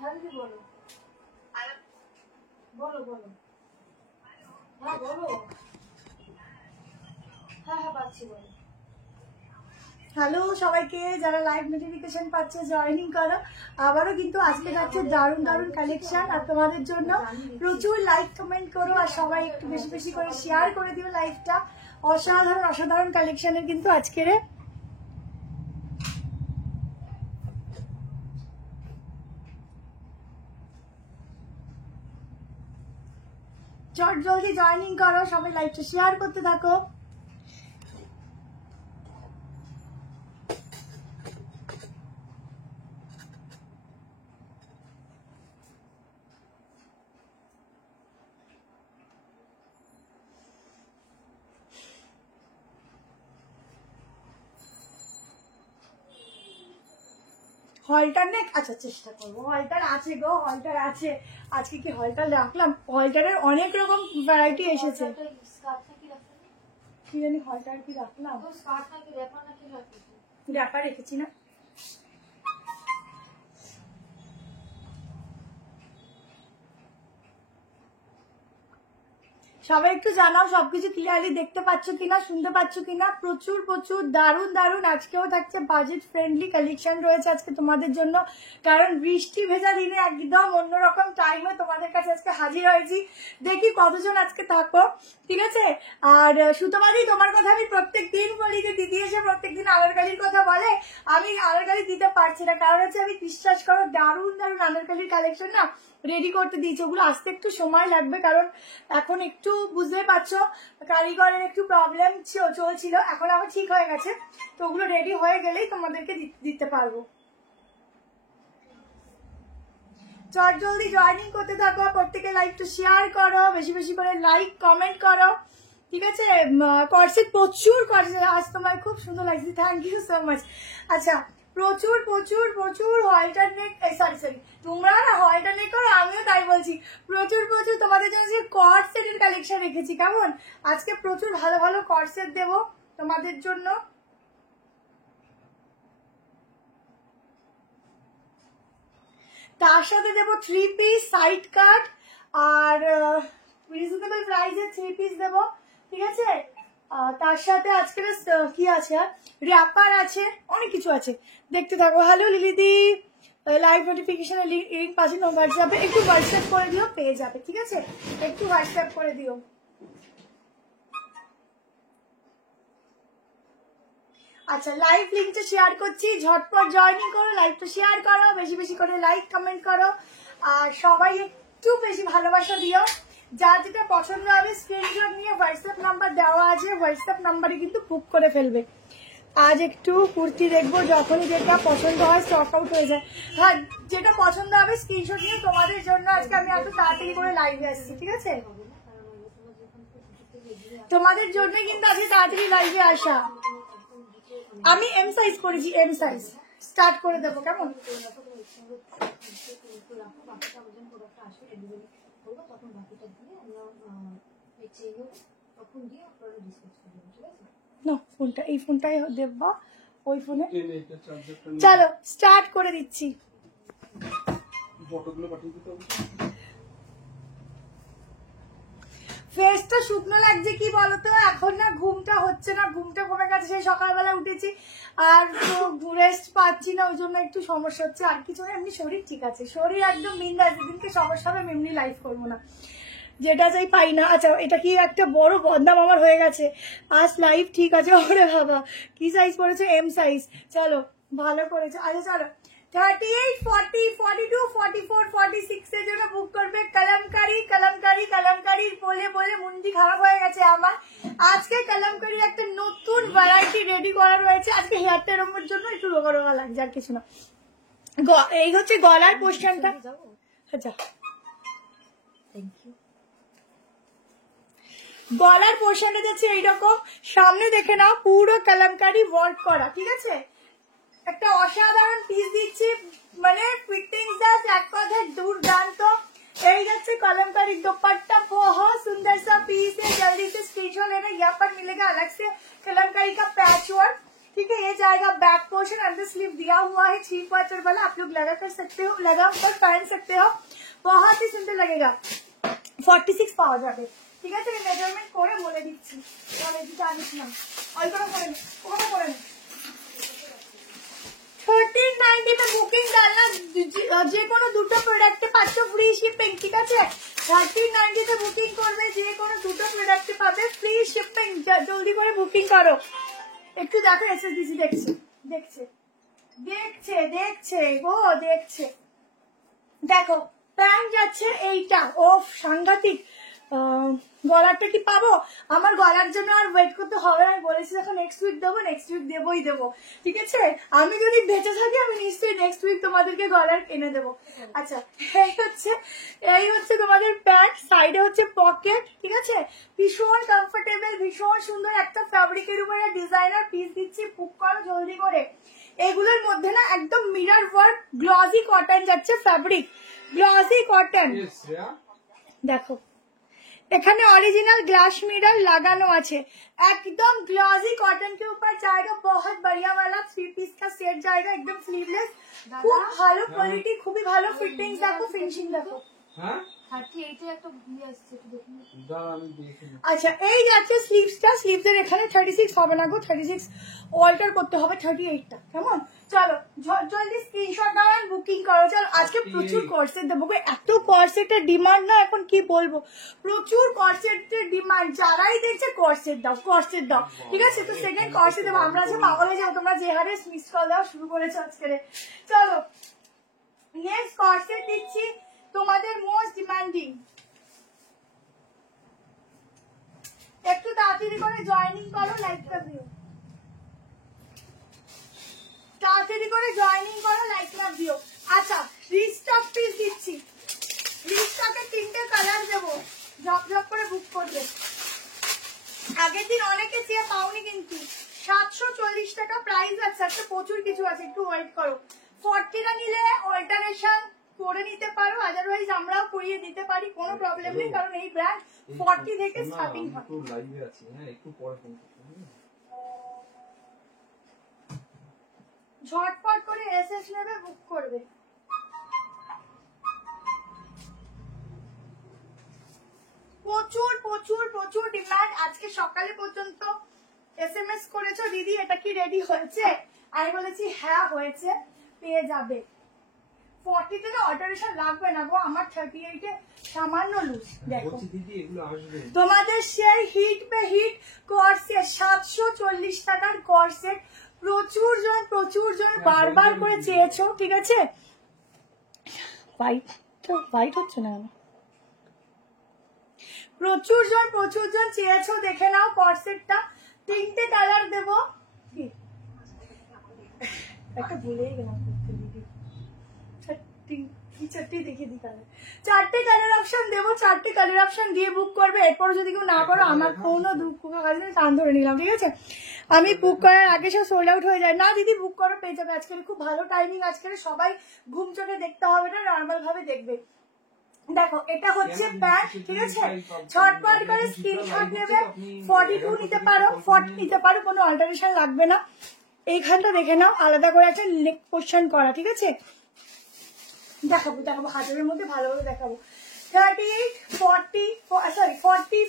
হ্যাঁ দিদি বলো বলো বলো হ্যাঁ বলো হ্যাঁ হ্যাঁ পাচ্ছি বলো। হ্যালো সবাইকে, যারা লাইভ নোটিফিকেশন পাচ্ছে জয়েনিং করো। আবারও কিন্তু আজকে যাচ্ছে দারুণ দারুণ কালেকশন, আর তোমাদের জন্য প্রচুর লাইক কমেন্ট করো আর সবাই একটু বেশি বেশি করে শেয়ার করে দিও লাইভটা। অসাধারণ অসাধারণ কালেকশনের কিন্তু আজকের চট জলদি জয়েনিং করো, সবাই লাইভটা শেয়ার করতে থাকো। হলটার নেক, আচ্ছা চেষ্টা করবো। হলটার আছে গো, হলটার আছে। আজকে কি হলটার রাখলাম? হলটারের অনেক রকম ভ্যারাইটি এসেছে। কি জানি হলটার কি রাখলাম, র্যাপার রেখেছি না। সবাই একটু জানাও সবকিছু ক্লিয়ারলি দেখতে পাচ্ছ কিনা, শুনতে পাচ্ছ কিনা। প্রচুর প্রচুর দারুণ দারুণ আজকেও থাকছে, বাজেট ফ্রেন্ডলি কালেকশন রয়েছে আজকে তোমাদের জন্য। কারণ বৃষ্টি ভেজা দিনে একদম অন্যরকম টাইমে তোমাদের কাছে আজকে হাজির হয়েছি। দেখি কতজন আজকে থাকো, ঠিক আছে। আর সুতমাদি, তোমার কথা আমি প্রত্যেক দিন বলি যে দিদি এসে প্রত্যেকদিন আনারকালির কথা বলে। আমি আনারকালি দিতে পারছি না, কারণ হচ্ছে আমি বিশ্বাস করো দারুণ দারুণ আনারকালির কালেকশন না রেডি করতে দিয়েছি। ওগুলো আসতে একটু সময় লাগবে, কারণ এখন একটু বুঝতে পারছো কারিগরের একটু প্রবলেম চলছিল, এখন আবার ঠিক হয়ে গেছে। তো ওগুলো রেডি হয়ে গেলেই তোমাদেরকে দিতে পারবো। চট জলদি জয়েনিং করতে থাকো, প্রত্যেকে লাইভটা শেয়ার করো, বেশি বেশি করে লাইক কমেন্ট করো, ঠিক আছে। কর্সেট, প্রচুর কর্সেট, আজ তোমার খুব সুন্দর লাগছে, থ্যাংক ইউ সো মাচ। আচ্ছা, প্রচুর প্রচুর প্রচুর হলটার নেক, সরি সরি তোমরা না হলটার নেক করো, আমিও তাই বলছি। প্রচুর প্রচুর তোমাদের জন্য যে কর্সেটের কালেকশন রেখেছি, কেমন আজকে প্রচুর ভালো ভালো কর্সেট দেবো তোমাদের জন্য। তার সাথে দেবো 3 পিস সাইড কাট, আর রিজনেবল প্রাইসে 3 পিস দেবো, ঠিক আছে। তার সাথে আজকে কি আছে, র্যাপার আছে, অনেক কিছু আছে, দেখতে থাকো। হ্যালো লিলিদি, লাইভ নোটিফিকেশনের লিঙ্ক পাচ্ছি না হোয়াটসঅ্যাপে, একটু হোয়াটসঅ্যাপ করে দিও, পেয়ে যাবে, ঠিক আছে। একটু হোয়াটসঅ্যাপ করে দিও। আচ্ছা, লাইভ লিঙ্কটা শেয়ার করছি, ঝটপট জয়েনিং করো, লাইভটা শেয়ার করো, বেশি বেশি করে লাইক কমেন্ট করো, আর সবাই একটু বেশি ভালোবাসা দিও। যার যেটা পছন্দ হবে স্ক্রিনশট নিয়ে হোয়াটসঅ্যাপ নাম্বার দেওয়া আছে, হোয়াটসঅ্যাপ নাম্বারে কিন্তু বুক করে ফেলবে। আজ একটু কুর্তি দেখবো, যখনই যেটা পছন্দ হয় স্টক আউট হয়ে যায়। হ্যাঁ, যেটা পছন্দ হবে স্ক্রিনশট নিয়ে তোমাদের জন্য আজকে আমি এত তাড়াতাড়ি করে লাইভে আসছি, ঠিক আছে। তোমাদের জন্যই কিন্তু আজকে তাড়াতাড়ি লাইভে আসা। আমি এম সাইজ করেছি, এম সাইজ স্টার্ট করে দেবো, কেমন। ফোনটা এই ফোনটাই দেবো, ওই ফোনে চলো স্টার্ট করে দিচ্ছি। ফেসটা শুকনো লাগছে কি বলতো, এখন না ঘুমটা হচ্ছে না, ঘুমটা কমে গেছে, সেই সকালবেলা উঠেছি আর রেস্ট পাচ্ছি না, ওই জন্য একটু সমস্যা হচ্ছে, আর কিছু না। এমনি শরীর ঠিক আছে, শরীর একদম বিন্দাস, যেদিনকে সমস্যা হবে এমনি লাইভ করবো না, যেটা চাই পাই না। আচ্ছা, এটা কি একটা বড় বদনাম আমার হয়ে গেছে, আজ লাইভ ঠিক আছে। ওরে বাবা, কি সাইজ পড়েছে, এম সাইজ, চলো ভালো করেছে। আচ্ছা চলো, 38, 40, 42, 44, 46 এর জন্য বুক করবে। কলমকারি কলমকারি কলমকারি বলে বলে মুন্ডি খারাপ হয়ে গেছে আমার। আজকে কলমকারির একটা নতুন ভ্যারাইটি রেডি করা রয়েছে। আজকে হেয়ারটা এরকমের জন্য একটু রোগা রোগা লাগছে, আর কিছু না। এই হচ্ছে গলার পোর্শনটা। আচ্ছা, থ্যাংক ইউ। গলার পোর্শনটা যাচ্ছে এইরকম, সামনে দেখে নাও পুরো কলমকারি ওয়ার্ক করা, ঠিক আছে। একটা অসাধারণ পিস দিচ্ছি, মানে ফিটিং জাস্ট এক কথায় দুর্দান্ত। এই যাচ্ছে कलमकारी दुपट्टा, बहुत सुंदर सा पीस है। जल्दी से स्क्रीनशॉट लेना, यहाँ पर मिलेगा अलग से कलमकारी का पैच वर्क, ठीक है। ये जाएगा। बैक पोर्शन अंदर स्लीव दिया हुआ है 3 क्वार्टर वाला, आप लोग लगा कर सकते हो, लगा कर पहन सकते हो, बहुत ही सुंदर लगेगा। 46 পাওয়া যাবে, ঠিক আছে? আমি মেজারমেন্ট করে বলে দিচ্ছি, তাহলে এটা জানিস না ওই করে করে নে, ওটা করে নে। 1390 में बुकिंग डालना, যে কোনো দুটো প্রোডাক্টে পাচ্ছ ফ্রি শিপিং, ঠিক আছে? 1390 তে বুকিং করবে, যে কোনো দুটো প্রোডাক্টে পাবে ফ্রি শিপিং। জলদি করে বুকিং করো। একটু দেখো এসএসডিসি দেখছে দেখছে দেখছে দেখছে গো দেখছে। দেখো প্যান্ট যাচ্ছে এইটা, ও সাংঘাতিক। গলারটা কি পাবো? আমার গলার জন্য আর ওয়েট করতে হবে না, বলেছি যখন নেক্সট উইক দেবো, নেক্সট উইক দেবোই দেবো, ঠিক আছে? আমি যদি বেঁচে থাকি আমি নিশ্চয়ই নেক্সট উইক তোমাদেরকে গলার এনে দেবো। আচ্ছা, এই হচ্ছে তোমাদের প্যান্ট, সাইডে হচ্ছে পকেট, ঠিক আছে? ভীষণ কমফোর্টেবল, ভীষণ সুন্দর একটা ফ্যাব্রিকের উপরে ডিজাইনার পিস দিচ্ছি, বুক করো জলদি করে। এগুলোর মধ্যে না একদম মিরর ওয়ার্ক গ্লসি কটন যাচ্ছে, ফ্যাব্রিক গ্লসি কটন। দেখো এখানে অরিजिनल ग्लास मिरर लगानो আছে, एकदम ग्लॉसी कॉटन के ऊपर जाएगा, बहुत बढ़िया वाला 3 पीस का सेट जाएगा, एकदम स्लीवलेस, খুব ভালো কোয়ালিটি, খুবই ভালো ফিটিংস। দেখো ফিনিশিং দেখো। হ্যাঁ 38 এ একটা ভুল আসছে, একটু দেখুন। দাঁড়া আমি দেখি। আচ্ছা এই যাচ্ছে স্লিভসটা, স্লিভসের এখানে 36 হবে না গো, 36 অল্টার করতে হবে 38টা, কেমন? চলো জলদি স্ক্রিনশট দাও আর বুকিং করো। চলো আজকে প্রচুর কর্সেট দেবো, এত কর্সেটের ডিমান্ড না, এখন কি বলবো, প্রচুর কর্সেটের ডিমান্ড। যারাই দেখছে কর্সেট দাও, কর্সেট দাও, ঠিক আছে? তো সেকেন্ড কর্সেট দেবো। আমরা যে পাগল হয়ে যাবো, তোমরা যে হারে মিস কল দেওয়া শুরু করেছো আজকে। চলো নেক্সট কর্সেট দিচ্ছি তোমাদের মোস্ট ডিমান্ডিং। একটু তাড়াতাড়ি করে জয়েনিং করো, লাইকটা দিও, তাড়াতাড়ি করে জয়েনিং করো, লাইকটা দিও। আচ্ছা রিস্টক পিস দিচ্ছি, রিস্টকে 3টে কালার দেবো, ঝপঝপ করে বুক করবে। আগের দিন অনেকে চেয়ে পাওনি কিন্তু 740 টাকা প্রাইস আছে, একটা প্রচুর কিছু আছে, একটু ওয়েট করো। 40টা নিলে অল্টারেশন করে নিতে পারো, আদারওয়াইজ আমরাও করিয়ে দিতে পারি, কোনো প্রবলেম নেই, কারণ এই ব্র্যান্ড 40 থেকে স্টার্টিং হয়। একটু লাইভে আছি, হ্যাঁ একটু পরে ফোন করব। ঝটপট করে এসএস নেবে, বুক করবে। প্রচুর প্রচুর প্রচুর ডিমান্ড। আজকে সকালে পর্যন্ত এসএমএস করেছো, দিদি এটা কি রেডি হয়েছে? আমি বলেছি হ্যাঁ হয়েছে, পেয়ে যাবে। 40 থেকে অল্টারেশন লাগবে না গো, আমার 38 এ সামান্য লুজ। দেখো তোমাদের সেই হিট পে হিট কর্সেট, 740 টাকার কর্সেট, প্রচুর জন বারবার করে চেয়েছো, ঠিক আছে? হোয়াইট হচ্ছে না, প্রচুর জন চেয়েছো, দেখে নাও কর্সেটটা। 3টে কালার দেবো, একটা ভুলেই গেলাম, 4টে কালার অপশন দেবো, 4টে কালার অপশন দিয়ে বুক করবে। এরপর যদি কেউ না করো আমার কোনো দুঃখ কাজে কান ধরে নিলাম, ঠিক আছে? আমি বুক করার আগে সব সোল্ড আউট হয়ে যায়। না দিদি বুক করো, পেয়ে যাবে। আজকাল খুব ভালো টাইমিং, আজকাল সবাই ঘুম চোখে দেখতে হবে না, নর্মাল ভাবে দেখবে। দেখো এটা হচ্ছে প্যান্ট, ঠিক আছে? ঝটপট করে স্ক্রিনশট নেবে, 42 নিতে পারো, 40 নিতে পারো, কোনো অল্টারেশন লাগবে না। এইখানটা দেখে নাও, আলাদা করে একটা নেক পোর্শন করা, ঠিক আছে? দেখাবো হাজারের মধ্যে ভালোভাবে দেখাবো। 38, 40, 42,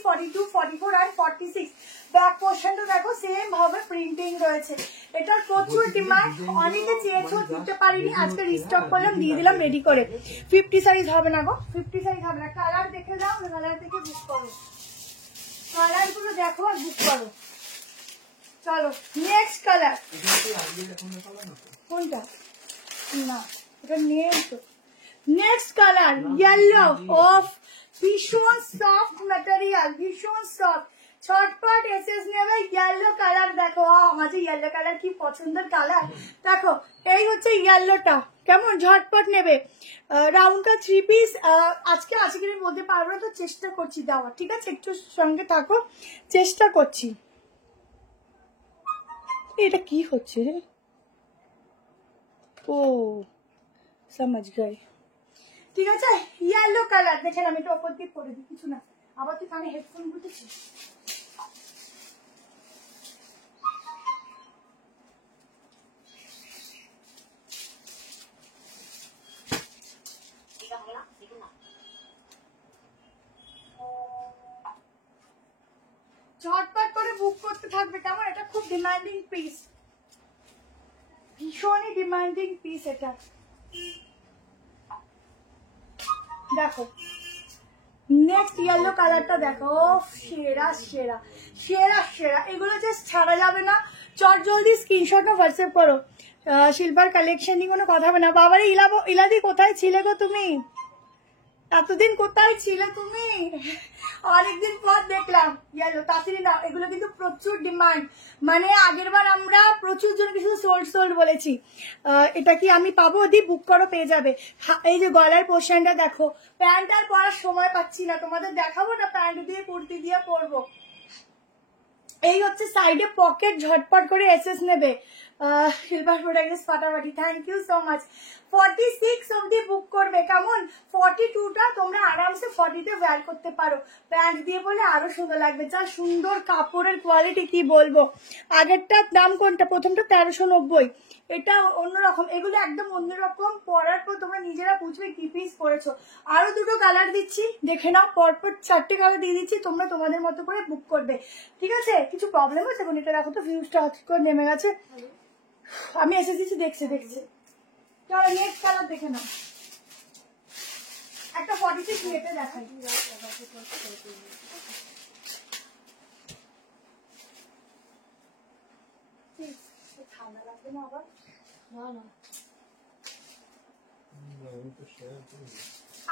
44 আর 46 ব্যাক পোর্শনটা দেখো সেম ভাবে প্রিন্টিং রয়েছে। এটার প্রচুর ডিমান্ড, অনেকে চেয়েছো, দিতে পারিনি, আজকে রিস্টক করলাম, দিয়ে দিলাম রেডি করে। 50 সাইজ হবে না গো, 50 সাইজ হবে না। কালার দেখে দাও, কালার থেকে বুক করো, কালার গুলো দেখো আর বুক করো। চলো নেক্সট কালার, কোনটা? না এটা নেই তো। নেক্সট কালার ইয়েলো অফ, ভীষণ সফট ম্যাটেরিয়াল, ভীষণ সফট। ছটপট এসএস নেবে, ইয়েলো কালার দেখো, আমার যে ইয়েলো কালার কি পছন্দের কালার। দেখো এই হচ্ছে ইয়েলোটা, কেমন? ঝটপট নেবে। রাউন্ডটা 3 পিস আজকে আছে কিনা বলতে পারবো না, তো চেষ্টা করছি দেওয়ার, ঠিক আছে? একটু সঙ্গে থাকো, চেষ্টা করছি। এটা কি হচ্ছে? ও समझ गए, ঠিক আছে? ইয়েলো কালার দেখেন, আমি তো অপর দিয়ে পরে দিই, কিছু না। আবার তুই কানে হেডফোন গুতেছিস। কেমন, এটা খুব ডিমান্ডিং পিস, ভীষণই ডিমান্ডিং পিস এটা। দেখো নেক্সট ইয়েলো কালারটা দেখো, সেরা সেরা সেরা সেরা, এগুলো জাস্ট ছাড়া যাবে না। চট জলদি স্ক্রিনশট না হোয়াটসঅ্যাপ করো। শিল্পার কালেকশন নিয়ে কোনো কথা হবে না। বাবারে ইলাদি কোথায় ছিলে গো তুমি, এতদিন কোথায় ছিলে তুমি, অনেকদিন পর দেখলাম। ইয়েলো তাড়াতাড়ি নাও, এগুলো কিন্তু প্রচুর ডিমান্ড, মানে আগের বার আমরা প্রচুর জন কিছু সোল্ড বলেছি। এটা কি আমি পাবো? দি বুক করো, পেয়ে যাবে। এই যে গলার পোর্শনটা দেখো, প্যান্ট আর পরার সময় পাচ্ছি না, তোমাদের দেখাবো না, প্যান্ট দিয়ে কুর্তি দিয়ে পরবো। এই হচ্ছে সাইডে পকেট, ঝটপট করে এসএস নেবে। শিল্পার প্রোডাক্ট ফাটাফাটি, থ্যাংক ইউ সো মাচ। 46 অবধি বুক করবে, কেমন? 42টা তোমরা আরামসে 40তে ওয়্যার করতে পারো, প্যান্ট দিয়ে বলে আরো সুন্দর লাগবে। যা সুন্দর কাপড়ের কোয়ালিটি কি বলবো। আগেরটার দাম কোনটা? প্রথমটা 1390, এটা অন্যরকম, এগুলো একদম অন্যরকম। পরার পর তোমরা নিজেরা বুঝবে কি পিস পরেছো। আরো দুটো কালার দিচ্ছি, দেখে নাও, পরপর 4টে কালার দিয়ে দিচ্ছি, তোমরা তোমাদের মতো করে বুক করবে, ঠিক আছে? কিছু প্রবলেম হচ্ছে এখন? এটা রাখো তো, ভিউজটা করে নেমে গেছে। আমি এসে দিচ্ছি, দেখছে। চলো নেক্সট কালার দেখে নাও, একটা 46 মেটে দেখাই। ঠান্ডা লাগবে না আবার? না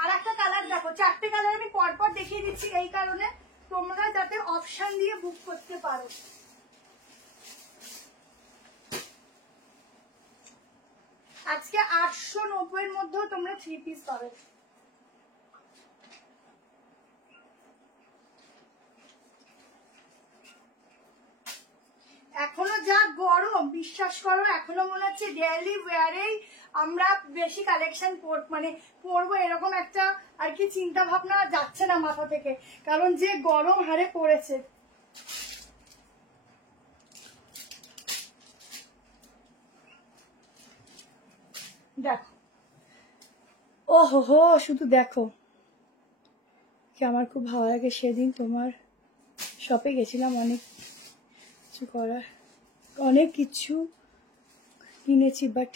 আর একটা কালার দেখো, 4টে কালার আমি পরপর দেখিয়ে দিচ্ছি এই কারণে তোমরা যাতে অপশন দিয়ে বুক করতে পারো। আজকে 890 মধ্যেও তোমরা 3 পিস পাবে। এখনো যা গরম, বিশ্বাস করো, এখনো মনে হচ্ছে ডেইলি ওয়্যারেই আমরা বেশি কালেকশন মানে পরবো, এরকম একটা আর কি চিন্তা ভাবনা যাচ্ছে না মাথা থেকে, কারণ যে গরম হারে পড়েছে। দেখো, ও হো, শুধু দেখো কি আমার খুব ভালো লাগে। সেদিন তোমার শপে গেছিলাম, অনেক কিছু করার, অনেক কিছু কিনেছি, বাট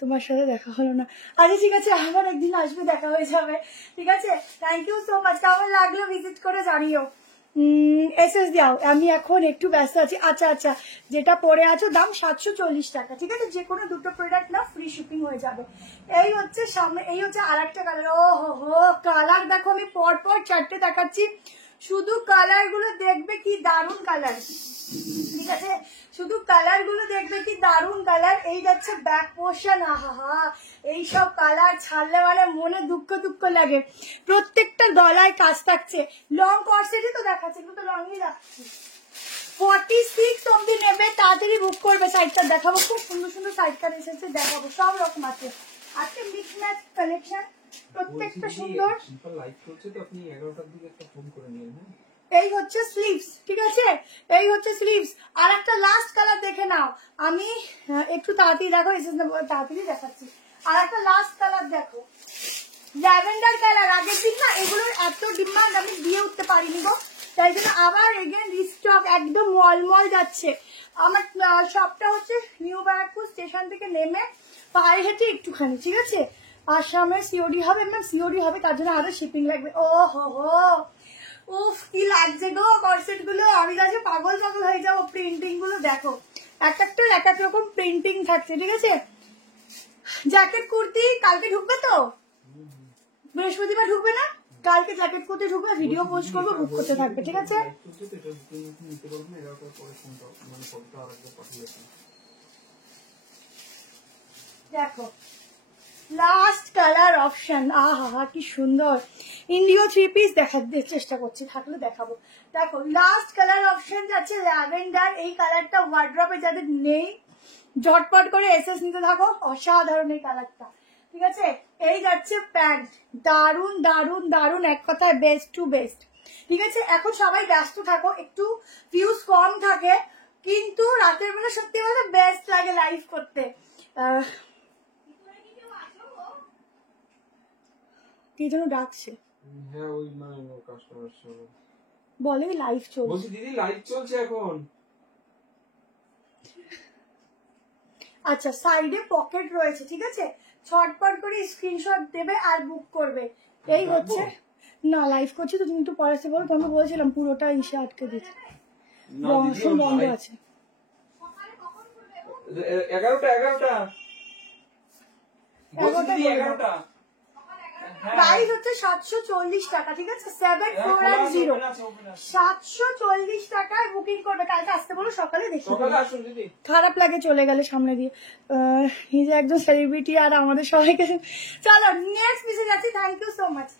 তোমার সাথে দেখা হলো না। আচ্ছা ঠিক আছে, আবার একদিন আসবে, দেখা হয়ে যাবে, ঠিক আছে? Thank you so much. কেমন লাগলো ভিজিট করে জানিও। এসএস দাও, আমি এখন একটু ব্যস্ত আছি। আচ্ছা, যেটা পরে আছো দাম 740 টাকা, ঠিক আছে? যে কোনো দুটো প্রোডাক্ট না ফ্রি শিপিং হয়ে যাবে। এই হচ্ছে সামনে, এই হচ্ছে আর একটা কালার। ও হো, কালার দেখো, আমি পরপর 4টে দেখাচ্ছি, শুধু কালার গুলো দেখবে কি দারুণ কালার, ঠিক আছে? শুধু কালার গুলো দেখবে কি দারুণ কালার। এই যাচ্ছে ব্যাক পোর্শন, আহা, এইসব কালার ছাড়লে মানে মনে দুঃখ লাগে। প্রত্যেকটা গলায় কাজ থাকছে, লং কর্সেটই তো দেখাচ্ছে, এগুলো তো লংই রাখছি। 46 অব্দি নেবে, তাড়াতাড়ি বুক করবে। সাইডটা দেখাবো, খুব সুন্দর সুন্দর সাইড কাট এসেছে, দেখাবো, সব রকম আছে আজকে, মিক্স ম্যাচ কালেকশন, প্রত্যেকটা সুন্দর। লাইভ চলছে তো, আপনি 11টার দিকে একটা ফোন করে নিন। এই হচ্ছে স্লিভস, ঠিক আছে? এই হচ্ছে স্লিভস। আর একটা লাস্ট কালার দেখে নাও, আমি একটু তাড়াতাড়ি দেখো, তাড়াতাড়ি দেখাচ্ছি। আর একটা লাস্ট কালার দেখো, ল্যাভেন্ডার কালার। আগের দিন না এগুলোর এত ডিমান্ড আমি দিয়ে উঠতে পারিনি গো, তাই জন্য আবার এগেন রিস্টক, একদম মলমল যাচ্ছে। আমার শপটা হচ্ছে নিউ ব্যারাকপুর স্টেশন থেকে নেমে পায়ে হেঁটে একটুখানি, ঠিক আছে? আসামের সিওডি হবে, সিওডি হবে, তার জন্য আরো শিপিং লাগবে। ও হো, উফ কি লাগছে গো কর্সেট গুলো, আমি কাছে পাগল হয়ে যাবো। প্রিন্টিং গুলো দেখো, এক একটার এক এক রকম প্রিন্টিং থাকছে, ঠিক আছে? জ্যাকেট কুর্তি কালকে ঢুকবে তো, বৃহস্পতিবার ঢুকবে না? কালকে জ্যাকেট কুর্তি ঢুকবে, ভিডিও পোস্ট করবো, বুক করতে থাকবে, ঠিক আছে? দেখো লাস্ট কালার অপশন, আহা কি সুন্দর। ইন্ডিও 3 পিস দেখার চেষ্টা করছি, থাকলে দেখাবো। দেখো লাস্ট কালার অপশন যাচ্ছে ল্যাভেন্ডার। এই কালারটা ওয়ার্ড্রপে যাদের নেই, ঝটপট করে এসএস নিতে থাকো, অসাধারণ এই কালারটা, ঠিক আছে? এই যাচ্ছে প্যান্ট, দারুন, এক কথায় বেস্ট টু বেস্ট, ঠিক আছে? এখন সবাই ব্যস্ত থাকো, একটু ভিউজ কম থাকে, কিন্তু রাতের বেলা সত্যি বলতে বেস্ট লাগে লাইভ করতে। কি যেন ডাকছে, হ্যাঁ ওই মানে কাস্টমার সব বলে লাইভ চলছে। বলছি দিদি লাইভ চলছে এখন। আচ্ছা, সাইডে পকেট রয়েছে, ঠিক আছে, ছটপট করে স্ক্রিনশট দেবে আর বুক করবে। এই হচ্ছে, না লাইভ করছি তো, তুমি একটু পরে এসে বলো, তোমাকে বলেছিলাম পুরোটা ইসে আটকে দিচ্ছে, বন্ধ আছে। 11টা প্রাইস হচ্ছে 740 টাকা, ঠিক আছে, 7410 740 টাকায় বুকিং করবে। কালকে আসতে বলো, সকালে দেখি, খারাপ লাগে চলে গেলে সামনে দিয়ে, নিজে একজন সেলিব্রিটি আর আমাদের সবাইকে। চলো নেক্সট পিসে যাচ্ছি, thank you so much.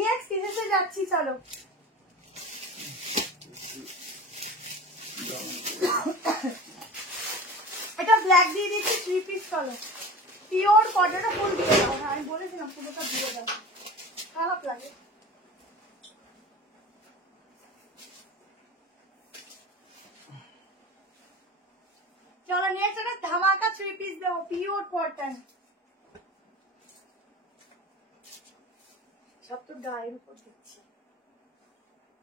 Next পিসে যাচ্ছি, চলো। এটা ব্ল্যাক দিয়ে দিচ্ছি 3 পিস, চলো পিওর কটনটা ফুল দিয়ে দাও। হ্যাঁ আমি বলেছিলাম পুরোটা দিয়ে দাও, খারাপ লাগে। চলো নেক্সট একটা ধামাকা 3 পিস দেবো, পিওর কটন। সব তো গায়ের উপর দিচ্ছি।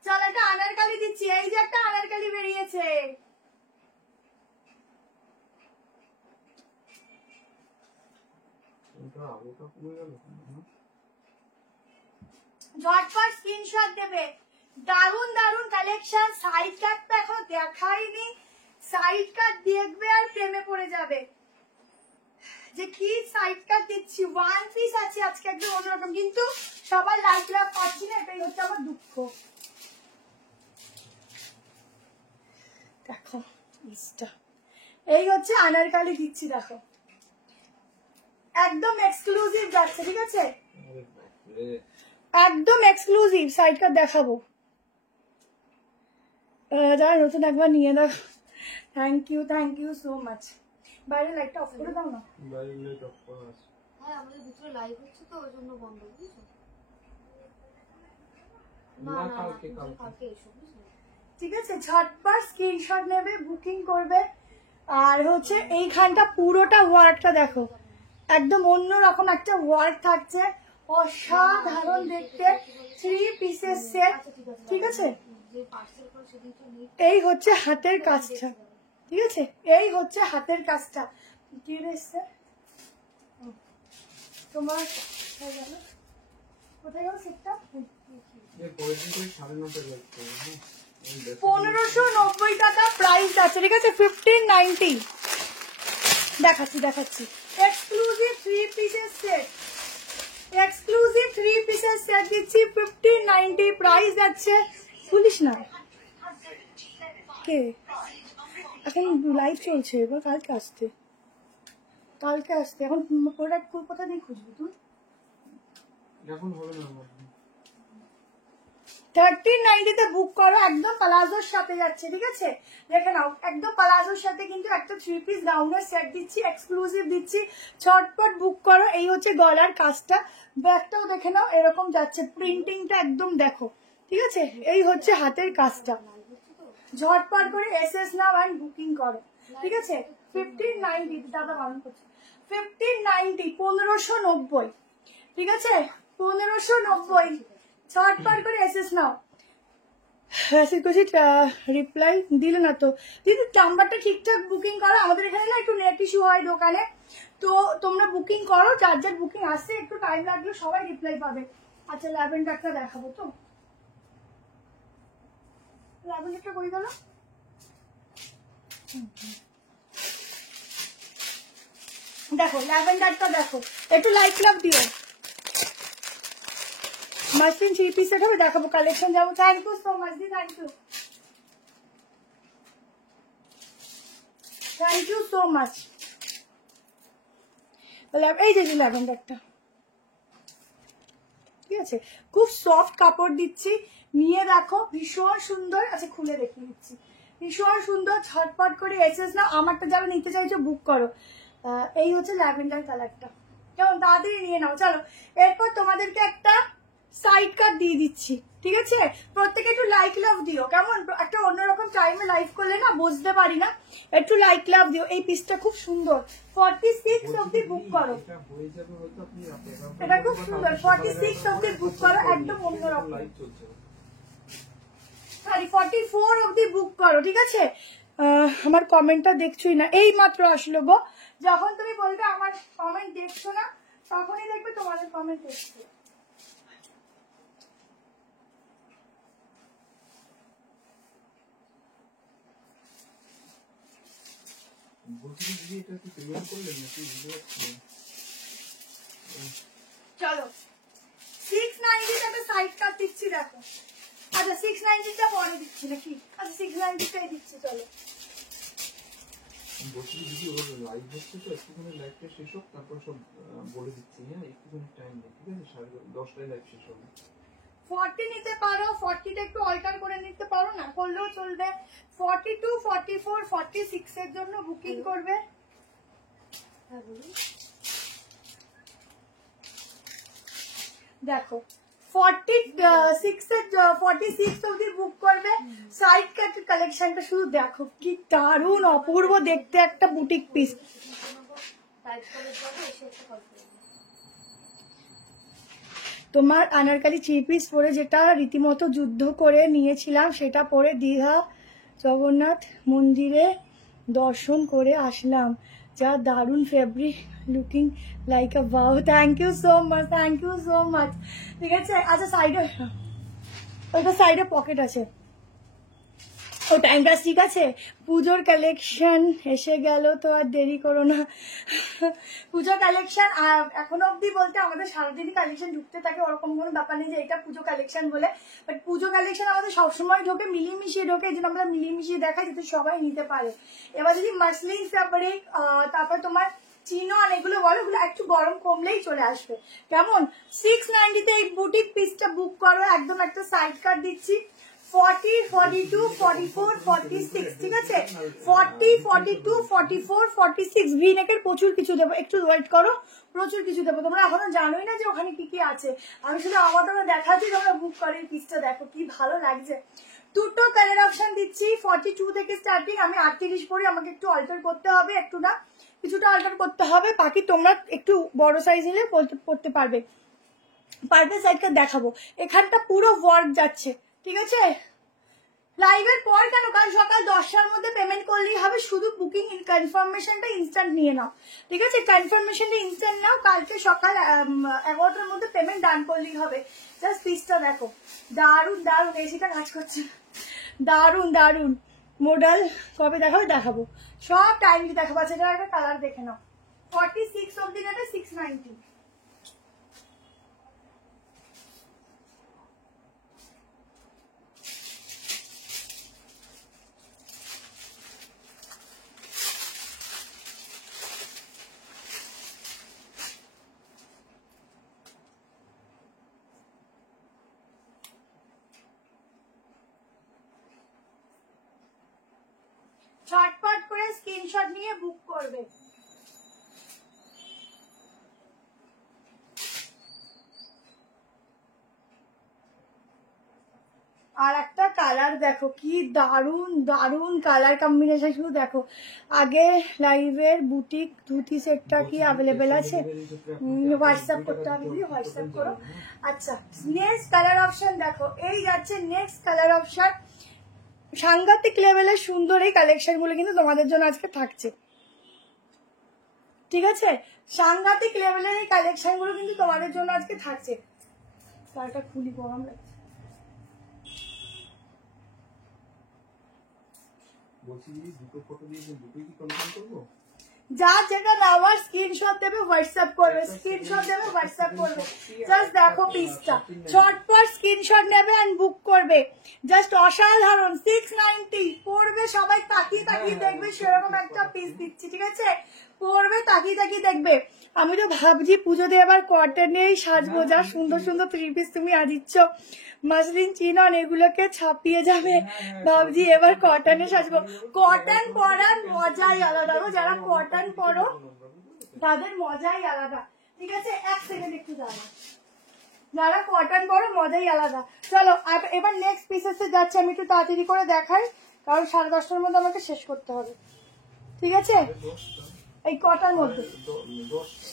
চলো একটা আনারকালি দিচ্ছি, এই যে একটা আনারকালি বেরিয়েছে, ঝটপট স্ক্রিনশট দেবে। দারুন দারুন কালেকশন। সাইড কাটটা এখনো দেখাইনি, সাইড কাট দেখবে আর প্রেমে পড়ে যাবে যে কি সাইড কাট দিচ্ছি। 1 পিস আছে আজকে একদম অন্যরকম, কিন্তু সবার লাইক লাভ পাচ্ছি না, এটাই হচ্ছে আমার দুঃখ। দেখো এই হচ্ছে আনারকালি দিচ্ছি, দেখো একদম এক্সক্লুসিভ যাচ্ছে, ঠিক আছে, একদম এক্সক্লুসিভ। সাইড কাট দেখাবো, যারা নতুন একবার নিয়ে দেখো। Thank you so much. বাইরে লাইটটা অফ করে দাও না, বাইরে লাইট অফ করা আছে। হ্যাঁ আমাদের ভিতরে লাইভ হচ্ছে তো ওই জন্য বন্ধ, বুঝছো? না কালকে কালকে এসো, বুঝছো? ঠিক আছে, ঝটপট স্ক্রিনশট নেবে, বুকিং করবে। আর হচ্ছে এইখানটা পুরোটা ওয়ার্কটা দেখো, একদম অন্যরকম একটা ওয়ার্ক থাকছে, অসাধারণ দেখতে। 3 পিসের সেট, ঠিক আছে। এই হচ্ছে হাতের কাজটা, ঠিক আছে, এই হচ্ছে হাতের কাজটা। কি এসছে তোমার, কোথায় গেল সেটটা? 1590 টাকা প্রাইস আছে, ঠিক আছে, 1590। দেখাচ্ছি এক্সক্লুসিভ 3 পিসের সেট, এক্সক্লুসিভ 3 পিসের সেট দিচ্ছি 1590 প্রাইস আছে। বলিস না কে এখন লাইভ চলছে, এবার কালকে আসতে এখন প্রোডাক্ট কোথা দিয়ে খুঁজবি তুই? এখন হবে না, 1390 তে বুক করো, একদম প্লাজোর সাথে যাচ্ছে, ঠিক আছে, দেখে নাও একদম প্লাজোর সাথে কিন্তু একটা 3 পিস গাউনের সেট দিচ্ছি, এক্সক্লুসিভ দিচ্ছি, ঝটপট বুক করো। এই হচ্ছে গলার কাজটা, ব্যাগটাও দেখে নাও এরকম যাচ্ছে, প্রিন্টিংটা একদম দেখো, ঠিক আছে। এই হচ্ছে হাতের কাজটা, ঝটপট করে এসএস নাও এন্ড বুকিং করো, ঠিক আছে। 1590 দাদা বারণ করছে, 1590 1590, ঠিক আছে, 1590। ঝটপট করে এসএস নাও। মেসেজ করছি, রিপ্লাই দিলে না তো দিদি, নাম্বারটা ঠিকঠাক বুকিং করো। আমাদের এখানে না একটু নেট ইস্যু হয় দোকানে, তো তোমরা বুকিং করো, যার বুকিং আসছে একটু টাইম লাগলে সবাই রিপ্লাই পাবে। আচ্ছা ল্যাভেন্ডারটা দেখাবো তো, ল্যাভেন্ডারটা করে গেল, দেখো ল্যাভেন্ডারটা দেখো, একটু লাইক লাভ দিও। মাসলিন 3 পিস সেট হবে, দেখাবো কালেকশন যাবো। থ্যাংক ইউ সো মাচ দি, থ্যাংক ইউ সো মাচ। এই যে ল্যাভেন্ডারটা, ঠিক আছে, খুব সফট কাপড় দিচ্ছি, নিয়ে দেখো ভীষণ সুন্দর। আচ্ছা খুলে দেখিয়ে দিচ্ছি, ভীষণ সুন্দর। ঝটপট করে এসেস না, আমারটা যারা নিতে চাইছো বুক করো। এই হচ্ছে ল্যাভেন্ডার কালারটা, কেমন তাড়াতাড়ি নিয়ে নাও। চলো এরপর তোমাদেরকে একটা সাইড কাট দিয়ে দিচ্ছি, ঠিক আছে, প্রত্যেকে একটু লাইক লাভ দিও, কেমন একটা অন্যরকম টাইমে লাইভ করলে না বুঝতে পারি না, একটু লাইক লাভ দিও। এই পিসটা খুব সুন্দর, 46 অব্দি বুক করো, এটা খুব সুন্দর, 46 অব্দি বুক করো, একদম অন্যরকম। 44 অব্দি বুক করো, ঠিক আছে, আমার কমেন্টটা দেখছোই না, এই মাত্র আসলো গো। যখন তুমি বলবে আমার কমেন্ট দেখছো না, তখনই দেখবে তোমাদের কমেন্ট দেখছো। বলছি দিদি এটা কি পেমেন্ট করলেন নাকি বুঝতে পারছি না। চলো 690 একটা সাইড কাট দিচ্ছি দেখো। আচ্ছা 690টা পরে দিচ্ছি নাকি? আচ্ছা 690টাই দিচ্ছি। চলো বলছি দিদি ওর লাইভ হচ্ছে তো, একটুখানি লাইভটা শেষ হোক, তারপর সব বলে দিচ্ছি। হ্যাঁ একটুখানি টাইম নেই, ঠিক আছে? 10:30টায় লাইভ শেষ হবে। 40 নিতে পারো, 40টা একটু অল্টার করে নিতে পারো, না করলেও চলবে। 42, 44, 46 এর জন্য বুকিং করবে। হ্যাঁ বলুন। দেখো 46 অবধি বুক করবে। সাইড কাটের কালেকশনটা শুধু দেখো, কি দারুণ অপূর্ব দেখতে একটা বুটিক পিস। টাইপ করে যাবে, এসে একটু কল করবে। তোমার আনারকালি থ্রি পিস পরে যেটা রীতিমতো যুদ্ধ করে নিয়েছিলাম, সেটা পরে দীঘা জগন্নাথ মন্দিরে দর্শন করে আসলাম। যা দারুণ fabric, looking like a wow. Thank you so much, thank you so much. ঠিক আছে, আচ্ছা সাইডে, ওইটা সাইডে পকেট আছে, ও টাইমটা ঠিক আছে। পুজোর কালেকশন এসে গেল তো আর দেরি করো না। পুজোর কালেকশন এখনো অব্দি বলতে আমাদের সারাদিনই কালেকশন ঢুকতে থাকে, ওরকম কোনো ব্যাপার নেই যে এটা পুজো কালেকশন বলে। বাট পুজো কালেকশন আমাদের সবসময় ঢোকে, মিলিয়ে ঢোকে, এই জন্য আমরা মিলিয়ে দেখাই যাতে সবাই নিতে পারে। এবার যদি মাসলিন ফ্যাব্রিক, তারপর তোমার চিনন এগুলো বলো, এগুলো একটু গরম কমলেই চলে আসবে। কেমন? 690তে এই বুটিক পিসটা বুক করো। একদম একটা সাইড কাট দিচ্ছি। 40, 42, 44, 46, ঠিক আছে? 40, 42, 44, 46 ভি নেকের প্রচুর কিছু দেবো, একটু ওয়েট করো, প্রচুর কিছু দেবো। তোমরা এখনো জানোই না যে ওখানে কি কি আছে, আমি শুধু আমাদের দেখাচ্ছি, তোমরা বুক করে এই পিসটা দেখো কি ভালো লাগছে। দুটো কালার অপশন দিচ্ছি, 42 থেকে স্টার্টিং। আমি 38 পরি, আমাকে একটু অল্টার করতে হবে, একটু না কিছুটা অল্টার করতে হবে, বাকি তোমরা একটু বড় সাইজ নিলে পড়তে পারবে। পারবে সাইডটা দেখাবো, এখানটা পুরো ওয়ার্ক যাচ্ছে, ঠিক আছে? লাইভের পর কেন, কাল সকাল 10টার মধ্যে পেমেন্ট করলেই হবে। শুধু বুকিং কনফার্মেশনটা ইনস্ট্যান্ট নিয়ে নাও, ঠিক আছে? কনফার্মেশনটা ইনস্ট্যান্ট নাও, কালকে সকাল 11টার মধ্যে পেমেন্ট ডান করলেই হবে। জাস্ট পিসটা দেখো, দারুণ দারুণ, এসিটা কাজ করছে, দারুণ দারুণ মডেল। কবে দেখাবো সব টাইমলি দেখাবো। আচ্ছা এটা একটা কালার দেখে নাও। 46 অব্দি নেবে 690। ছটপট করে স্ক্রিনশট নিয়ে বুক করবে। আর একটা কালার দেখো, কি দারুণ দারুণ কালার কম্বিনেশন, শুধু দেখো। আগে লাইভের বুটিক ধুতি সেটটা কি অ্যাভেলেবেল আছে? হোয়াটসঅ্যাপ করতে হবে, দিদি হোয়াটসঅ্যাপ করো। আচ্ছা নেক্সট কালার অপশন দেখো, এই যাচ্ছে নেক্সট কালার অপশন। সাংঘাতিক লেভেলের সুন্দর এই কালেকশন গুলো কিন্তু তোমাদের জন্য আজকে থাকছে, ঠিক আছে? সাংঘাতিক লেভেলের এই কালেকশন গুলো কিন্তু তোমাদের জন্য আজকে থাকছে। কালটা খুলি, গরম লাগছে। বলছি দিদি দুটো ফটো দিয়েছেন, দুটোই কি কনফার্ম করবো? যা যেটা নেওয়ার স্ক্রিনশট দেবে, হোয়াটসঅ্যাপ করবে, স্ক্রিনশট দেবে, হোয়াটসঅ্যাপ করবে। জাস্ট দেখো পিসটা, ঝটপট স্ক্রিনশট নেবে এন্ড বুক করবে। জাস্ট অসাধারণ, 690 পড়বে, সবাই তাকিয়ে তাকিয়ে দেখবে, সেরকম একটা পিস দিচ্ছি, ঠিক আছে? পড়বে, তাকিয়ে তাকিয়ে দেখবে। আমি তো ভাবছি পুজোতে এবার কটনেই সাজবো, যা সুন্দর সুন্দর থ্রি পিস তুমি দিচ্ছ, মাসলিন চিনন এগুলোকে ছাপিয়ে যাবে। ভাবছি এবার কটনে সাজবো। কটন পরার মজাই আলাদা গো, যারা কটন পরো তাদের মজাই আলাদা, ঠিক আছে? এক সেকেন্ড একটু দাঁড়াও, যারা কটন পরো মজাই আলাদা। চলো এবার নেক্সট পিসেসে যাচ্ছে, আমি একটু তাড়াতাড়ি করে দেখাই, কারণ 10:30টার মধ্যে আমাকে শেষ করতে হবে, ঠিক আছে? এই কটার মধ্যে,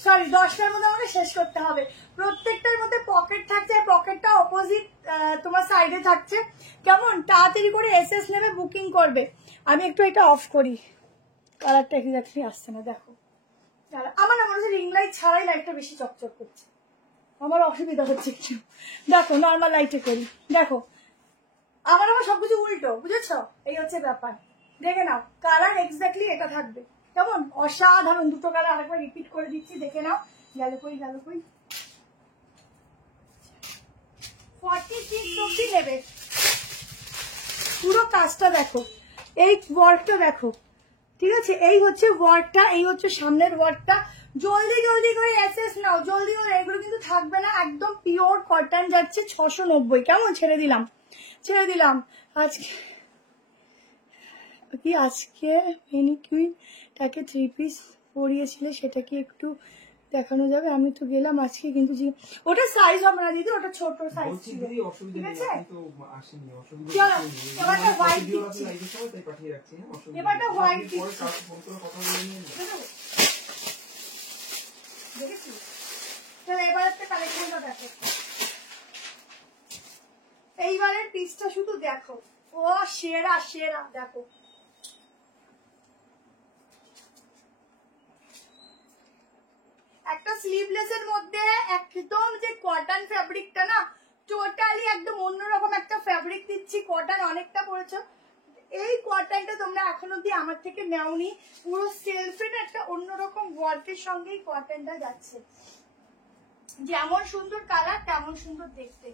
সরি 10টার মধ্যে আমাকে শেষ করতে হবে। প্রত্যেকটার মধ্যে পকেট থাকছে, পকেটটা অপোজিট তোমার সাইডে থাকছে। কেমন? তাড়াতাড়ি করে এসএস নেবে, বুকিং করবে। আমি একটু এটা অফ করি, কালারটা এক্স্যাক্টলি আসছে না। দেখো আমার না মনে হচ্ছে রিং লাইট ছাড়াই লাইটটা বেশি চকচক করছে, আমার অসুবিধা হচ্ছে একটু। দেখো নর্মাল লাইটে করি, দেখো আমার সবকিছু উল্টো, বুঝেছো? এই হচ্ছে ব্যাপার। দেখে নাও কালার এক্স্যাক্টলি এটা থাকবে, কেমন অসাধারণ। দুটো কালার আরেকবার রিপিট করে দিচ্ছি, দেখে নাও। গেল কই 46 অব্দি নেবে। পুরো কাজটা দেখো, এই ওয়ার্কটা দেখো, ঠিক আছে? এই হচ্ছে ওয়ার্কটা, এই হচ্ছে সামনের ওয়ার্কটা। জলদি জলদি করে এসএস নাও, জলদি করে। এগুলো কিন্তু থাকবে না, একদম পিওর কটন যাচ্ছে 690। কেমন? ছেড়ে দিলাম। আজকে কি আজকে মেনিকুইনটাকে 3 পিস পরিয়েছিলে, সেটা কি একটু দেখানো যাবে? আমি তো গেলাম আজকে, কিন্তু ওটা সাইজ হবে না দিদি, ওটা ছোট সাইজ বলছি ছিল। দিদি অসুবিধা নেই, আপনি তো আসেনি, অসুবিধা চলো, নেই। এবারটা হোয়াইট ভিডিও দিচ্ছি। আছে লাইভের সময় তাই পাঠিয়ে রাখছি। হ্যাঁ, অসুবিধা এবারটা নেই। হোয়াইট আপনি পরে দিচ্ছি। কাউকে ফোন করে কথা বলে নিন। দেখেছিস? তাহলে এবার একটা কালেকশনটা দেখো, এইবারের পিসটা শুধু দেখো, ও সেরা সেরা। দেখো একটা স্লিভলেসের মধ্যে একদম যে কটন ফ্যাব্রিকটা না, টোটালি একদম অন্যরকম একটা ফ্যাব্রিক দিচ্ছি। কটন অনেকটা পড়েছো, এই কটনটা তোমরা এখন অব্দি আমার থেকে নেওনি। পুরো সেলফের একটা অন্যরকম ওয়ার্কের সঙ্গেই কটনটা যাচ্ছে। যেমন সুন্দর কালার তেমন সুন্দর দেখতে।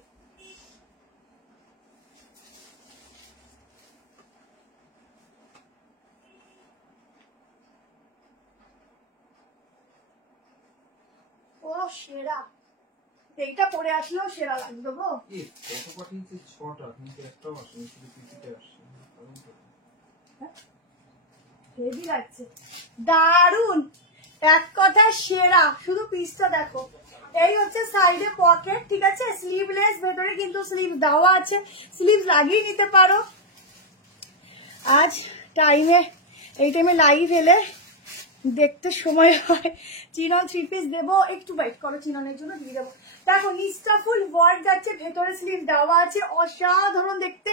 ও সেরা, এইটা পরে আসলেও সেরা লাগবে গো। এই কত পাঠিয়েছে? 6টা, কিন্তু একটাও আসেনি, শুধু পিপিতে আসছে। হেভি লাগছে, দারুন, এক কথা সেরা। শুধু পিসটা দেখো, এই হচ্ছে সাইডে পকেট, ঠিক আছে? স্লিভলেস, ভেতরে কিন্তু স্লিভ দেওয়া আছে, স্লিভ লাগিয়ে নিতে পারো। আজ এই টাইমে লাইভ এলে দেখতে সময় হয়। চিনন 3 পিস দেবো, একটু ওয়েট করো, চিননের জন্য দিয়ে দেবো। দেখো নিচটা ফুল ওয়ার্ক যাচ্ছে, ভেতরে স্লিভ দেওয়া আছে, অসাধারণ দেখতে।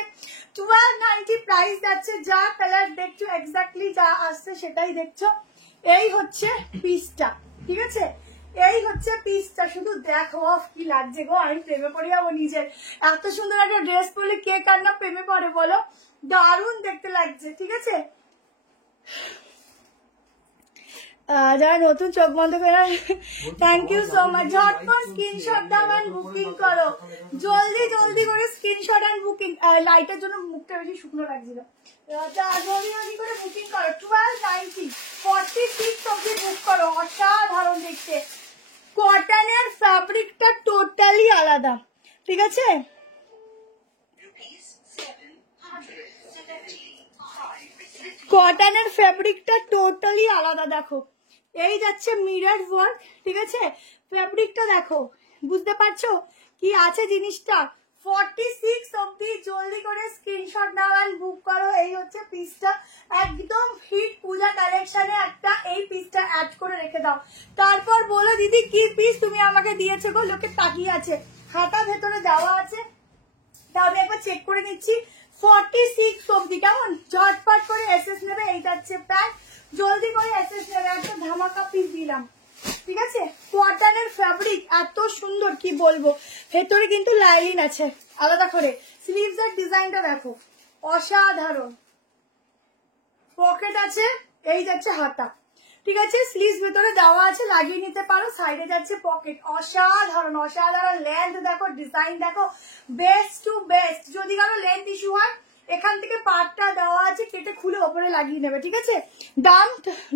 1290 প্রাইস যাচ্ছে। যা কালার দেখছো এক্স্যাক্টলি যা আসছে সেটাই দেখছো। এই হচ্ছে পিসটা, ঠিক আছে? এই হচ্ছে পিসটা, শুধু দেখো কি লাগছে গো। আমি প্রেমে পড়ে যাবো নিজের। এত সুন্দর একটা ড্রেস পরলে কে কার না প্রেমে পড়ে বলো? দারুণ দেখতে লাগছে, ঠিক আছে? যারা নতুন চোখ বন্ধ করে, থ্যাংক ইউ সো মাচ। ঝটপট স্ক্রিনশট দাও এন্ড বুকিং করো, জলদি জলদি করে স্ক্রিনশট এন্ড বুকিং। লাইটের জন্য মুখটা বেশি শুকনো লাগছিল, জলদি জলদি করে বুকিং করো। 1290 46 অব্দি বুক করো। অসাধারণ দেখতে, কটনের ফ্যাব্রিকটা টোটালি আলাদা, ঠিক আছে? কটনের ফ্যাব্রিকটা টোটালি আলাদা। দেখো এই যাচ্ছে মিরর ওয়ার্ক, ঠিক আছে? ফ্যাব্রিকটা দেখো, বুঝতে পারছো কি আছে জিনিসটা? 46 অব্দি জলদি করে স্ক্রিনশট নাও এন্ড বুক করো। এই হচ্ছে পিসটা, একদম হিট পূজা কালেকশনে একটা এই পিসটা অ্যাড করে রেখে দাও। তারপর বলো দিদি কি পিস তুমি আমাকে দিয়েছো গো, লোকে তাকিয়ে আছে। হাতা ভেতরে দেওয়া আছে, তা আমি একবার চেক করে নিচ্ছি। 46 অব্দি, কেমন? ঝটপট করে এসএস নেবে। এই যাচ্ছে প্যান্ট, জলদি করে এসএস নেবে। একটা ধামাকা পিস দিলাম, ঠিক আছে? কটনের ফ্যাব্রিক এত সুন্দর কি বলবো। ভেতরে কিন্তু লাইনিং আছে আলাদা করে। স্লিভস এর ডিজাইনটা দেখো, অসাধারণ। পকেট আছে, এই যাচ্ছে হাতা, ঠিক আছে? স্লিভস ভেতরে দেওয়া আছে, লাগিয়ে নিতে পারো। সাইডে যাচ্ছে পকেট, অসাধারণ অসাধারণ। লেন্থ দেখো, ডিজাইন দেখো, বেস্ট টু বেস্ট। যদি কারো লেন্থ ইস্যু হয়, এখান থেকে পার্টটা দেওয়া আছে, কেটে খুলে ওপরে লাগিয়ে নেবে, ঠিক আছে?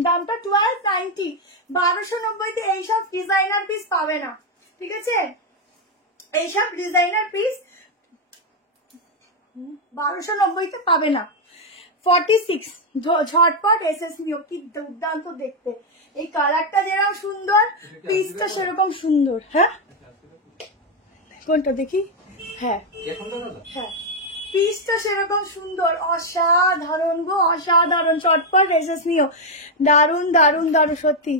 দামটা 1290। 1290 এইসব ডিজাইনার পিস পাবে না, ঠিক আছে? এইসব ডিজাইনার পিস 1290 পাবে না। 46 ঝটপট এসএস নিও। কি দুর্দান্ত দেখতে, এই কালারটা যেরকম সুন্দর, পিসটা সেরকম সুন্দর। হ্যাঁ, কোনটা দেখি? হ্যাঁ হ্যাঁ, পিসটা সেরকম সুন্দর, অসাধারণ গো, অসাধারণ। চটপট এসএস নিও। দারুন দারুন দারুন, সত্যি।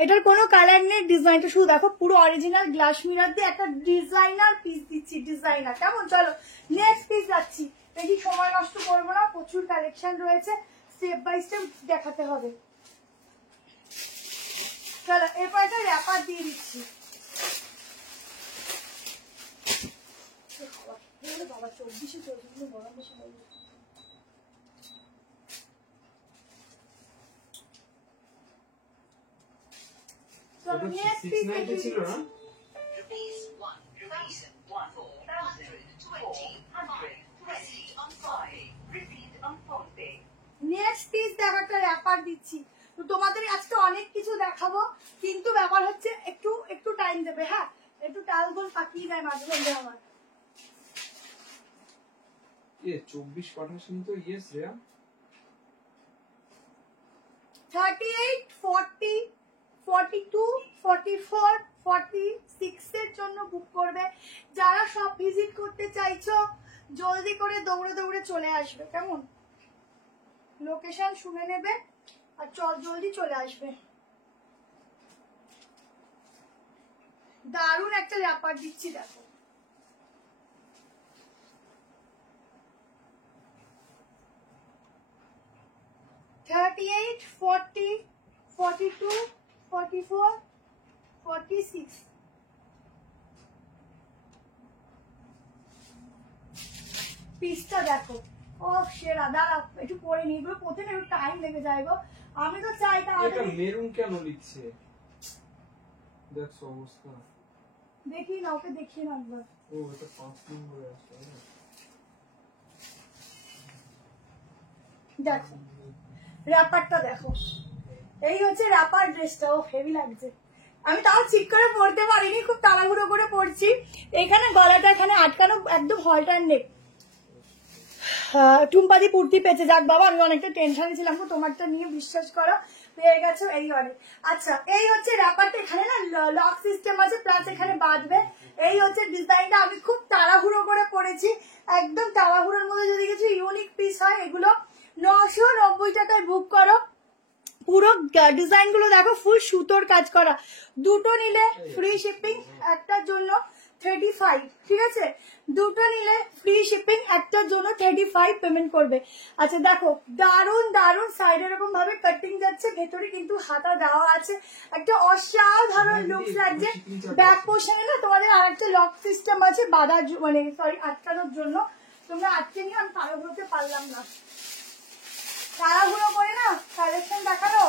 এটার কোনো কালার নেই, ডিজাইনটা শুধু দেখো। পুরো অরিজিনাল গ্লাস মিরর দিয়ে একটা ডিজাইনার পিস দিচ্ছি, ডিজাইনার। কেমন? চলো নেক্সট পিস যাচ্ছি, বেশি সময় নষ্ট করবো না, প্রচুর কালেকশন রয়েছে। স্টেপ বাই স্টেপ দেখাতে হবে। চলো এরপর একটা র্যাপার দিয়ে দিচ্ছি। বাবা 24-এ চলছে, কিন্তু গরম বেশি হয়ে গেছে। চলো নেক্সট পিস ছিল না? নেক্সট পিস দেখো একটা র্যাপার দিচ্ছি। তো তোমাদের আজকে অনেক কিছু দেখাবো, কিন্তু ব্যাপার হচ্ছে একটু একটু টাইম দেবে। হ্যাঁ, একটু টালগোল পাকিয়ে যায় মাঝে মধ্যে আমার। 24 পাঠাসনি তো? ইয়েস রেয়া। 38, 40, 42, 44, 46 এর জন্য বুক করবে। যারা সব ভিজিট করতে চাইছো জলদি করে দৌড়ে দৌড়ে চলে আসবে, কেমন? লোকেশন শুনে নেবে আর জলদি চলে আসবে। দারুণ একটা র্যাপার দিচ্ছি দেখো। $38, $40, $42, $44, $46। পিসটা দেখো। ও সেরা, দাঁড়া একটু পরে নিই, এগুলো প্রথমে একটু টাইম লেগে যায় গো। আমি তো চাই এটা তাড়াতাড়ি। মেরুন কেন লিখছে? দেখো অবস্থা। দেখি না, ওকে দেখিয়ে না একবার। ও এটা 5 নম্বরে আছে। দেখো র্যাপারটা দেখো, এই হচ্ছে র্যাপার ড্রেসটা। ও হেভি লাগছে। আমি তাও ঠিক করে পরতে পারিনি, খুব তাড়াহুড়ো করে পরছি। এখানে গলাটা এখানে আটকানো, একদম হলটার নেক। টুম্পাদি কুর্তি পেয়েছে, যাক বাবা, আমি অনেকটা টেনশনে ছিলাম তো, তোমারটা নিয়ে বিশ্বাস করো পেয়ে গেছো এই অনেক। আচ্ছা এই হচ্ছে র্যাপারটা, এখানে না লক সিস্টেম আছে, প্লাস এখানে বাঁধবে। এই হচ্ছে ডিজাইনটা, আমি খুব তাড়াহুড়ো করে পরেছি, একদম তাড়াহুড়োর মধ্যে যদি কিছু ইউনিক পিস হয় এগুলো 990 টাকায় বুক করো। পুরো ডিজাইন গুলো দেখো, ফুল সুতোর কাজ করা। দুটো নিলে ফ্রি শিপিং, একটার জন্য 35, ঠিক আছে? দুটো নিলে ফ্রি শিপিং, একটার জন্য 35 পেমেন্ট করবে। আচ্ছা দেখো দারুন দারুন সাইডে এরকম ভাবে কাটিং যাচ্ছে, ভেতরে কিন্তু হাতা দেওয়া আছে, একটা অসাধারণ লুকস লাগছে। ব্যাক পোর্শনে না তোমাদের আর একটা লক সিস্টেম আছে বাঁধার, মানে সরি আটকানোর জন্য। তোমরা আটকে নিয়ে, আমি তাড়াহুড়োতে পারলাম না, তাড়াহুড়ো করে না কালেকশন দেখানো।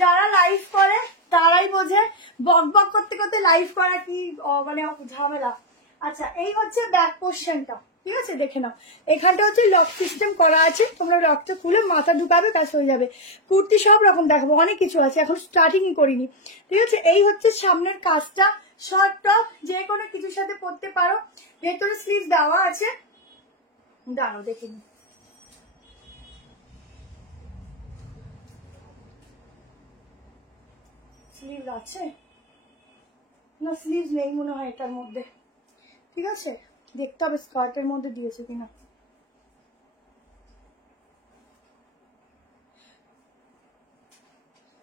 যারা লাইভ করে তারাই বোঝে বক বক করতে করতে লাইভ করা কি মানে ঝামেলা। আচ্ছা এই হচ্ছে ব্যাক পোর্শনটা, ঠিক আছে? দেখে নাও, এখানটা হচ্ছে লক সিস্টেম করা আছে, তোমরা লকটা খুলে মাথা ঢুকাবে, কাজ হয়ে যাবে। কুর্তি সব রকম দেখাবো, অনেক কিছু আছে, এখন স্টার্টিংই করিনি, ঠিক আছে? এই হচ্ছে সামনের কাজটা, শর্ট টপ যে কোনো কিছুর সাথে পরতে পারো। ভেতরে স্লিভ দেওয়া আছে, দাঁড়াও দেখে নি। স্লিভ আছে না? স্লিভ নেই মনে হয় এটার মধ্যে, ঠিক আছে? দেখতে হবে স্কার্টের মধ্যে দিয়েছে কিনা।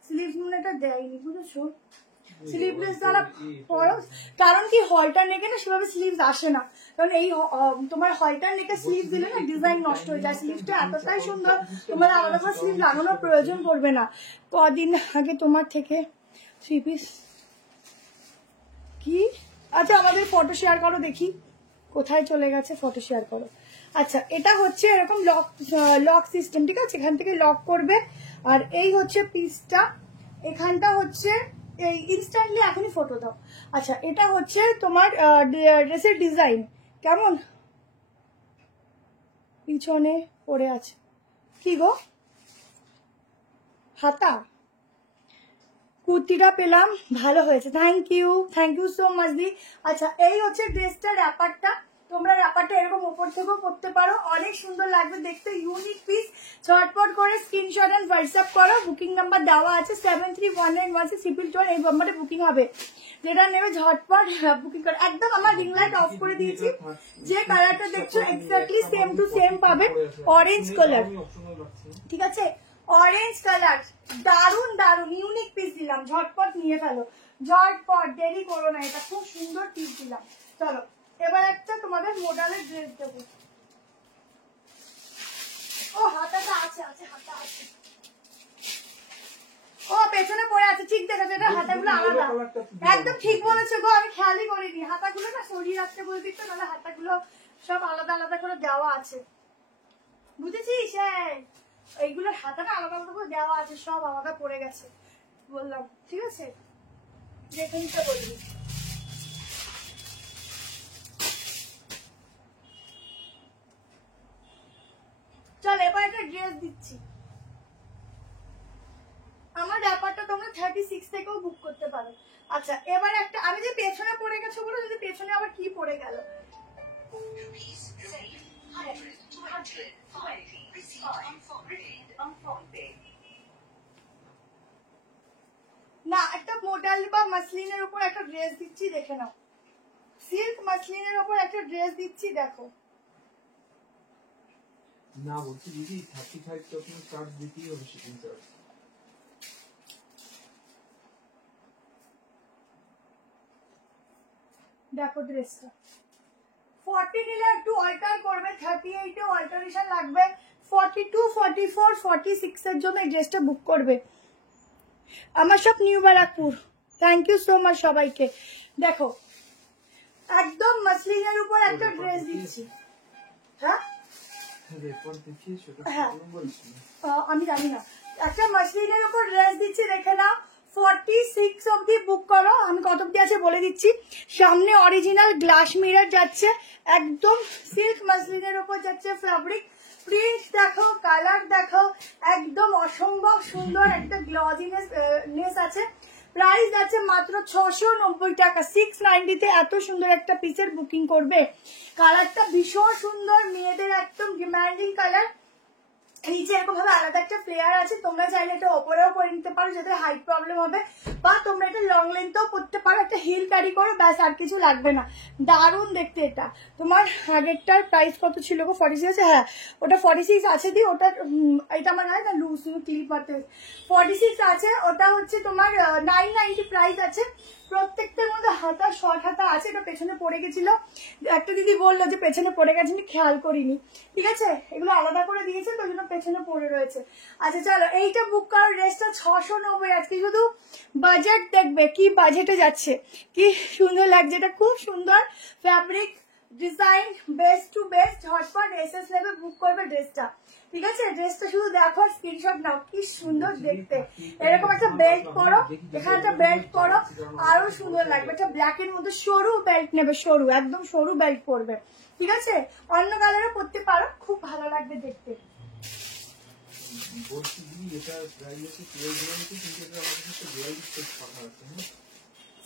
স্লিভ মনে এটা দেয়নি, বুঝেছো? স্লিভলেস দ্বারা পরো, কারণ কি হলটার নেকে না সেভাবে স্লিভ আসে না, কারণ এই তোমার হলটার নেকে স্লিভ দিলে না ডিজাইন নষ্ট হয়ে যায়। স্লিভটা এতটাই সুন্দর, তোমার আলাদা করে স্লিভ লাগানোর প্রয়োজন পড়বে না। কদিন আগে তোমার থেকে 3 পিস কি, আচ্ছা আমাদের ফটো শেয়ার করো, দেখি কোথায় চলে গেছে, ফটো শেয়ার করো। আচ্ছা এটা হচ্ছে এরকম লক সিস্টেম, ঠিক আছে? এখান থেকে লক করবে। আর এই হচ্ছে পিসটা, এখানটা হচ্ছে এই ইনস্ট্যান্টলি এখনই ফটো দাও। আচ্ছা এটা হচ্ছে তোমার ড্রেসের ডিজাইন, কেমন? পিছনে পড়ে আছে কি গো, হাতা। কুর্তিটা পেলাম, ভালো হয়েছে, থ্যাংক ইউ সো মাচ দি। আচ্ছা এই হচ্ছে ড্রেসটার র্যাপারটা, তোমরা র্যাপারটা এরকম উপর থেকেও পরতে পারো, অনেক সুন্দর লাগবে দেখতে, ইউনিক পিস। ঝটপট করে স্ক্রিনশট এন্ড হোয়াটসঅ্যাপ করো, বুকিং নাম্বার দেওয়া আছে 731916 এই নাম্বারে বুকিং হবে। যেটা নেবে ঝটপট বুকিং করো। একদম আমার রিং লাইট অফ করে দিয়েছি, যে কালারটা দেখছো এক্স্যাক্টলি সেম টু সেম পাবে, অরেঞ্জ কালার, ঠিক আছে? অরেঞ্জ কালার, দারুন দারুন ইউনিক পিস দিলাম, ঝটপট নিয়ে ফেলো, ঝটপট, দেরি করো না, এটা খুব সুন্দর পিস দিলাম। চলো এবার একটা তোমাদের মডেলের ড্রেস দেবো। ও হাতাটা আছে, হাতা আছে, ও পেছনে পড়ে আছে, ঠিক দেখেছো, এটা হাতাগুলো আলাদা। একদম ঠিক বলেছো গো, আমি খেয়ালই করিনি। হাতাগুলো না সরিয়ে রাখতে বলে দিত, নাহলে হাতাগুলো সব আলাদা আলাদা করে দেওয়া আছে, বুঝেছিস? এইগুলোর হাতাটা আলাদা আলাদা করে দেওয়া আছে, সব আলাদা পড়ে গেছে বললাম, ঠিক আছে? দেখে নিতে বলবি। চল এবার একটা ড্রেস দিচ্ছি। আমার ব্যাপারটা তোমরা 36 থেকেও বুক করতে পারো। আচ্ছা এবার একটা, আমি যে পেছনে পড়ে গেছো বলো, যদি পেছনে আবার কি পড়ে গেল? না, একটা মডেল বা মাসলিনের উপর একটা ড্রেস দিচ্ছি, দেখে নাও। সিল্ক মাসলিনের উপর একটা ড্রেস দিচ্ছি, দেখো। না বলছি দিদি 35 তো আপনার চার্জ দিতেই হবে, শিপিং চার্জ। দেখো ড্রেসটা 40 নিলে একটু অল্টার করবে, 38 এ অল্টারেশন লাগবে, 42, 44, 46 এর জন্য এই ড্রেসটা বুক করবে। আমার সব New Barrackpore, thank you so much সবাইকে। দেখো একদম মাসলিনের উপর একটা ড্রেস দিচ্ছি। হ্যাঁ আমি জানি না, একটা মাসলিনের উপর ড্রেস দিচ্ছি, দেখে নাও। 46 অব্দি বুক করো। আমি কত অব্দি আছে বলে দিচ্ছি। সামনে অরিজিনাল গ্লাস মিরর যাচ্ছে, একদম সিল্ক মাসলিনের উপর যাচ্ছে, ফ্যাব্রিক প্রিন্ট দেখো, কালার দেখো, একদম অসম্ভব সুন্দর একটা গ্লজিনেস আছে। প্রাইস আছে মাত্র 690 টাকা। 690 তে এত সুন্দর একটা পিসের বুকিং করবে। কালারটা ভীষণ সুন্দর, মেয়েদের একদম ডিমান্ডিং কালার। নিচে এরকম ভাবে আলাদা একটা ফ্লেয়ার আছে, তোমরা চাইলে এটা ওপরেও করে নিতে পারো যাদের হাইট প্রবলেম হবে, বা তোমরা এটা লং লেন্থেও পরতে পারো, একটা হিল ক্যারি করো, ব্যাস আর কিছু লাগবে না। দারুণ দেখতে এটা। তোমার আগেরটার প্রাইস কত ছিল গো? 46 আছে? হ্যাঁ ওটা 46 আছে দি, ওটা এটা আমার হয় না লুজ ক্লিপ মারতে, 46 আছে। ওটা হচ্ছে তোমার 990 প্রাইস আছে। প্রত্যেকটার মধ্যে হাতা শর্ট হাতা আছে। এটা পেছনে পড়ে গেছিল, একটা দিদি বললো যে পেছনে পড়ে গেছে, আমি খেয়াল করিনি, ঠিক আছে? এগুলো আলাদা করে দিয়েছে তো, ওই জন্য পেছনে পড়ে রয়েছে। আচ্ছা চলো এইটা বুক করার রেটটা 690। আজকে শুধু বাজেট দেখবে, কি বাজেটে যাচ্ছে, কি সুন্দর লাগছে। এটা খুব সুন্দর fabric design, best to best. ঝটপট এসএস লেভেল বুক করবে ড্রেসটা, ঠিক আছে? ড্রেসটা শুধু দেখো, স্ক্রিনশট নাও, কি সুন্দর দেখতে। এরকম একটা বেল্ট করো, এখানে একটা বেল্ট করো, আরো সুন্দর লাগবে। এটা ব্ল্যাক এর মধ্যে সরু বেল্ট নেবে, সরু, একদম সরু বেল্ট পরবে, ঠিক আছে? অন্য কালারে পরতে পারো, খুব ভালো লাগবে দেখতে। বলছি দিদি এটা প্রাইস আছে 1290, কিন্তু এটা আমাদের কাছে 42 টাকা আছে। হ্যাঁ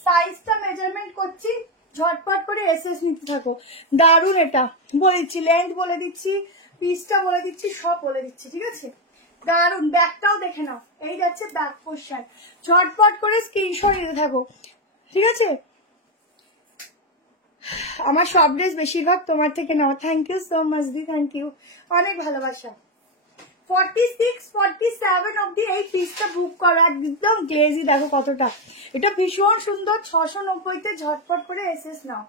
সাইজটা মেজারমেন্ট করছি, ঝটপট করে এসএস নিতে থাকো। দারুন এটা বলে দিচ্ছি, লেন্থ বলে দিচ্ছি, পিসটা বলে দিচ্ছি, সব বলে দিচ্ছি, ঠিক আছে? দারুন। ব্যাকটাও দেখে নাও, এই যাচ্ছে ব্যাক পোর্শন। ঝটপট করে স্ক্রিনশট নিতে থাকো, ঠিক আছে? আমার সব ড্রেস বেশিরভাগ তোমার থেকে নাও। থ্যাংক ইউ সো মাচ দি, থ্যাংক ইউ, অনেক ভালোবাসা। 46, 47 অব্দি এই পিসটা বুক করো। একদম গ্লেজি দেখো কতটা, এটা ভীষণ সুন্দর। 690 তে ঝটপট করে এসএস নাও।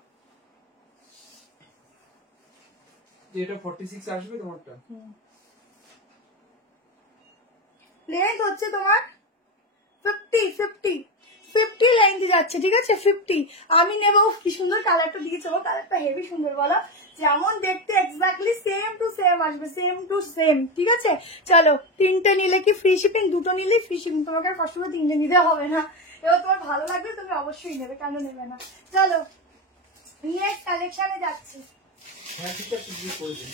এটা 46 আসবে তোমারটা। লেন্থ হচ্ছে তোমার 50 লেন্থ যাচ্ছে, ঠিক আছে? 50 আমি নেবো। কি সুন্দর কালারটা দিয়েছে, ও কালারটা হেভি সুন্দর, বলো? যেমন দেখতে এক্স্যাক্টলি সেম টু সেম আসবে, সেম টু সেম, ঠিক আছে? চলো তিনটে নিলে কি ফ্রি শিপিং, দুটো নিলে ফ্রি শিপিং, তোমাকে আর কষ্ট করে তিনটে নিতে হবে না। এবার তোমার ভালো লাগবে তুমি অবশ্যই নেবে, কেন নেবে না? চলো নেক্সট কালেকশনে যাচ্ছি। হ্যাঁ ঠিক আছে, দিয়ে করে দিন।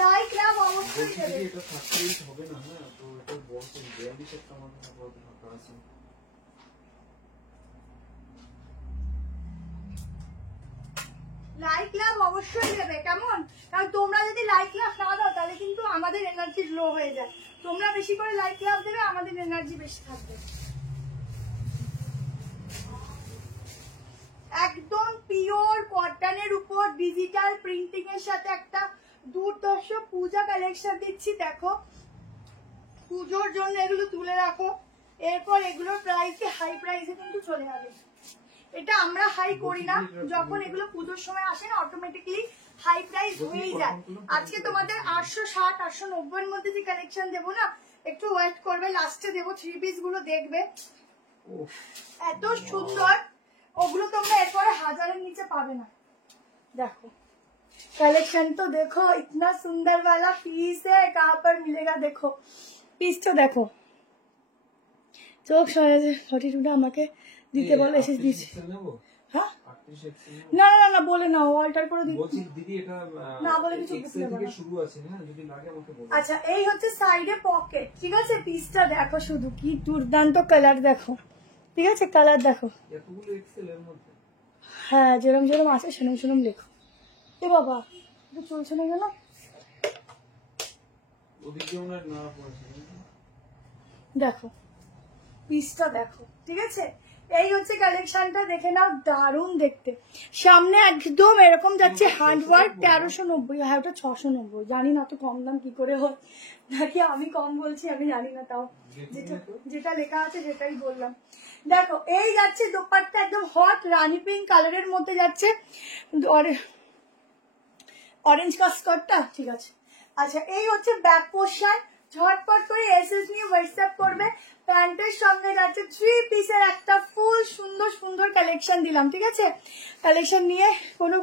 লাইক লাভ অবশ্যই বলছি দেবে। দিদি এটা 38 হবে না। হ্যাঁ তো এটা বড় 42 একটা আমাদের আপাতত টাকা আছে। লাইক লাভ অবশ্যই দেবে, কেমন? কারণ তোমরা যদি লাইক লাভ না দাও তাহলে কিন্তু আমাদের এনার্জি লো হয়ে যায়। তোমরা বেশি করে লাইক লাভ দেবে, আমাদের এনার্জি বেশি থাকবে। একদম পিওর কটনের উপর ডিজিটাল প্রিন্টিং এর সাথে একটা দুর্ধর্ষ পূজা কালেকশন দিচ্ছি, দেখো। পুজোর জন্য এগুলো তুলে রাখো, এরপর এগুলোর প্রাইসে হাই প্রাইসে কিন্তু চলে যাবে। এটা আমরা হাই করি না, যখন এগুলো পুজোর সময় আসে না অটোমেটিকলি হাই প্রাইস হয়েই যায়। আজকে তোমাদের 860 890 এর মধ্যে যে কালেকশন দেবো না, একটু ওয়েট করবে, লাস্টে দেবো। 3 পিস গুলো দেখবে এত সুন্দর, ওগুলো তোমরা এরপরে 1000 এর নিচে পাবে না। देखो कलेक्शन तो देखो, इतना सुंदर वाला पीस है, कहाँ पर मिलेगा? देखो पीस तो देखो, চোখ সরে 42টা আমাকে দিতে বলে এসে দিয়েছি। হ্যাঁ না না না বলে নাও, অল্টার করে বলছি দিদি এটা না বলে কিছু এক্সেল থেকে শুরু আছে না, যদি লাগে আমাকে বলো। আচ্ছা এই হচ্ছে সাইডে পকেট, ঠিক আছে? পিসটা দেখো শুধু, কি দুর্দান্ত কালার দেখো, ঠিক আছে? কালার দেখো, এতগুলো এক্সেল এর মধ্যে। হ্যাঁ যেরম যেরম আছে সেরম সেরম লেখো। এ বাবা এটা চলছে না কেন? ওদিকে ওনার না পড়ছে। দেখো পিসটা দেখো, ঠিক আছে? এই হচ্ছে কালেকশনটা, দেখে নাও, দারুণ দেখতে। সামনে একদম এরকম যাচ্ছে হ্যান্ডওয়ার্ক, 1390। হ্যাঁ ওটা 690, জানি না তো কম দাম কি করে হয়, নাকি আমি কম বলছি আমি জানি না, তাও যেটা লেখা আছে সেটাই বললাম। দেখো এই যাচ্ছে দোপাট্টা, একদম হট রানি পিঙ্ক কালারের মধ্যে যাচ্ছে, অরেঞ্জ কাস্টার্ডটা, ঠিক আছে? আচ্ছা এই হচ্ছে ব্যাক পোর্শন, ঝটপট করে এসএস নিয়ে হোয়াটসঅ্যাপ করবে। প্যান্টের সঙ্গে যাচ্ছে 3 পিসের একটা ফুল সুন্দর সুন্দর কালেকশন দিলাম, ঠিক আছে? কালেকশন নিয়ে কোনো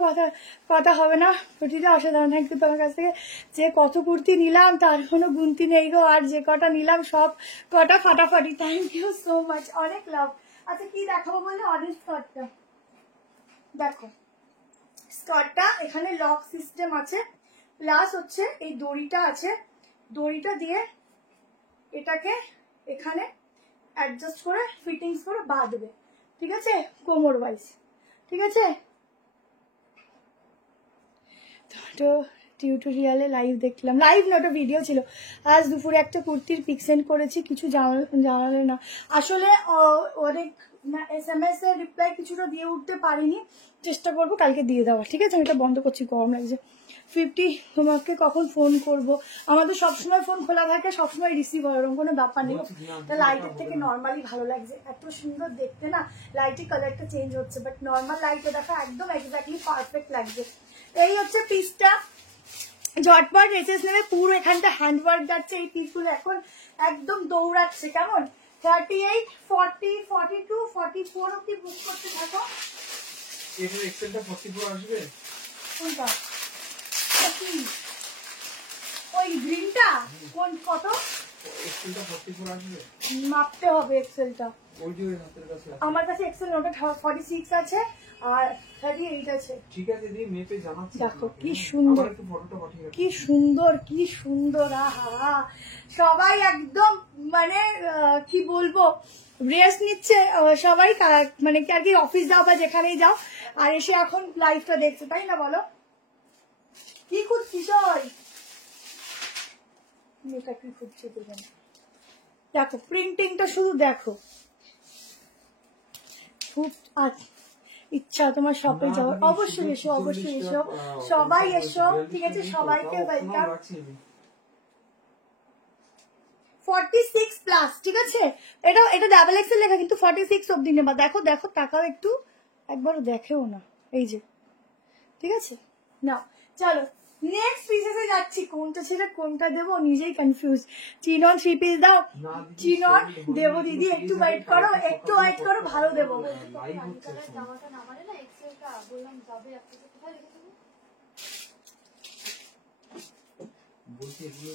কথা হবে না। প্রতিটা অসাধারণ, থ্যাংক ইউ তোমার কাছ থেকে। যে কত কুর্তি নিলাম তার কোনো গুনতি নেই গো, আর যে কটা নিলাম সব কটা ফাটাফাটি, থ্যাংক ইউ সো মাচ, অনেক লাভ। আচ্ছা কি দেখাবো বলে, অরেঞ্জ স্কার্টটা দেখো, স্কার্টটা এখানে লক সিস্টেম আছে, প্লাস হচ্ছে এই দড়িটা আছে, দড়িটা দিয়ে এটাকে এখানে অ্যাডজাস্ট করে ফিটিংস করে বাঁধবে, ঠিক আছে? কোমর ওয়াইজ, ঠিক আছে? তো টিউটোরিয়ালে লাইভ দেখলাম, লাইভ না ওটা ভিডিও ছিল। আজ দুপুরে একটা কুর্তির পিক সেন্ড করেছি, কিছু জানালে না। আসলে অনেক SMS এর রিপ্লাই কিছুটা দিয়ে উঠতে পারিনি, চেষ্টা করবো কালকে দিয়ে দেওয়া, ঠিক আছে? আমি এটা বন্ধ করছি, গরম লাগছে। 50 তোমাকে কখন ফোন করব? আমাদের সবসময় ফোন খোলা থাকে, সবসময় রিসিভ হয়, ওরকম কোনো ব্যাপার নেই। লাইটের থেকে নর্মালি ভালো লাগছে, এত সুন্দর দেখতে না, লাইটের কালারটা চেঞ্জ হচ্ছে, বাট নর্মাল লাইটে দেখা একদম এক্স্যাক্টলি পারফেক্ট লাগছে। এই হচ্ছে পিসটা, ঝটপট এসএস নেবে, পুরো এখানটা হ্যান্ডওয়ার্ক যাচ্ছে, এই পিসগুলো এখন একদম দৌড়াচ্ছে, কেমন? 38, 40, 42, 44 অব্দি বুক করতে থাকো। এটার এক্সেলটা 44 আসবে? কোনটা? ওই গ্রিনটা কোন কত? এক্সেলটা 44 আসবে? মাপতে হবে এক্সেলটা, ওই যে হাতের কাছে আছে। আমার কাছে এক্সেল নোটে 46 আছে আর 38 আছে। ঠিক আছে দিদি, মেপে জানাচ্ছি। দেখো কি সুন্দর, একটু ফটোটা পাঠিয়ে দাও। কি সুন্দর, কি সুন্দর, আহা! সবাই একদম মানে কি বলবো, রেস্ট নিচ্ছে সবাই, মানে আর কি অফিস যাও বা যেখানেই যাও, আর এসে এখন লাইভটা দেখছে, তাই না বলো? কি খুঁজছিস ওই মেয়েটা, কি খুঁজছে দেবেন? দেখো প্রিন্টিংটা শুধু দেখো, খুব ইচ্ছা তোমার শপে যাওয়ার, অবশ্যই এসো, অবশ্যই এসো, সবাই এসো, ঠিক আছে? সবাইকে ওয়েলকাম। 46 প্লাস, ঠিক আছে? এটা ডাবল এক্সেল লেখা, কিন্তু 46 অব্দি নেবা। দেখো দেখো, তাকাও একটু, একবারও দেখেও না, এই যে, ঠিক আছে? না চলো নেক্সট পিসে যাচ্ছি, কোনটা ছেড়ে কোনটা দেবো নিজেই কনফিউজ। চিনন 3 পিস দাও, চিনন দেবো দিদি, একটু ওয়েট করো, একটু ওয়েট করো, ভালো দেবো। জামাটা নামালে না এক্সেলটা, বললাম যাবে আপনাকে, কোথায় রেখে দেবো? বলছি এগুলো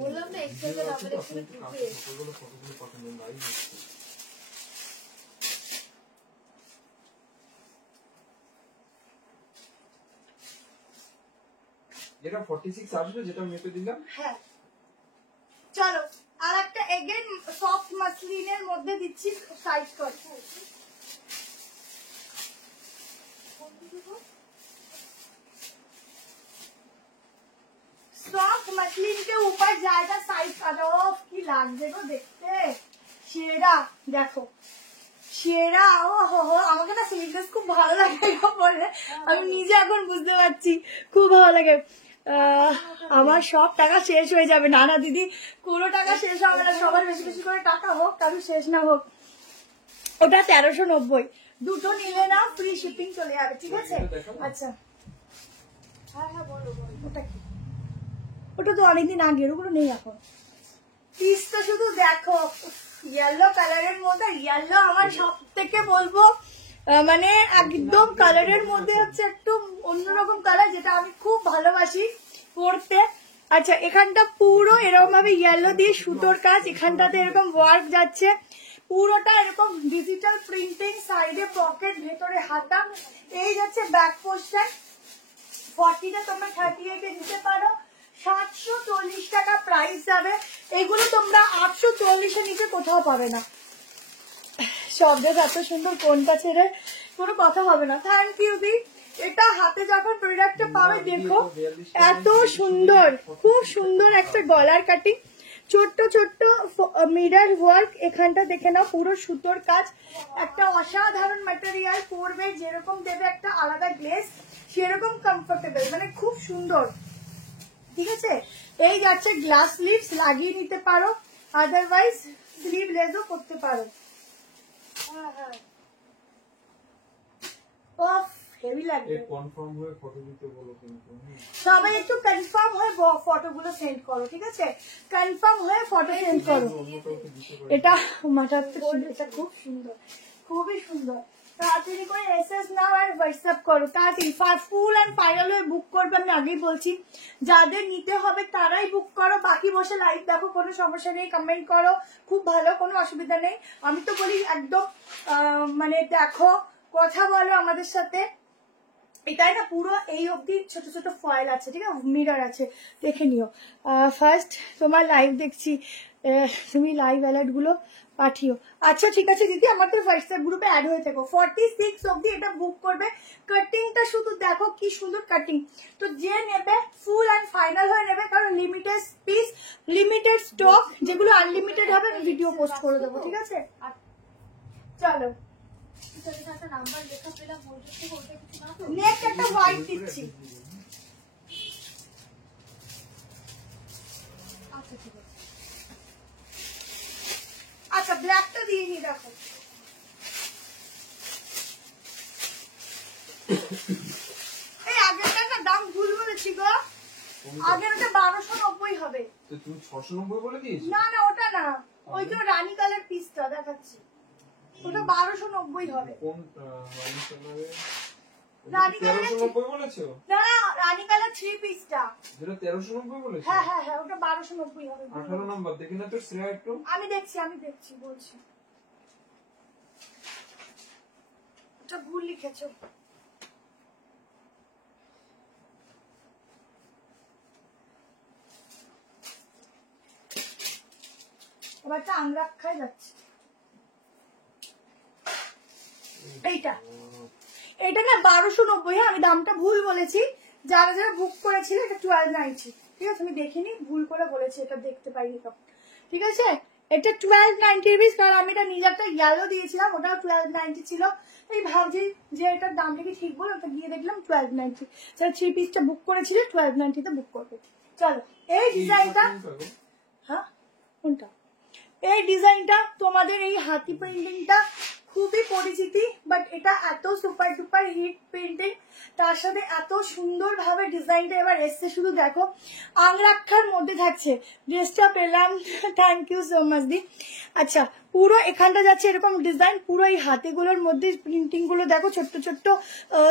বললাম না এক্সেলটা ডাবল এক্সেল টুপে। ফটোগুলো পাঠানো লাইভ হচ্ছে। যেটা 46 আসবে, যেটা মেপে দিলাম। হ্যাঁ চলো, আর একটা এগেন সফট মাসলিনের মধ্যে দিচ্ছি, সাইজ কর। सॉफ्ट मसलिन के ऊपर जाएगा साइज का, की লাগবে গো দেখতে, সেরা দেখো, সেরা। ও হো হো, আমাকে না স্লিভলেস খুব ভালো লাগে বলে, আমি নিজে এখন বুঝতে পারছি, খুব ভালো লাগে। আমার সব টাকা শেষ হয়ে যাবে। না না দিদি, কোনো টাকা শেষ হবে না, সবার বেশি বেশি করে টাকা হোক, কারো শেষ না হোক। ওটা 1390, দুটো নিলে না ফ্রি শিপিং চলে যাবে, ঠিক আছে? আচ্ছা হ্যাঁ হ্যাঁ বলো বলো। ওটা কি? ওটা তো অনেকদিন আগের, ওগুলো নেই এখন। পিসটা শুধু দেখো, ইয়েলো কালারের মধ্যে, ইয়েলো আমার সব থেকে বলবো মানে একদম কালারের মধ্যে হচ্ছে একটু অন্যরকম কালার, যেটা আমি খুব ভালোবাসি পরতে। আচ্ছা, এখানটা পুরো এরকম ভাবে ইয়েলো দিয়ে সুতোর কাজ, এখানটাতে এরকম ওয়ার্ক যাচ্ছে, পুরোটা এরকম ডিজিটাল প্রিন্টিং, সাইডে পকেট, ভেতরে হাতা। এই যাচ্ছে ব্যাক পোর্শন। 40টা তোমরা 38-এ নিতে পারো, 740 টাকা প্রাইস যাবে। এগুলো তোমরা 840-এর নিচে কোথাও পাবে না। সব জায়গা এত সুন্দর, কোনটা ছেড়ে কোনো কথা হবে না। থ্যাংক ইউ দি। এটা হাতে যখন প্রোডাক্টটা পাবে দেখো এত সুন্দর, খুব সুন্দর একটা গলার কাটিং, ছোট্ট ছোট্ট মিরর ওয়ার্ক। এখানটা দেখে নাও, পুরো সুতোর কাজ, একটা অসাধারণ ম্যাটেরিয়াল। পরবে যেরকম দেবে একটা আলাদা গ্লেজ, সেরকম কমফোর্টেবল, মানে খুব সুন্দর। ঠিক আছে, এই যাচ্ছে গ্লাস স্লিভস, লাগিয়ে নিতে পারো, আদারওয়াইজ স্লিভলেসও করতে পারো। হ্যাঁ হ্যাঁ অফ হেভি লাগবে। কনফার্ম হয়ে ফটো দিতে বলো কিন্তু। সবাই একটু কনফার্ম হয়ে ফটোগুলো সেন্ড করো, ঠিক আছে? কনফার্ম হয়ে ফটো সেন্ড করো। অন্য কাউকে দিতে পারি। এটা মাথাতে, এটা খুব সুন্দর, খুবই সুন্দর। তাড়াতাড়ি করে এসএস নাও আর হোয়াটসঅ্যাপ করো তাড়াতাড়ি। ফুল অ্যান্ড ফাইনাল হয়ে বুক করবে, আমি আগেই বলছি। যাদের নিতে হবে তারাই বুক করো, বাকি বসে লাইভ দেখো, কোনো সমস্যা নেই, কমেন্ট করো, খুব ভালো, কোনো অসুবিধা নেই। আমি তো বলি একদম মানে দেখো, কথা বলো আমাদের সাথে। এটাই না পুরো এই অবধি ছোট ছোট ফয়েল আছে, ঠিক আছে, মিরর আছে, দেখে নিও। ফার্স্ট তোমার লাইভ দেখছি, তুমি লাইভ অ্যালার্ট গুলো পাঠিও। আচ্ছা ঠিক আছে দিদি, আমাদের হোয়াটসঅ্যাপ গ্রুপে অ্যাড হয়ে থাকো। 46 অবধি এটা বুক করবে। কাটিংটা শুধু দেখো কি সুন্দর কাটিং। তো যে নেবে ফুল অ্যান্ড ফাইনাল হয়ে নেবে, কারণ লিমিটেড পিস, লিমিটেড স্টক, যেগুলো আনলিমিটেড হবে আমি ভিডিও পোস্ট করে দেবো, ঠিক আছে? চলো, একটা নাম্বার লেখা পেলাম, ওইটা থেকে ওটা কিছু না তো? নেক্সট একটা হোয়াইট দিচ্ছি। আচ্ছা ঠিক আছে। আচ্ছা, ব্ল্যাকটা দিয়ে নি, দেখো। এই আগেরটা না দাম ভুল বলেছি গো, আগের ওটা 1290 হবে। তো তুমি 690 বলে দিয়েছো? না না, ওটা না, ওই যে রানী কালার পিসটা দেখাচ্ছি, ওটা 1290 হবে। কোন রানী কালারে? রানী কালার 1390 বলেছো? না, রানী কালার 3 পিসটা। যেটা 1390 বলেছো? হ্যাঁ হ্যাঁ হ্যাঁ, ওটা 1290 হবে। 18 নাম্বার দেখি না তো শ্রেয়া একটু। আমি দেখছি বলছি, ওটা ভুল লিখেছো। এবারটা আংরাক্ষায় যাচ্ছে। এইটা এটা না 1290, আমি দামটা ভুল বলেছি। যারা যারা বুক করেছিল এটা 1290, ঠিক আছে? আমি দেখিনি, ভুল করে বলেছি, এটা দেখতে পাইনি তখন, ঠিক আছে? এটা 1290 রুপিস, কারণ আমি এটা নিজেরটা ইয়েলো দিয়েছিলাম, ওটা 1290 ছিল। এই ভাবছি যে এটার দামটা কি ঠিক বলে, ওটা গিয়ে দেখলাম 1290। যারা 3 পিসটা বুক করেছিল 1290 তে বুক করবে। চলো, এই ডিজাইনটা, হ্যাঁ কোনটা? এই ডিজাইনটা তোমাদের এই হাতি প্রিন্টিংটা খুবই পরিচিতি, বাট এটা এত সুপার ডুপার হিট প্রিন্টিং, তার সাথে এত সুন্দর ভাবে ডিজাইনটা এবার এসছে। শুধু দেখো, আংরাক্ষার মধ্যে থাকছে, ড্রেসটা পেলাম, থ্যাংক ইউ সো মাচ দি। আচ্ছা, পুরো এখানটা যাচ্ছে এরকম ডিজাইন, পুরো এই হাতিগুলোর মধ্যে প্রিন্টিং গুলো দেখো, ছোট্ট ছোট্ট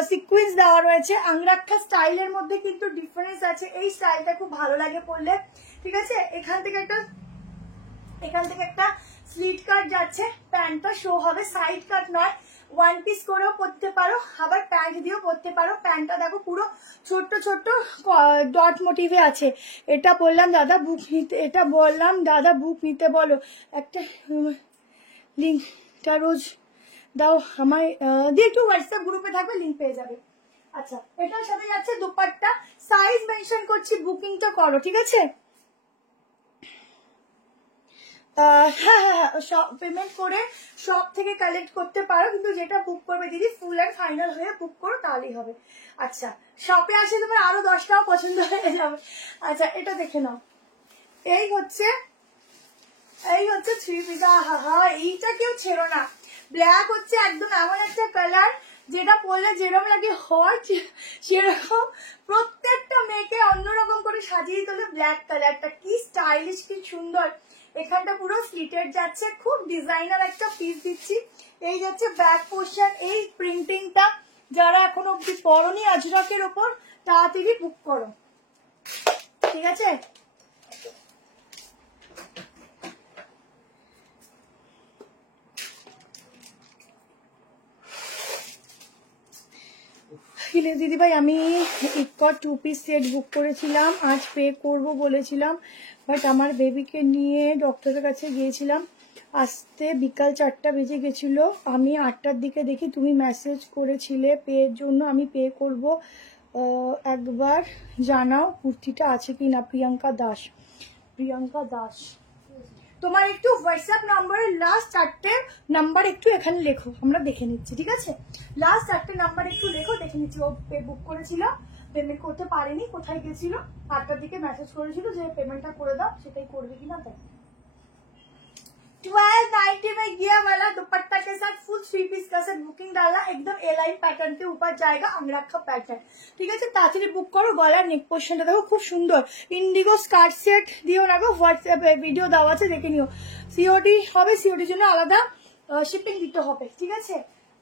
সিকুয়েন্স দেওয়া রয়েছে। আংরাক্ষা স্টাইলের মধ্যে কিন্তু ডিফারেন্স আছে, এই স্টাইলটা খুব ভালো লাগে পরলে, ঠিক আছে? এখান থেকে একটা স্লিট কাট যাচ্ছে, প্যান্টটা শো হবে, সাইড কাট নয়, ওয়ান পিস করেও পরতে পারো, আবার প্যান্ট দিয়েও পরতে পারো। প্যান্টটা দেখো পুরো ছোট্ট ছোট্ট ডট মোটিভে আছে। এটা বললাম দাদা বুক নিতে, এটা বললাম দাদা বুক নিতে বলো, একটা লিঙ্কটা রোজ দাও আমায় দিয়ে, একটু হোয়াটসঅ্যাপ গ্রুপে থাকবে, লিঙ্ক পেয়ে যাবে। আচ্ছা, এটার সাথে যাচ্ছে দুপাট্টা, সাইজ মেনশন করছি, বুকিংটা করো, ঠিক আছে? হ্যাঁ হ্যাঁ হ্যাঁ, সব পেমেন্ট করে শপ থেকে কালেক্ট করতে পারো, কিন্তু যেটা বুক করবে দিদি ফুল অ্যান্ড ফাইনাল হয়ে বুক করো, তাহলেই হবে। আচ্ছা, শপে আসে তোমার আরো 10টাও পছন্দ হয়ে যাবে। আচ্ছা, এটা দেখে নাও, এই হচ্ছে 3 পিস। হা, এইটা কেউ ছেড়ো না। ব্ল্যাক হচ্ছে একদম এমন একটা কালার যেটা পরলে যেরকম লাগে হট সেরকম প্রত্যেকটা মেয়েকে অন্যরকম করে সাজিয়ে তোলে ব্ল্যাক কালারটা। কি স্টাইলিশ, কি সুন্দর। এখানটা পুরো স্লিটেড যাচ্ছে, খুব ডিজাইনার একটা পিস দিচ্ছি। এই যাচ্ছে ব্যাক পোর্শন, এই প্রিন্টিংটা যারা এখনো অব্দি পরনি আজরাকের ওপর তাড়াতাড়ি বুক করো, ঠিক আছে। দিদি ভাই আমি ইক্কর 2 পিস সেট বুক করেছিলাম, আজ পে করব বলেছিলাম, বাট আমার বেবিকে নিয়ে ডক্টরের কাছে গিয়েছিলাম, আসতে বিকাল 4টা বেজে গেছিলো। আমি 8টার দিকে দেখি তুমি মেসেজ করেছিলে পেয়ের জন্য, আমি পে করব, একবার জানাও কুর্তিটা আছে কি না। প্রিয়াঙ্কা দাস, প্রিয়াঙ্কা দাস, তোমার একটু হোয়াটসঅ্যাপ নাম্বারের লাস্ট 4টে নাম্বার একটু এখানে লেখো, আমরা দেখে নিচ্ছি, ঠিক আছে। লাস্ট 4টে নাম্বার একটু লেখো, দেখে নিচ্ছি। ও বুক করেছিল, পেমেন্ট করতে পারেনি, কোথায় গেছিল, 8টার দিকে মেসেজ করেছিল যে পেমেন্টটা করে দাও, সেটাই করবে কিনা তাই। 1290 में ये वाला दुपट्टा के साथ फुल 3 पीस का सेट बुकिंग डालना, एकदम ए लाइन पैटर्न के ऊपर जाएगा, अंगरखा पैटर्न, ঠিক আছে। তাড়াতাড়ি বুক করো। গলার নেক পোর্শনটা দেখো খুব সুন্দর, ইন্ডিগো স্কার্ট সেট দিও না গো, হোয়াটসঅ্যাপে ভিডিও দেওয়া আছে দেখে নিও। সিওডি হবে, সিওডির জন্য আলাদা শিপিং দিতে হবে, ঠিক আছে।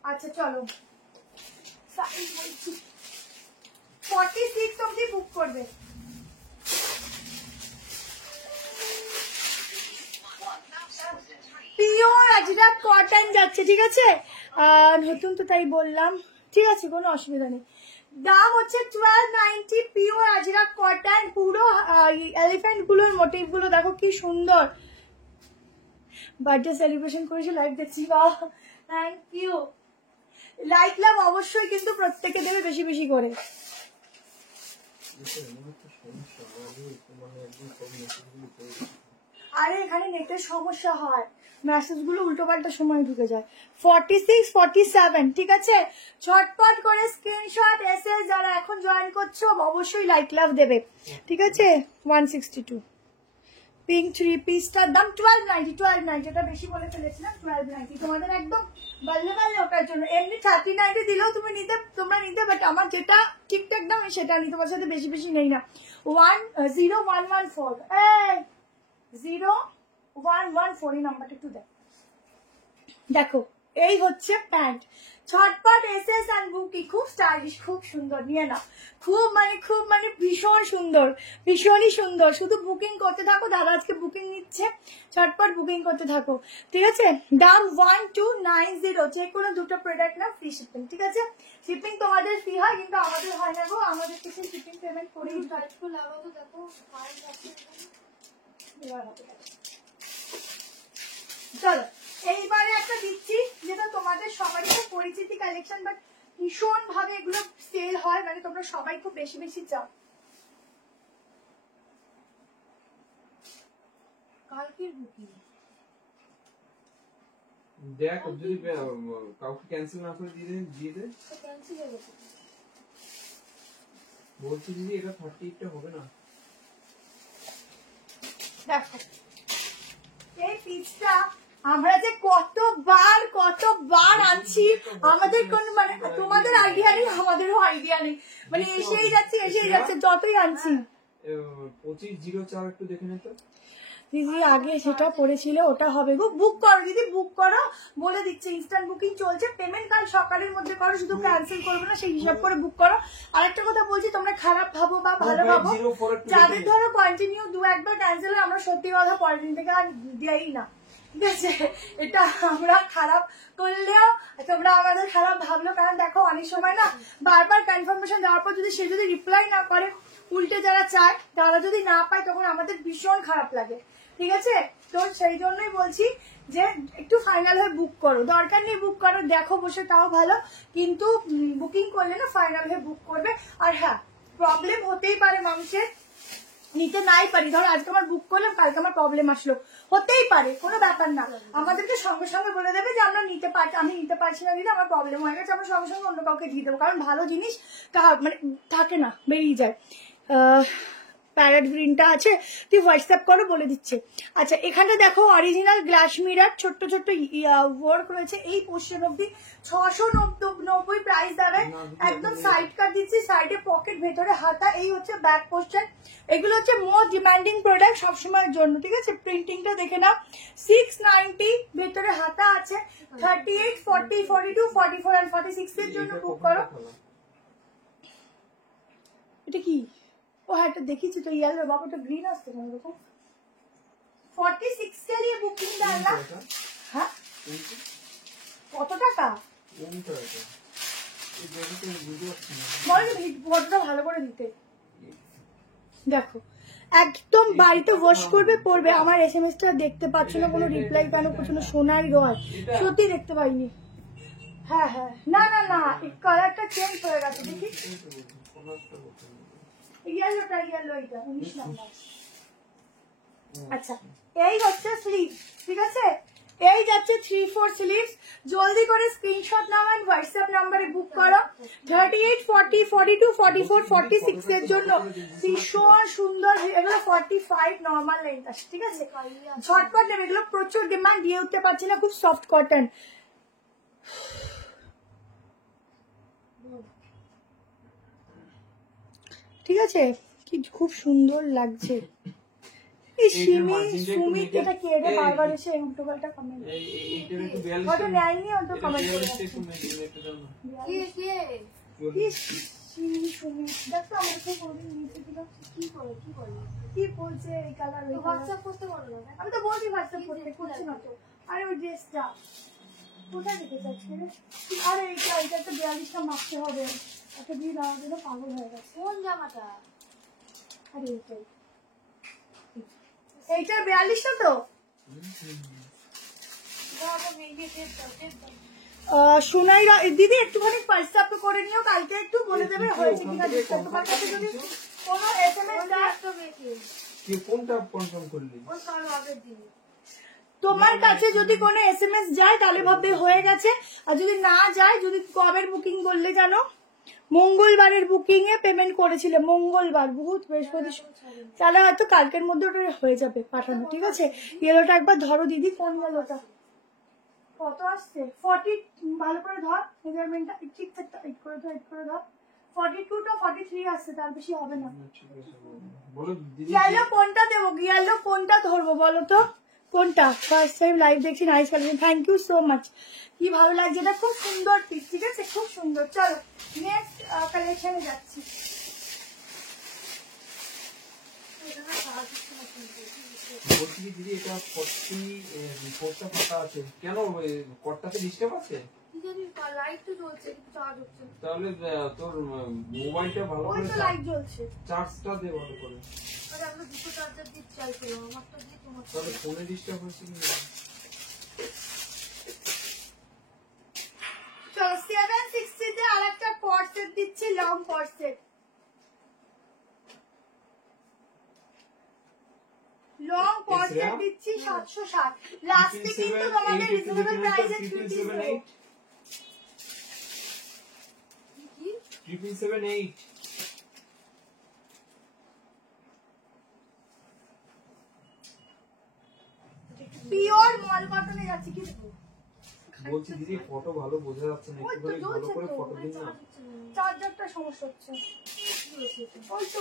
আচ্ছা চলো, 46 অবধি বুক করবে। পিওর আজরাক কটন যাচ্ছে, ঠিক আছে। নতুন তো তাই বললাম, ঠিক আছে, কোনো অসুবিধা নেই। দাম হচ্ছে 1290, পিওর আজরাক কটন, পুরো এলিফ্যান্ট গুলোর মোটিভ গুলো দেখো কি সুন্দর। বার্থডে সেলিব্রেশন করেছে, লাইভ দেখছি, থ্যাংক ইউ। লাইক লাভ অবশ্যই কিন্তু প্রত্যেকে দেবে বেশি বেশি করে। আরে এখানে নেটের সমস্যা হয়, মেসেজ গুলো উল্টো পাল্টা সময় ঢুকে যায়। 46 47, ঠিক আছে। ঝটপট করে স্ক্রিনশট এসে যারা এখন জয়েন করছো অবশ্যই লাইক লাভ দেবে, ঠিক আছে। 162 পিঙ্ক 3 পিসটার দাম 1290, এটা বেশি বলে ফেলেছিলাম। 1290 তোমাদের একদম বাল্লে বাল্লে ওটার জন্য। এমনি 3090 দিলেও তোমরা নিতে, বাট আমার যেটা ঠিকঠাক দাম সেটা নি, তোমার সাথে বেশি বেশি নেই না। 0114, 0114 এই নাম্বারটা একটু দেখো। এই হচ্ছে প্যান্ট, ছটপট এসএস এন্ড বুকি, খুব স্টাইলিশ, খুব সুন্দর, নিয়ে নাও। খুব মানে ভীষণ সুন্দর, ভীষণই সুন্দর। শুধু বুকিং করতে থাকো, দাদা আজকে বুকিং নিচ্ছে, ছটপট বুকিং করতে থাকো, ঠিক আছে। দাম 1290, যে কোনো দুটো প্রোডাক্ট না ফ্রি শিপিং, ঠিক আছে। শিপিং তোমাদের ফ্রি হয়, কিন্তু আমাদের হয় না গো, আমাদের কিছু শিপিং পেমেন্ট করে একটু লাগাও তো, দেখো চলো এইবারে একটা দিচ্ছি যেটা তোমাদের সবারই খুব পরিচিতি কালেকশন, বাট ভীষণ ভাবে এগুলো সেল হয়, মানে তোমরা সবাই খুব বেশি বেশি চাও। কালকের বুকিং দেখ, যদি কাউকে ক্যান্সেল না করে দিয়ে দে। ক্যান্সেল হয়ে গেছে। বলছি দিদি এটা 38টা হবে না। দেখো এই পিসটা আমরা যে কতবার আনছি, আমাদের কোন মানে তোমাদের আইডিয়া নেই, আমাদেরও আইডিয়া নেই, মানে এসেই যাচ্ছে যতই আনছি। 2504 একটু দেখে নে তো দিদি, আগে যেটা পড়েছিল ওটা হবে গো। বুক করো দিদি, বুক করো, বলে দিচ্ছে ইনস্ট্যান্ট বুকিং চলছে। পেমেন্ট কাল সকালের মধ্যে করো, শুধু ক্যান্সেল করবে না, সেই হিসাব করে বুক করো। আরেকটা কথা বলছি, তোমরা খারাপ ভাবো বা ভালো ভাবো, যাদের ধরো কন্টিনিউ 2-1বার ক্যান্সেল হয়, আমরা সত্যি কথা পরের দিন থেকে আর দিই না, ঠিক আছে। এটা আমরা খারাপ করলেও তোমরা আমাদের খারাপ ভাবলো, কারণ দেখো অনেক সময় না বারবার কনফার্মেশন দেওয়ার পর যদি সে যদি রিপ্লাই না করে, উল্টে যারা চায় তারা যদি না পায়, তখন আমাদের ভীষণ খারাপ লাগে, ঠিক আছে। তো সেই জন্যই বলছি যে একটু ফাইনাল হয়ে বুক করো, দরকার নেই বুক করো, দেখো বসে তাও ভালো, কিন্তু বুকিং করলে না ফাইনাল হয়ে বুক করবে। আর হ্যাঁ, প্রবলেম হতেই পারে মানুষের, নিতে নাই পারি, ধরো আজকে আমার বুক করলাম, কালকে আমার প্রবলেম আসলো, হতেই পারে, কোনো ব্যাপার না। আমাদেরকে সঙ্গে সঙ্গে বলে দেবে যে আমি নিতে পারছি না দিদি, আমার প্রবলেম হয়ে গেছে, আমরা সঙ্গে সঙ্গে অন্য কাউকে দিয়ে দেবো, কারণ ভালো জিনিস মানে থাকে না, বেরিয়ে যায়। প্যারেট গ্রিনটা আছে, তুই হোয়াটসঅ্যাপ করো, বলে দিচ্ছে। আচ্ছা, এখানে দেখো অরিজিনাল গ্লাস মিরার, ছোট্ট ছোট্ট ওয়ার্ক রয়েছে। এই পোর্শন অব্দি 690 প্রাইস দেবে। একদম সাইড কাট দিচ্ছি, সাইডে পকেট, ভেতরে হাতা। এই হচ্ছে ব্যাক পোর্শন। এগুলো হচ্ছে মোস্ট ডিমান্ডিং প্রোডাক্ট সবসময়ের জন্য, ঠিক আছে। প্রিন্টিংটা দেখে নাও, 690, ভেতরে হাতা আছে। 38, 40, 42, 44 আর 46 এর জন্য বুক করো। এটা কি? ও হ্যাঁ, এটা দেখিছি তো, ইয়েলো। বাবা, ওটা গ্রিন আসছে না এরকম। 46 के लिए बुकिंग डालना। हाँ, কত টাকা? বলো ফটোটা ভালো করে দিতে। দেখো, একদম বাড়িতে ওয়াশ করবে, পড়বে। আমার SMS টা দেখতে পাচ্ছ না, কোনো রিপ্লাই কেন করছো না? সোনার গয়, সত্যি দেখতে পাইনি। হ্যাঁ হ্যাঁ, না না না, কালারটা চেঞ্জ হয়ে গেছে, দেখি। ইয়েলোটা, ইয়েলো, এটা 19 নাম্বার। আচ্ছা, এই হচ্ছে স্লিভ, ঠিক আছে। এই যাচ্ছে 3-4 স্লিভস। জলদি করে স্ক্রিনশট নাও এন্ড হোয়াটসঅ্যাপ নাম্বারে বুক করো। 38, 40, 42, 44, 46 এর জন্য ভীষণ সুন্দর। এগুলো 45 নর্মাল লেন্থ আছে, ঠিক আছে। ঝটপট নেবে, এগুলো প্রচুর ডিমান্ড, দিয়ে উঠতে পারছি না। খুব সফট কটন, ঠিক আছে। কি খুব সুন্দর লাগছে। সুমিত এটা কে রে? বারবার এসে উল্টো পাল্টা কমেন্ট। ওটা নেয়নি, ওটা কমেন্ট করে সুমিত। দেখো আমাকে কোনদিন নিচে দিল, কি বলছে এই কালার? হোয়াটসঅ্যাপ করতে বলো না। আমি তো বলছি হোয়াটসঅ্যাপ করতে, করছি না তো। আরে ওই ড্রেসটা কোথায় রেখেছে আজকে? আরে এটা তো 42টা মাপতে হবে। একটা দিয়ে দেওয়ার জন্য পাগল হয়ে গেছে। কোন জামাটা? আরে এইটাই, এইটা 42টা তো। সোনাই দিদি একটুখানি হোয়াটসঅ্যাপ করে নিও, কালকে একটু বলে দেবে হয়েছে কিনা। তোমার কাছে যদি কোনো SMS যায়, কোনটা কনফার্ম করলি? তোমার কাছে যদি কোনো SMS যায় তাহলে ভাববে হয়ে গেছে। আর যদি না যায়, যদি কবের বুকিং বললে জানো, মঙ্গলবারের বুকিং এ পেমেন্ট করেছিলে, মঙ্গলবার, বহুত বৃহস্পতি, তাহলে হয়তো কালকের মধ্যে ওটা হয়ে যাবে পাঠানো, ঠিক আছে। ইয়েলোটা একবার ধরো দিদি, কোন ইয়েলোটা? কত আসছে? 40, ভালো করে ধর মেজারমেন্টটা, ঠিক টাইট করে ধর, 42 টা 43 আসছে, তার বেশি হবে না। ইয়েলো কোনটা দেবো? ইয়েলো কোনটা ধরবো বলো তো? কোনটা? ফার্স্ট টাইম লাইভ দেখছি, nice collection, thank you so much. কি ভালো লাগছে, এটা খুব সুন্দর পিস, ঠিক আছে, খুব সুন্দর। চলো নেক্সট কালেকশনে যাচ্ছি। বলছি কি দিদি, এটা 44টা ফাঁকা আছে কেন? কটটাতে ডিস্টার্ব আছে? তাহলে তোর মোবাইলটা ভালো করে চার্জটা দে ভালো করে। তাহলে ফোনে ডিস্টার্ব হচ্ছে কি? চলো 760 তে আরেকটা কর্ড সেট দিচ্ছি, long coord set. Long coord set দিচ্ছি 760। লাস্টে কিন্তু তোমাদের রিজনেবল প্রাইসে 378। 378 পিওর মল কটনে যাচ্ছে। কি বলছি দিদি, ফটো ভালো বোঝা যাচ্ছে না, একটু ভালো করে ফটো দিন না। চার্জারটা সমস্যা হচ্ছে, ওই তো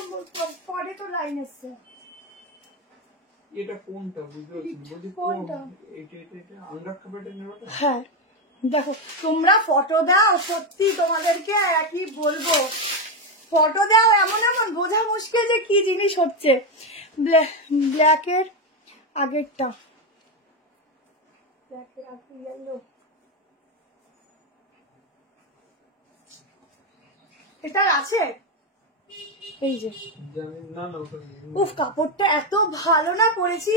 পরে তো লাইন এসছে। এটা কোনটা বুঝতে পারছি না। বলছি কোনটা? এটা আন্ডার কাভারটা নেওয়াটা। হ্যাঁ দেখো, তোমরা ফটো দাও, সত্যি তোমাদেরকে কি বলবো, ফটো দাও এমন এমন বোঝা মুশকিল যে কি জিনিস হচ্ছে। ব্ল্যাকের আগেরটা, ব্ল্যাকের আগে ইয়েলো, এটা আছে এই যে। উফ, কাপড়টা এত ভালো না পরেছি,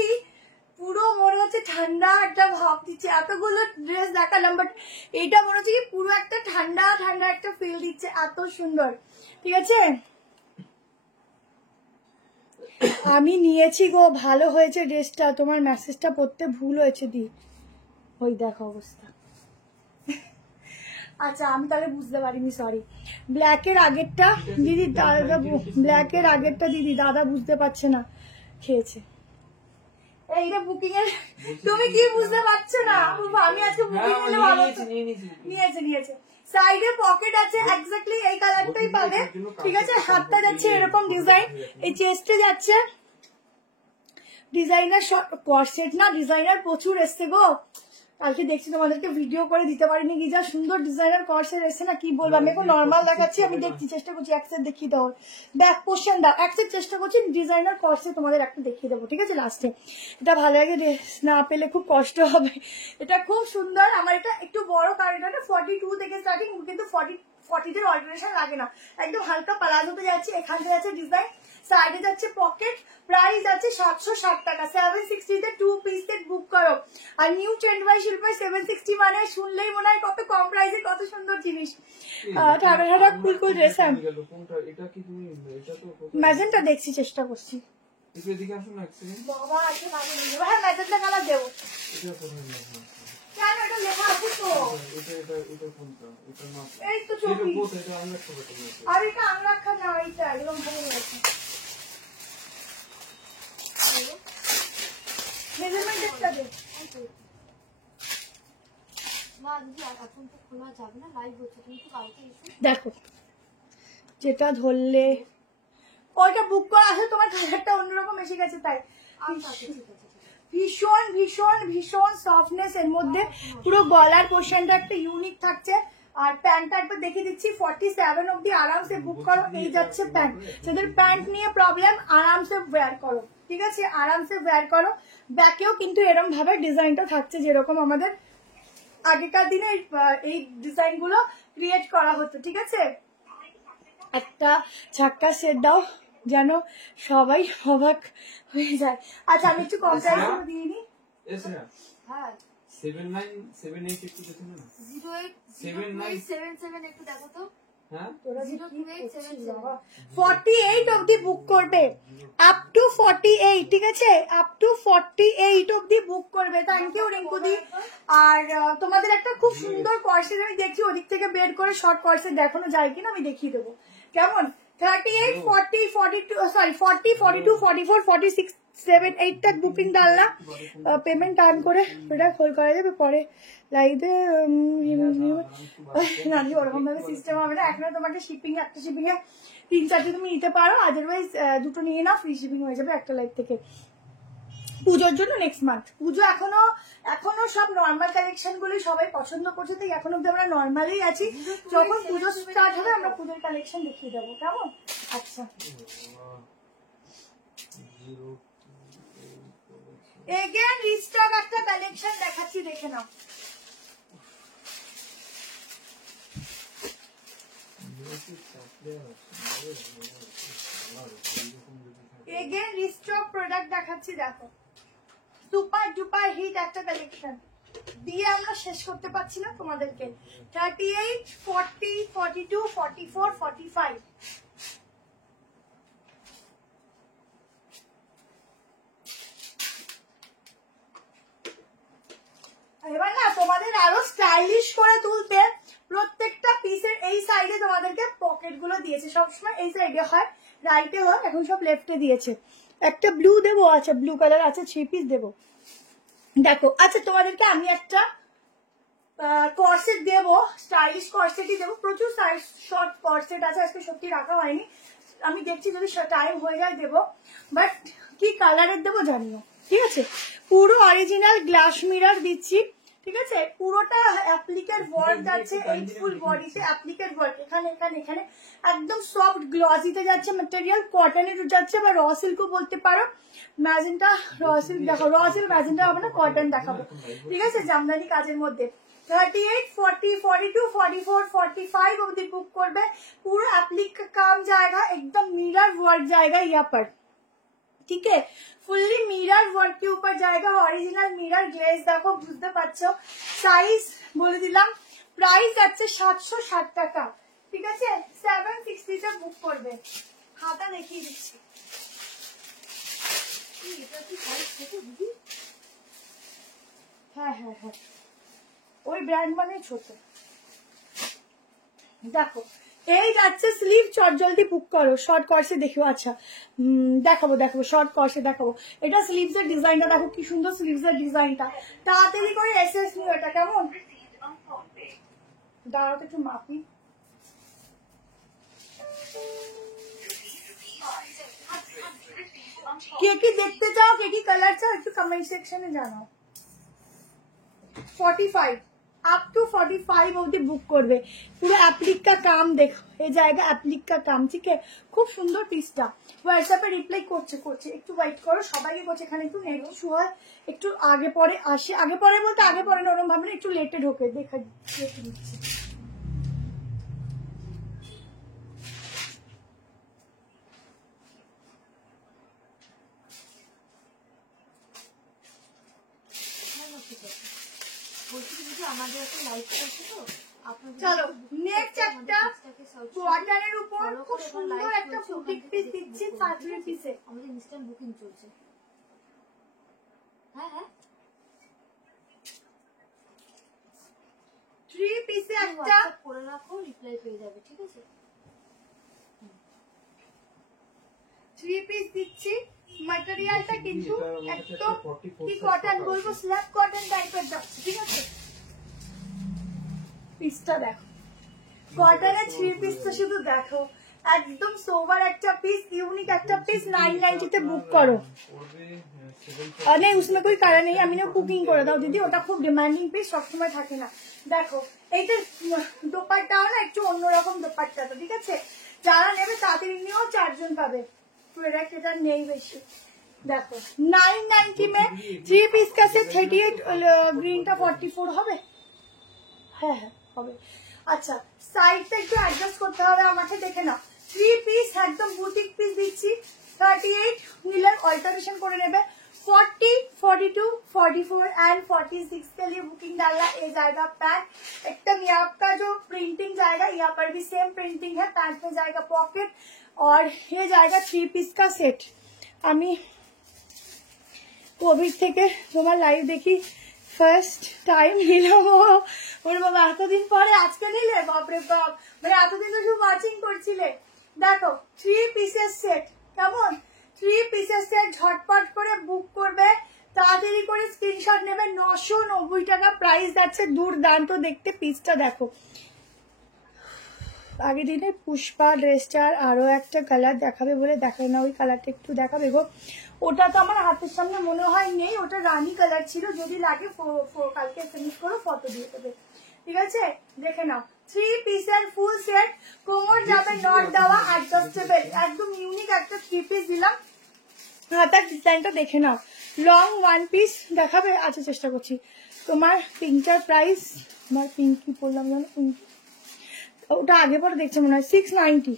পুরো মনে হচ্ছে ঠান্ডা একটা ভাব দিচ্ছে। এতগুলো ড্রেস দেখালাম, বাট এটা মনে হচ্ছে কি পুরো একটা ঠান্ডা ঠান্ডা একটা ফিল দিচ্ছে, এত সুন্দর, ঠিক আছে। আমি নিয়েছি গো, ভালো হয়েছে ড্রেসটা, তোমার মেসেজটা পড়তে ভুল হয়েছে দি, ওই দেখো অবস্থা। আচ্ছা, আমি তাহলে বুঝতে পারিনি, সরি। ব্ল্যাকের আগেরটা দিদি, ব্ল্যাকের আগেরটা দিদি দাদা বুঝতে পারছে না, খেয়েছে। এইটা বুকিং এর, তুমি কি বুঝতে পারছো না? আমি আজকে বুকিং নিলে ভালো হতো। নিয়েছে। সাইডে পকেট আছে, এক্স্যাক্টলি এই কালারটাই পাবে, ঠিক আছে। হাতটা যাচ্ছে এরকম ডিজাইন, এই চেস্টে যাচ্ছে ডিজাইনার কর্সেট না, ডিজাইনার প্রচুর এসছে গো। কালকে দেখছি তোমাদেরকে ভিডিও করে দিতে পারিনি, কি যা সুন্দর ডিজাইনার কর্সেট এসছে না, কি বলবো। আমি এখন নর্মাল দেখাচ্ছি, আমি দেখছি, চেষ্টা করছি এক সেট দেখিয়ে দেওয়ার। ব্যাক পোর্শন দাও, এক সেট চেষ্টা করছি ডিজাইনার কর্সেট তোমাদের একটা দেখিয়ে দেবো, ঠিক আছে লাস্টে। এটা ভালো লাগে, না পেলে খুব কষ্ট হবে। এটা খুব সুন্দর, আমার এটা একটু বড়, কারণ এটা 42 থেকে স্টার্টিং, কিন্তু 40 অল্টারেশন লাগে না, একদম হালকা প্লাজোতে যাচ্ছে। এখান থেকে যাচ্ছে ডিজাইন, সাইডে যাচ্ছে পকেট, প্রাইস আছে 760 টাকা। 760 তে 2 পিস সেট বুক করো। আর নিউ ট্রেন্ড বাই শিল্পা 760 মানে শুনলেই মনে হয় কত কম প্রাইসে কত সুন্দর জিনিস। ঠাডা কুল ড্রেস। ম্যাজেন্টা দেখছি, চেষ্টা করছি। বাবা আছে হ্যাঁ, ম্যাজেন্টা কালার দেবো। কেন, এটা লেখা আছে তো। এই তো ছবি। আর এটা আনরাখা না, এইটা একদম ভালো লাগছে। মেজারমেন্টটা দে। দেখো যেটা ধরলে ওইটা বুক করা আছে, তোমার কালারটা অন্যরকম এসে গেছে, তাই ভীষণ ভীষণ ভীষণ সফটনেস এর মধ্যে। পুরো গলার পোর্শনটা একটা ইউনিক থাকছে। আর প্যান্টটা একবার দেখিয়ে দিচ্ছি, 47 অব্দি আরামসে বুক করো। এই যাচ্ছে প্যান্ট, যাদের প্যান্ট নিয়ে প্রবলেম আরামসে ওয়্যার করো, ঠিক আছে, আরামসে ওয়্যার করো। ব্যাকেও কিন্তু এরকম ভাবে ডিজাইনটা থাকছে, যেরকম আমাদের আগেকার দিনে এই ডিজাইন গুলো ক্রিয়েট করা হতো, ঠিক আছে। একটা ঝাক্কা সেট দাও যেন সবাই অবাক হয়ে যায়। আচ্ছা আমি একটু কম প্রাইস দিয়ে নিই। হ্যাঁ 7978 একটু দেখো না। 087977 একটু দেখো তো। হ্যাঁ 48 অবধি বুক করবে, আপ টু 48, ঠিক আছে, আপ টু 48 অবধি বুক করবে। Thank you রিঙ্কুদি। আর তোমাদের একটা খুব সুন্দর কর্সেট আমি দেখছি, ওদিক থেকে বের করে শর্ট কর্সেট দেখানো যায় কিনা আমি দেখিয়ে দেবো, কেমন। 38, 40, 42, সরি 40, 42, 44, 46, 7, 8 तक বুকিং ডালনা, পেমেন্ট টার্ন করে ওটা খোল করা যাবে পরে লাইভে। না ওরকম ভাবে সিস্টেম হবে না, এখনো তোমাকে শিপিং, একটা শিপিং এ 3-4টে তুমি নিতে পারো, আদারওয়াইজ দুটো নিয়ে নাও, ফ্রি শিপিং হয়ে যাবে একটা লাইভ থেকে। পুজোর জন্য নেক্সট মান্থ পুজো, এখনো সব নর্মাল কালেকশন গুলি সবাই পছন্দ করছে, তাই এখন অব্দি আমরা নর্মালি আছি। যখন পুজো স্টার্ট হবে আমরা পুজোর কালেকশন দেখিয়ে দেবো, কেমন। আচ্ছা এগেন রিস্টক একটা কালেকশন দেখাচ্ছি, দেখে নাও। এগেন রিস্টক প্রোডাক্ট দেখাচ্ছি, দেখো সুপার ডুপার হিট একটা কালেকশন দিয়ে আমরা শেষ করতে পারছি না তোমাদেরকে। 38, 40, 42, 44, 45। এবার না তোমাদের আরো স্টাইলিশ করে তুলতে প্রত্যেকটা পিসের এই সাইডে তোমাদেরকে পকেট গুলো দিয়েছে, সবসময় এই সাইডে হয়, রাইটে হয়, এখন সব লেফটে দিয়েছে। একটা ব্লু দেবো, আচ্ছা ব্লু কালার আছে, 3 পিস দেবো, দেখো। আচ্ছা তোমাদেরকে আমি একটা কর্সেট দেবো, স্টাইলিশ কর্সেটই দেবো, প্রচুর শর্ট কর্সেট আছে, আজকে সত্যি রাখা হয়নি, আমি দেখছি যদি টাইম হয়ে যায় দেবো, বাট কি কালারের দেবো জানিও, ঠিক আছে। পুরো অরিজিনাল গ্লাস মিরর দিচ্ছি, ঠিক আছে, পুরোটা অ্যাপ্লিকের ওয়ার্ক যাচ্ছে, এই ফুল বডিতে অ্যাপ্লিকের ওয়ার্ক, এখানে এখানে এখানে একদম সফট গ্লসিতে যাচ্ছে মেটেরিয়াল, কটনের যাচ্ছে বা র সিল্কও বলতে পারো। ম্যাজেন্টা র সিল্ক দেখো, র সিল্ক ম্যাজেন্টা হবে না, কটন দেখাবো, ঠিক আছে, জামদানি কাজের মধ্যে। 38, 40, 42, 44, 45 অবধি বুক করবে। পুরো অ্যাপ্লিক কাম জায়গা, एकदम मिरर वर्क जाएगा यहाँ पर, ठीक है, फुल्ली मिरर वर्क के ऊपर जाएगा, ओरिजिनल मिरर ग्लेज देखो, বুঝতে পারছো। সাইজ বলে দিলাম, প্রাইস আছে 760 টাকা, ঠিক আছে। 760 তে বুক করবে। হাতা দেখিয়ে দিচ্ছি, হ্যাঁ হ্যাঁ হ্যাঁ ওই ব্র্যান্ড মানে ছোট। দেখো এই যাচ্ছে স্লিভ, চট জলদি বুক করো। শর্ট কর্সে দেখো, আচ্ছা দেখাবো শর্ট কর্সে দেখাবো। এটা স্লিভস এর ডিজাইনটা দেখো, কি সুন্দর স্লিভস এর ডিজাইনটা। তাড়াতাড়ি করে এসএস নিও এটা, কেমন? দাঁড়াও একটু মাপি। কে কি দেখতে চাও, কে কি কালার চাও, একটু কমেন্ট সেকশনে জানাও। 45 अप टू 45 অবধি বুক করবে। পুরো অ্যাপ্লিক কা কাম দেখো, এই জায়গা অ্যাপ্লিক কা কাম, ঠিক আছে? খুব সুন্দর পিসটা। হোয়াটসঅ্যাপে রিপ্লাই করছে, একটু ওয়েট করো, সবাইকে করছে। এখানে একটু নেট ইস্যু হয়, একটু আগে পরে আসে, আগে পরে বলতে আগে পরে নরম ভাবে একটু লেটে ঢোকে, দেখে দিচ্ছি। চলো নেক্সট একটা কটনের উপর খুব সুন্দর একটা বুটিক পিস দিচ্ছি, 5 পিসে। আমাদের ইনস্ট্যান্ট বুকিং চলছে। হ্যাঁ হ্যাঁ 3 পিসে একটা করে রাখো, রিপ্লাই পেয়ে যাবে, ঠিক আছে? 3 পিস দিচ্ছি। ম্যাটেরিয়ালটা কিন্তু একদম কি কটন বলবো, স্ল্যাব কটন টাইপের যাচ্ছে, ঠিক আছে? পিসটা দেখো, কটনের 3 পিসটা শুধু দেখো, একদম সোবার একটা পিস, ইউনিক একটা পিস। 990 তে বুক করো। नहीं उसमें कोई कारण नहीं, আমি না কুকিং করে দাও দিদি, ওটা খুব ডিমান্ডিং পিস, সবসময় থাকে না। দেখো এইটা দোপাট্টাও না একটু অন্যরকম দোপাট্টাটা, ঠিক আছে? যারা নেবে তাড়াতাড়ি নিয়েও 4 জন পাবে, প্রোডাক্ট এটা নেই বেশি। দেখো 990 में 3 পিস का से 38 গ্রিনটা 44 হবে। হ্যাঁ হ্যাঁ হবে। আচ্ছা সাইডটা একটু অ্যাডজাস্ট করতে হবে আমাকে, দেখে নাও। 3 পিস একদম বুটিক পিস দিচ্ছি, 38 নিলে অল্টারেशन করে नेबे। 40, 42, 44 एंड 46 के लिए बुकिंग डालना। ये जाएगा पैंट, एकदम ये आपका जो प्रिंटिंग जाएगा, यहाँ पर भी सेम प्रिंटिंग है। पैंट में जाएगा पॉकेट और ये जाएगा 3 পিস का सेट। আমি কোভিড থেকে তোমার লাইভ দেখি, ফার্স্ট টাইম নিলাম। ওর বাবা এতদিন পরে আজকে নিলে, বাপরে বাপ, মানে এতদিন তো শুধু ওয়াচিং করছিলে। দেখো 3 পিসের সেট, কেমন? 3 পিসের সেট ঝটপট করে বুক করবে, তাড়াতাড়ি করে স্ক্রিনশট নেবে। 990 টাকা প্রাইস যাচ্ছে, দুর্দান্ত দেখতে। পিসটা দেখো, আগের দিনে পুষ্পা ড্রেসটার আরো একটা কালার দেখাবে বলে দেখাবে না, ওই কালারটা একটু দেখাবে গো। ওটা তো আমার হাতের সামনে মনে হয় নেই, ওটা রানী কালার ছিল। যদি লাগে কালকে ফিনিশ করো, ফটো দিয়ে দেবে, ঠিক আছে? দেখে নাও 3 পিসের ফুল সেট, কোমর যাবে নট দেওয়া, অ্যাডজাস্টেবল, একদম ইউনিক একটা 3 পিস দিলাম। হাতার ডিজাইনটা দেখে নাও। লং 1 পিস দেখাবে, আচ্ছা চেষ্টা করছি। তোমার পিঙ্কটার প্রাইস, আমার পিঙ্ক কি বললাম জানো, পিঙ্ক ওটা আগে পরে দেখছে মনে হয় 690,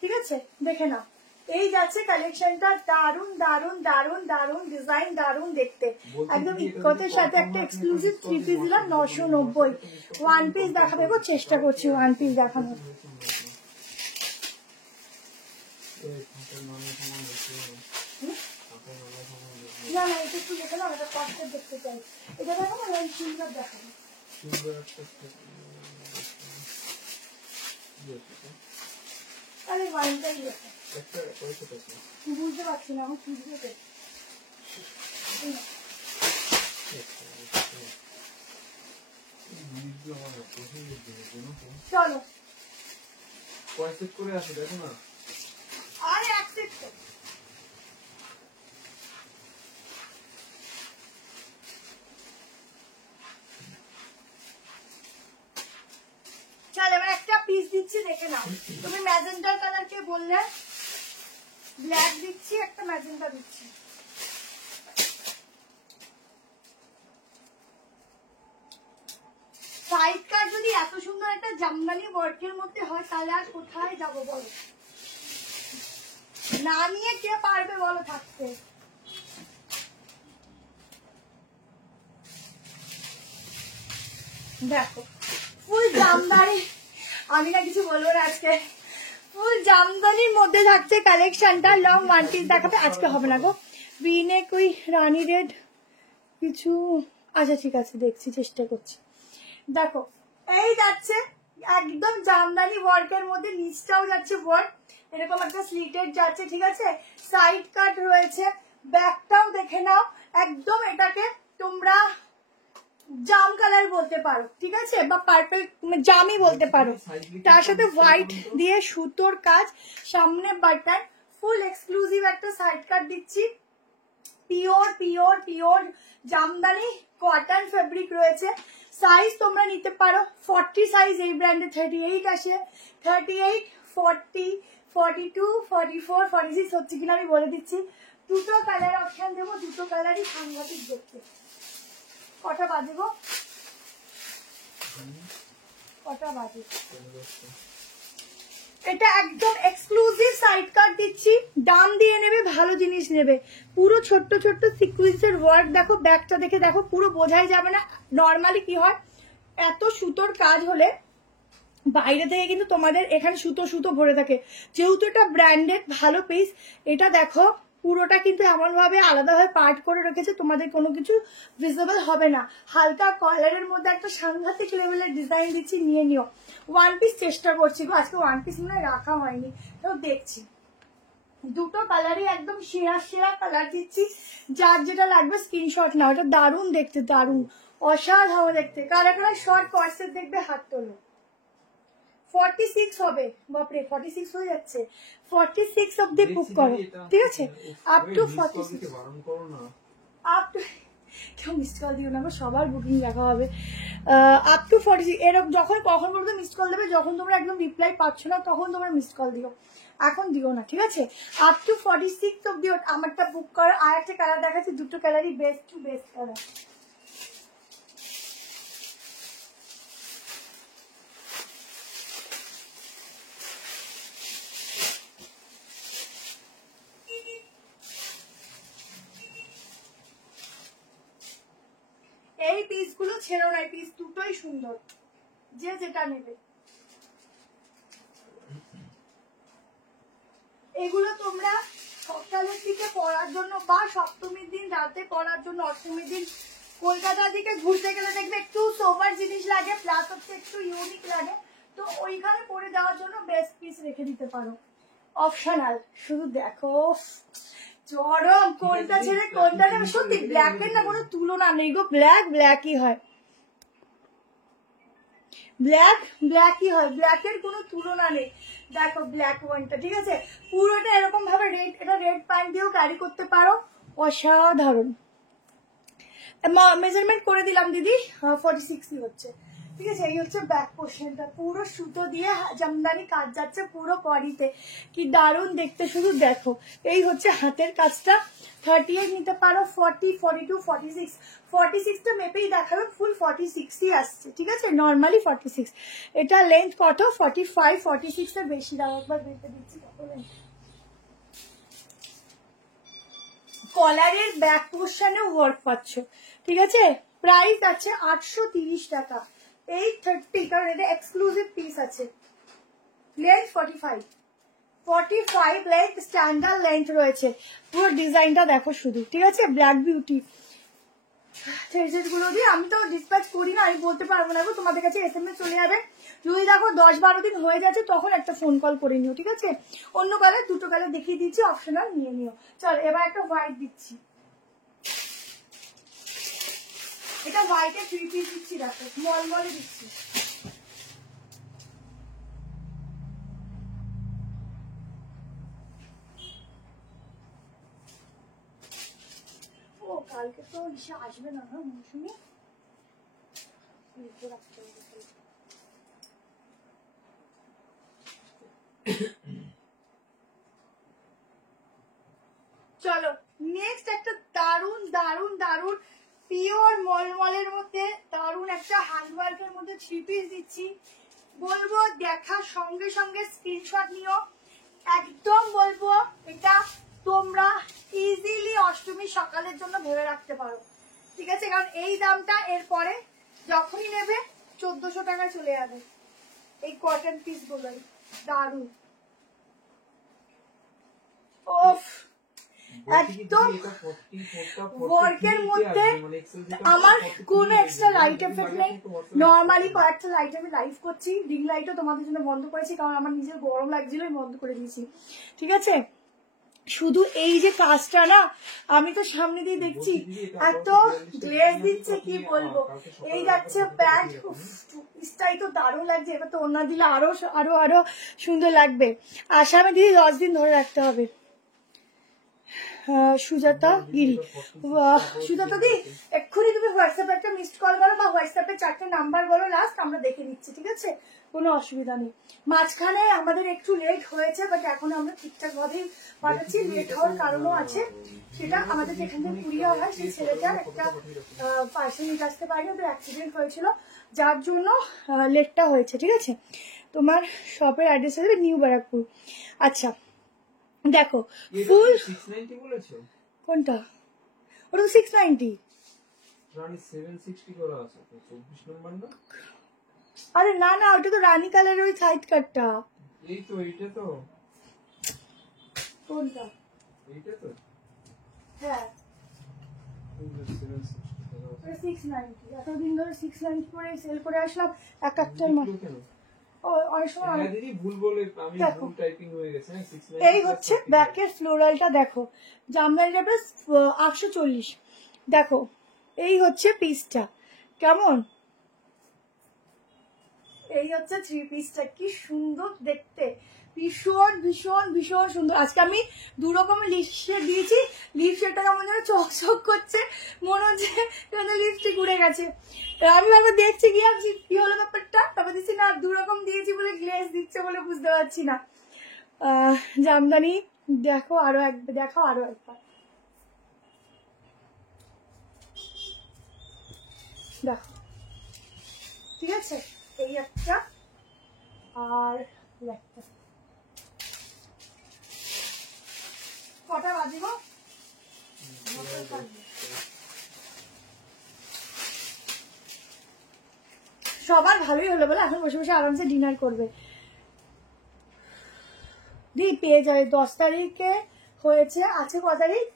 ঠিক আছে? দেখে নাও, এই যাচ্ছে কালেকশনটা। দারুন দারুন দারুন দারুন ডিজাইন, দারুন দেখতে, একদম ইকতের সাথে একটা এক্সক্লুসিভ 3 পিস দিলাম 990। 1 পিস দেখাবে গো, চেষ্টা করছি 1 পিস দেখানোর। না না এটা একটু দেখে নাও, এটা কস্টের দেখতে চাই। এটা দেখো না, সুন্দর দেখাবো। আরে ওয়াইনটাই দেখো, বুঝতে পারছি না আমি কি বুঝতে। চলো করে আসে, দেখো না। আরে অ্যাকসেপ্ট করো। চল এবার একটা পিস দিচ্ছি, দেখে নাও। তুমি ম্যাজেন্টার কালার কে বললে, ব্ল্যাক দিচ্ছি, একটা ম্যাজেন্টা দিচ্ছি। সাইড কাট যদি এত সুন্দর একটা জামদানি ওয়ার্কের মধ্যে হয়, তাহলে আর কোথায় যাবো বলো? না নিয়ে কে পারবে বলো থাকতে? দেখো ফুল জামদানি, আমি না কিছু বলবো না আজকে। ফুল জামদানির মধ্যে থাকছে কালেকশনটা। লং 1 পিস দেখাবে, আজকে হবে না গো। ভিনেক ওই রানী রেড কিছু, আচ্ছা ঠিক আছে দেখছি, চেষ্টা করছি। দেখো এই যাচ্ছে একদম জামদানি ওয়ার্কের মধ্যে নিচটাও যাচ্ছে ওয়ার্ক, এরকম একটা স্লিটেড যাচ্ছে, ঠিক আছে, সাইড কাট রয়েছে, ব্যাকটাও দেখে নাও, একদম এটাকে তোমরা জাম কালার বলতে পারো, ঠিক আছে, বা পার্পল জামই বলতে পারো। তার সাথে হোয়াইট দিয়ে সুতোর কাজ, সামনে বাটন, ফুল এক্সক্লুসিভ একটা সাইড কাট দিচ্ছি, pure pure pure Jamdani cotton fabric রয়েছে। সাইজ তোমরা নিতে পারো 40 সাইজ এই ব্র্যান্ডে 38 আসে, 38, 40, 42, 44, 46 হচ্ছে কিনা আমি বলে দিচ্ছি। দুটো কালার অপশন দেবো, দুটো কালারই সাংঘাতিক দেখতে। কটা বাজে গো? কটা বাজে? এটা একদম এক্সক্লুসিভ সাইড কাট দিচ্ছি, দাম দিয়ে নেবে, ভালো জিনিস নেবে। পুরো ছোট্ট ছোট্ট সিকুয়েন্সের ওয়ার্ক দেখো, ব্যাকটা দেখে দেখো, পুরো বোঝাই যাবে না। নর্মালি কি হয়, এত সুতোর কাজ হলে বাইরে থেকে কিন্তু তোমাদের এখানে সুতো সুতো ভরে থাকে, যেহেতু এটা ব্র্যান্ডেড ভালো পিস। এটা দেখো পুরোটা কিন্তু এমন ভাবে আলাদাভাবে পার্ট করে রেখেছে, তোমাদের কোনো কিছু ভিজিবল হবে না। হালকা কালারের মধ্যে একটা সাংঘাতিক লেভেলের ডিজাইন দিচ্ছি, নিয়ে নিও। ওয়ান পিস চেষ্টা করছি গো, আজকে ওয়ান পিস মনে রাখা হয়নি, তো দেখছি। দুটো কালারই একদম সেরা সেরা কালার দিচ্ছি, যার যেটা লাগবে স্ক্রিনশট নাও। এটা দারুণ দেখতে, দারুণ অসাধারণ দেখতে। কারা কারা শর্ট কর্সেট দেখবে হাত তোলো। 46 হবে, বাপরে 46 হয়ে যাচ্ছে, 46 অব্দি বুক করো, ঠিক আছে, আপ টু 46, আপ টু, কেউ মিসড কল দিও না, সবার বুকিং রাখা হবে আপ টু 46। এরকম যখন কখন বলতো মিসড কল দেবে, যখন তোমরা একদম রিপ্লাই পাচ্ছ না তখন তোমরা মিসড কল দিও, এখন দিও না, ঠিক আছে। আপ টু 46 অব্দি আমারটা বুক করো। আর একটা কালার দেখাচ্ছি, দুটো কালারই বেস্ট টু বেস্ট কালার। এই পিসগুলো ছেড়ো না, এই পিস দুটোই সুন্দর, যে যেটা নেবে। এগুলো তোমরা সকালের দিকে পরার জন্য বা সপ্তমীর দিন রাতে পরার জন্য, অষ্টমীর দিন কলকাতার দিকে ঘুরতে গেলে দেখবে একটু সোবার জিনিস লাগে, প্লাস হচ্ছে একটু ইউনিক লাগে, তো ওইখানে পরে দেওয়ার জন্য বেস্ট পিস রেখে দিতে পারো, অপশনাল। শুধু দেখো চরম, কোনটা ছেড়ে কোনটা নেবে। সত্যি ব্ল্যাকের না কোনো তুলনা নেই গো, ব্ল্যাক ব্ল্যাকই হয়, ব্ল্যাক ব্ল্যাকই হয়, ব্ল্যাকের কোনো তুলনা নেই। দেখো ব্ল্যাক ওয়ানটা, ঠিক আছে, পুরোটা এরকম ভাবে রেড, এটা রেড প্যান্ট দিয়েও ক্যারি করতে পারো, অসাধারণ। মেজারমেন্ট করে দিলাম দিদি, 46 হচ্ছে, ঠিক আছে। এই হচ্ছে ব্যাক পোর্শনটা, পুরো সুতো দিয়ে জামদানি কাজ যাচ্ছে পুরো বডিতে, কি দারুণ দেখতে, শুধু দেখো। এই হচ্ছে হাতের কাজটা, 38 নিতে পারো, 40, 42, 46, 46টা মেপেই দেখাবে, ফুল 46ই আসছে, ঠিক আছে, নর্মালি 46। এটা লেন্থ কত, 45, 46 এর বেশি দাও, একবার বেঁধে দিচ্ছি কত লেন্থ। কলারের ব্যাক পোর্শনে ওয়ার্ক পাচ্ছ, ঠিক আছে। প্রাইস আছে 830 টাকা, 830, কারণ এটা এক্সক্লুসিভ পিস আছে। লেন্থ 45, 45 লেন্থ, স্ট্যান্ডার্ড লেন্থ রয়েছে। পুরো ডিজাইনটা দেখো শুধু, ঠিক আছে, ব্ল্যাক বিউটি। থ্রেডেড গুলো দিয়ে আমি তো ডিসপ্যাচ করি না, আমি বলতে পারবো না, তোমাদের কাছে SMS চলে যাবে। যদি দেখো 10-12 দিন হয়ে যাচ্ছে তখন একটা ফোন কল করে নিও, ঠিক আছে। অন্য কালার, দুটো কালার দেখিয়ে দিচ্ছি, অপশনাল নিয়ে নিও। চল এবার একটা হোয়াইট দিচ্ছি, এটা হোয়াইটের 3 পিস দিচ্ছি, দেখো মলমলে দিচ্ছি। ও কালকে তো এসে আসবে না, না মৌসুমি, রাখতে হবে। চলো নেক্সট একটা দারুন দারুন দারুন পিওর মলমলের মধ্যে দারুন একটা হ্যান্ডওয়ার্কের মধ্যে 3 পিস দিচ্ছি। বলবো দেখার সঙ্গে সঙ্গে স্ক্রিনশট নিও, একদম বলবো এটা তোমরা ইজিলি অষ্টমী সকালের জন্য ধরে রাখতে পারো, ঠিক আছে, কারণ এই দামটা এরপরে যখনই নেবে 1400 টাকায় চলে যাবে। এই কটন পিস গুলোই দারুন। ওফ একদম ওয়ার্কের মধ্যে আমার কোনো এক্সট্রা লাইট এফেক্ট নেই। নর্মালি কয়েকটা লাইট আমি লাইভ করছি, রিং লাইটও তোমাদের জন্য বন্ধ করেছি কারণ আমার নিজের গরম লাগছিল, বন্ধ করে দিয়েছি। ঠিক আছে, শুধু এই যে কাজটা না আমি তো সামনে দিয়ে দেখছি এত গ্লেজ দিচ্ছে কি বলবো। এই যাচ্ছে প্যান্ট, পিসটাই তো দারুণ লাগছে। এবার তো ওড়না দিলে আরো আরো আরো সুন্দর লাগবে। আসামে দিদি 10 দিন ধরে রাখতে হবে। সুজাতা গিরি, সুজাতা দি এক্ষুনি তুমি হোয়াটসঅ্যাপে একটা মিসড কল করো বা হোয়াটসঅ্যাপে 4টে নাম্বার বলো লাস্ট, আমরা দেখে নিচ্ছি। ঠিক আছে, কোনো অসুবিধা নেই। মাঝখানে আমাদের একটু লেট হয়েছে, বাট এখন আমরা ঠিকঠাক ভাবেই পাঠাচ্ছি। লেট হওয়ার কারণও আছে, সেটা আমাদের যেখান থেকে কুরিয়ার হয় সেই ছেলেটার একটা পার্সেল নিতে আসতে পারেনি, ওদের অ্যাক্সিডেন্ট হয়েছিল যার জন্য লেটটা হয়েছে। ঠিক আছে, তোমার শপের অ্যাড্রেস হবে নিউ ব্যারাকপুর। আচ্ছা দেখো ফুল 690 বলেছো কোনটা? ওটা তো 690। রানী 760 করা আছে তো 24 নম্বর না? আরে না না, ওটা তো রানী কালারের ওই সাইড কাটটা। এই তো এইটা তো। কোনটা? এইটা তো। হ্যাঁ 690। এতদিন ধরে 690 করে সেল করে আসলাম এক একটার মধ্যে। অনেক সময় দিদি ভুল বলে আমি ভুল টাইপিং হয়ে গেছে না। 690 এই হচ্ছে ব্যাকের ফ্লোরালটা, দেখো জামদানিটা বেশ 840। দেখো এই হচ্ছে পিসটা, কেমন? এই হচ্ছে 3 পিসটা, কি সুন্দর দেখতে, ভীষণ ভীষণ ভীষণ সুন্দর। আজকে আমি 2 রকমের লিপস্টিক দিয়েছি, লিপস্টিকটা কেমন যেন চকচক করছে, মনে হচ্ছে লিপস্টিক উড়ে গেছে। আমি ভাবছি দেখছি কি হলো ব্যাপারটা, তারপর দিচ্ছি না 2 রকম দিয়েছি বলে গ্লেজ দিচ্ছে বলে বুঝতে পারছি না। জামদানি দেখো আরো একবার, দেখো আরো একবার, দেখো। ঠিক আছে, এই একটা আর একটা। কটা বাজিব? সবার ভালোই হলো বলে এখন বসে বসে আরামসে ডিনার করবে। দি পেয়ে যাবে 10 তারিখে হয়েছে, আছে ক তারিখ?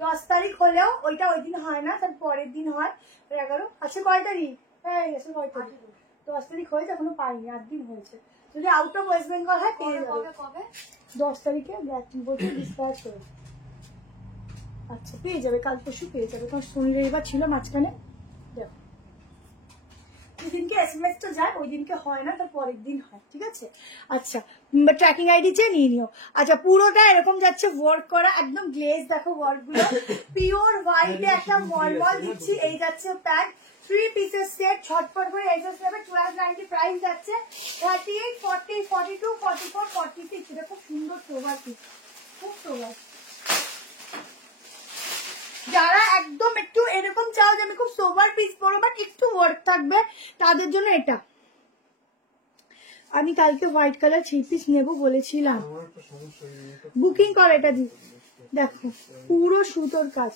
10 তারিখ হলেও ওইটা ওই দিন হয় না, তার পরের দিন হয় 11। আছে কয় তারিখ? হ্যাঁ গেছে কয় তারিখ? 10 তারিখ হয়েছে, এখনো পাইনি, 8 দিন হয়েছে। যদি আউট অফ ওয়েস্ট বেঙ্গল হয় পেয়ে যাবে 10 তারিখে বলছে ডিসপ্যাচ করে। আচ্ছা পেয়ে যাবে, কাল পরশু পেয়ে যাবে, কারণ শনি রবিবার ছিল মাঝখানে। দেখো যেদিনকে এসএমএস টা যায় ওই দিনকে হয় না, তার পরের দিন হয়। ঠিক আছে, আচ্ছা ট্র্যাকিং আইডি চেয়ে নিয়ে নিও। আচ্ছা পুরোটা এরকম যাচ্ছে ওয়ার্ক করা, একদম গ্লেজ, দেখো ওয়ার্ক গুলো পিওর হোয়াইটে একটা মলমল দিচ্ছি। এই যাচ্ছে প্যান্ট 3 পিসের সেট, ছটফট করে এক্সেস নেবে। 1290 প্রাইস যাচ্ছে। 38, 40, 42, 44, 46। এটা খুব সুন্দর সোভার পিস, খুব সোভার। যারা একদম একটু এরকম চাও যে আমি খুব সোভার পিস পরবো বাট একটু ওয়ার্ক থাকবে, তাদের জন্য এটা। আমি কালকে হোয়াইট কালার 3 পিস নেবো বলেছিলাম, বুকিং কর এটা দি। দেখো পুরো সুতোর কাজ,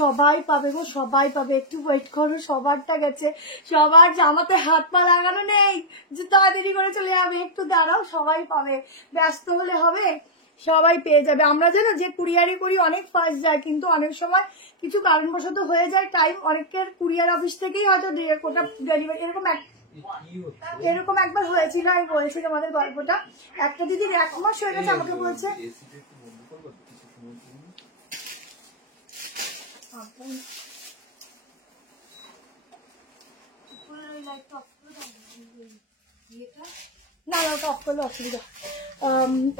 সবাই পাবে গো, সবাই পাবে, একটু ওয়েট করো। সবারটা গেছে, সবার জামাতে হাত পা লাগানো নেই যে তাড়াতাড়ি করে চলে যাবে, একটু দাঁড়াও, সবাই পাবে। ব্যস্ত হলে হবে, সবাই পেয়ে যাবে। আমরা জানো যে কুরিয়ারি করি অনেক ফাস্ট যায়, কিন্তু অনেক সময় কিছু কারণবশত হয়ে যায় টাইম, অনেকের কুরিয়ার অফিস থেকেই হয়তো কোটা ডেলিভারি এরকম একবার হয়েছিল। আমি বলছি তোমাদের গল্পটা, একটা দিদির 1 মাস হয়ে গেছে, আমাকে বলছে না না ওটা অফ করলে অসুবিধা।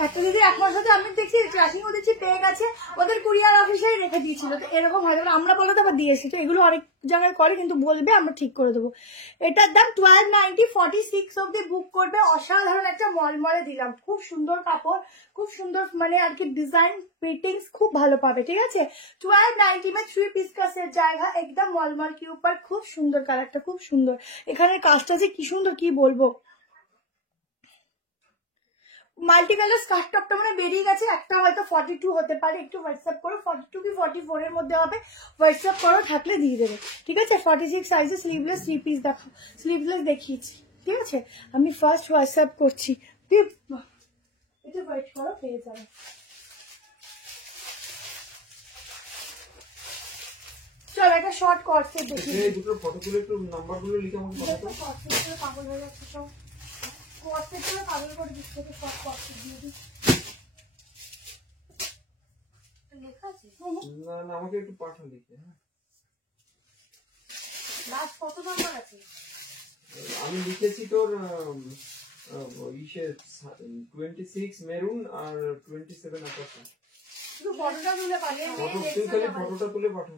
একটা দিদি 1 মাস হতে আমি দেখছি ট্র্যাকিং দিচ্ছি, পেয়ে গেছে, ওদের কুরিয়ার অফিসেই রেখে দিয়েছিল। তো এরকম হয়, আমরা বলে তো আবার দিয়েছি। তো এগুলো অনেক জায়গায় করে, কিন্তু বলবে আমরা ঠিক করে দেবো। এটার দাম 1290, 46 অব্দি বুক করবে। অসাধারণ একটা মলমলে দিলাম, খুব সুন্দর কাপড়, খুব সুন্দর মানে আর কি ডিজাইন, ফিটিংস খুব ভালো পাবে। ঠিক আছে, 1290 में 3 पीस का सेट जाएगा एकदम मलमल के ऊपर। খুব সুন্দর কালারটা, খুব সুন্দর। এখানে কাজটা যে কি সুন্দর কি বলবো। মাল্টি কালার স্কার্ট টপটা মানে বেরিয়ে গেছে, একটা হয়তো 42 হতে পারে, একটু হোয়াটসঅ্যাপ করো। 42 কি 44 এর মধ্যে হবে, হোয়াটসঅ্যাপ করো, থাকলে দিয়ে দেবে। ঠিক আছে, 46 সাইজে স্লিভলেস 3 পিস দেখো, স্লিভলেস দেখিয়েছি। ঠিক আছে, আমি ফার্স্ট হোয়াটসঅ্যাপ করছি, এটা ওয়েট করো, পেয়ে যাবে। চলো একটা শর্ট কর্সেট দেখি। এই দুটো ফটো তুলে একটু নাম্বারগুলো লিখে আমাকে দেখো পাঠাও। কর্সেট গুলো পাগল হয়ে যাচ্ছে সব, কর্সেট গুলো পাগল করে দিচ্ছে, তো শর্ট কর্সেট দিয়ে দিই। লেখা আছে না না আমাকে একটু পাঠা লিখে। হ্যাঁ লাস্ট কত নাম্বার আছে? আমি লিখেছি তোর ইসে 26 মেরুন আর 27 আকাশে। শুধু ফটোটা তুলে পাঠিয়ে ফটো তুই খালি ফটোটা তুলে পাঠা।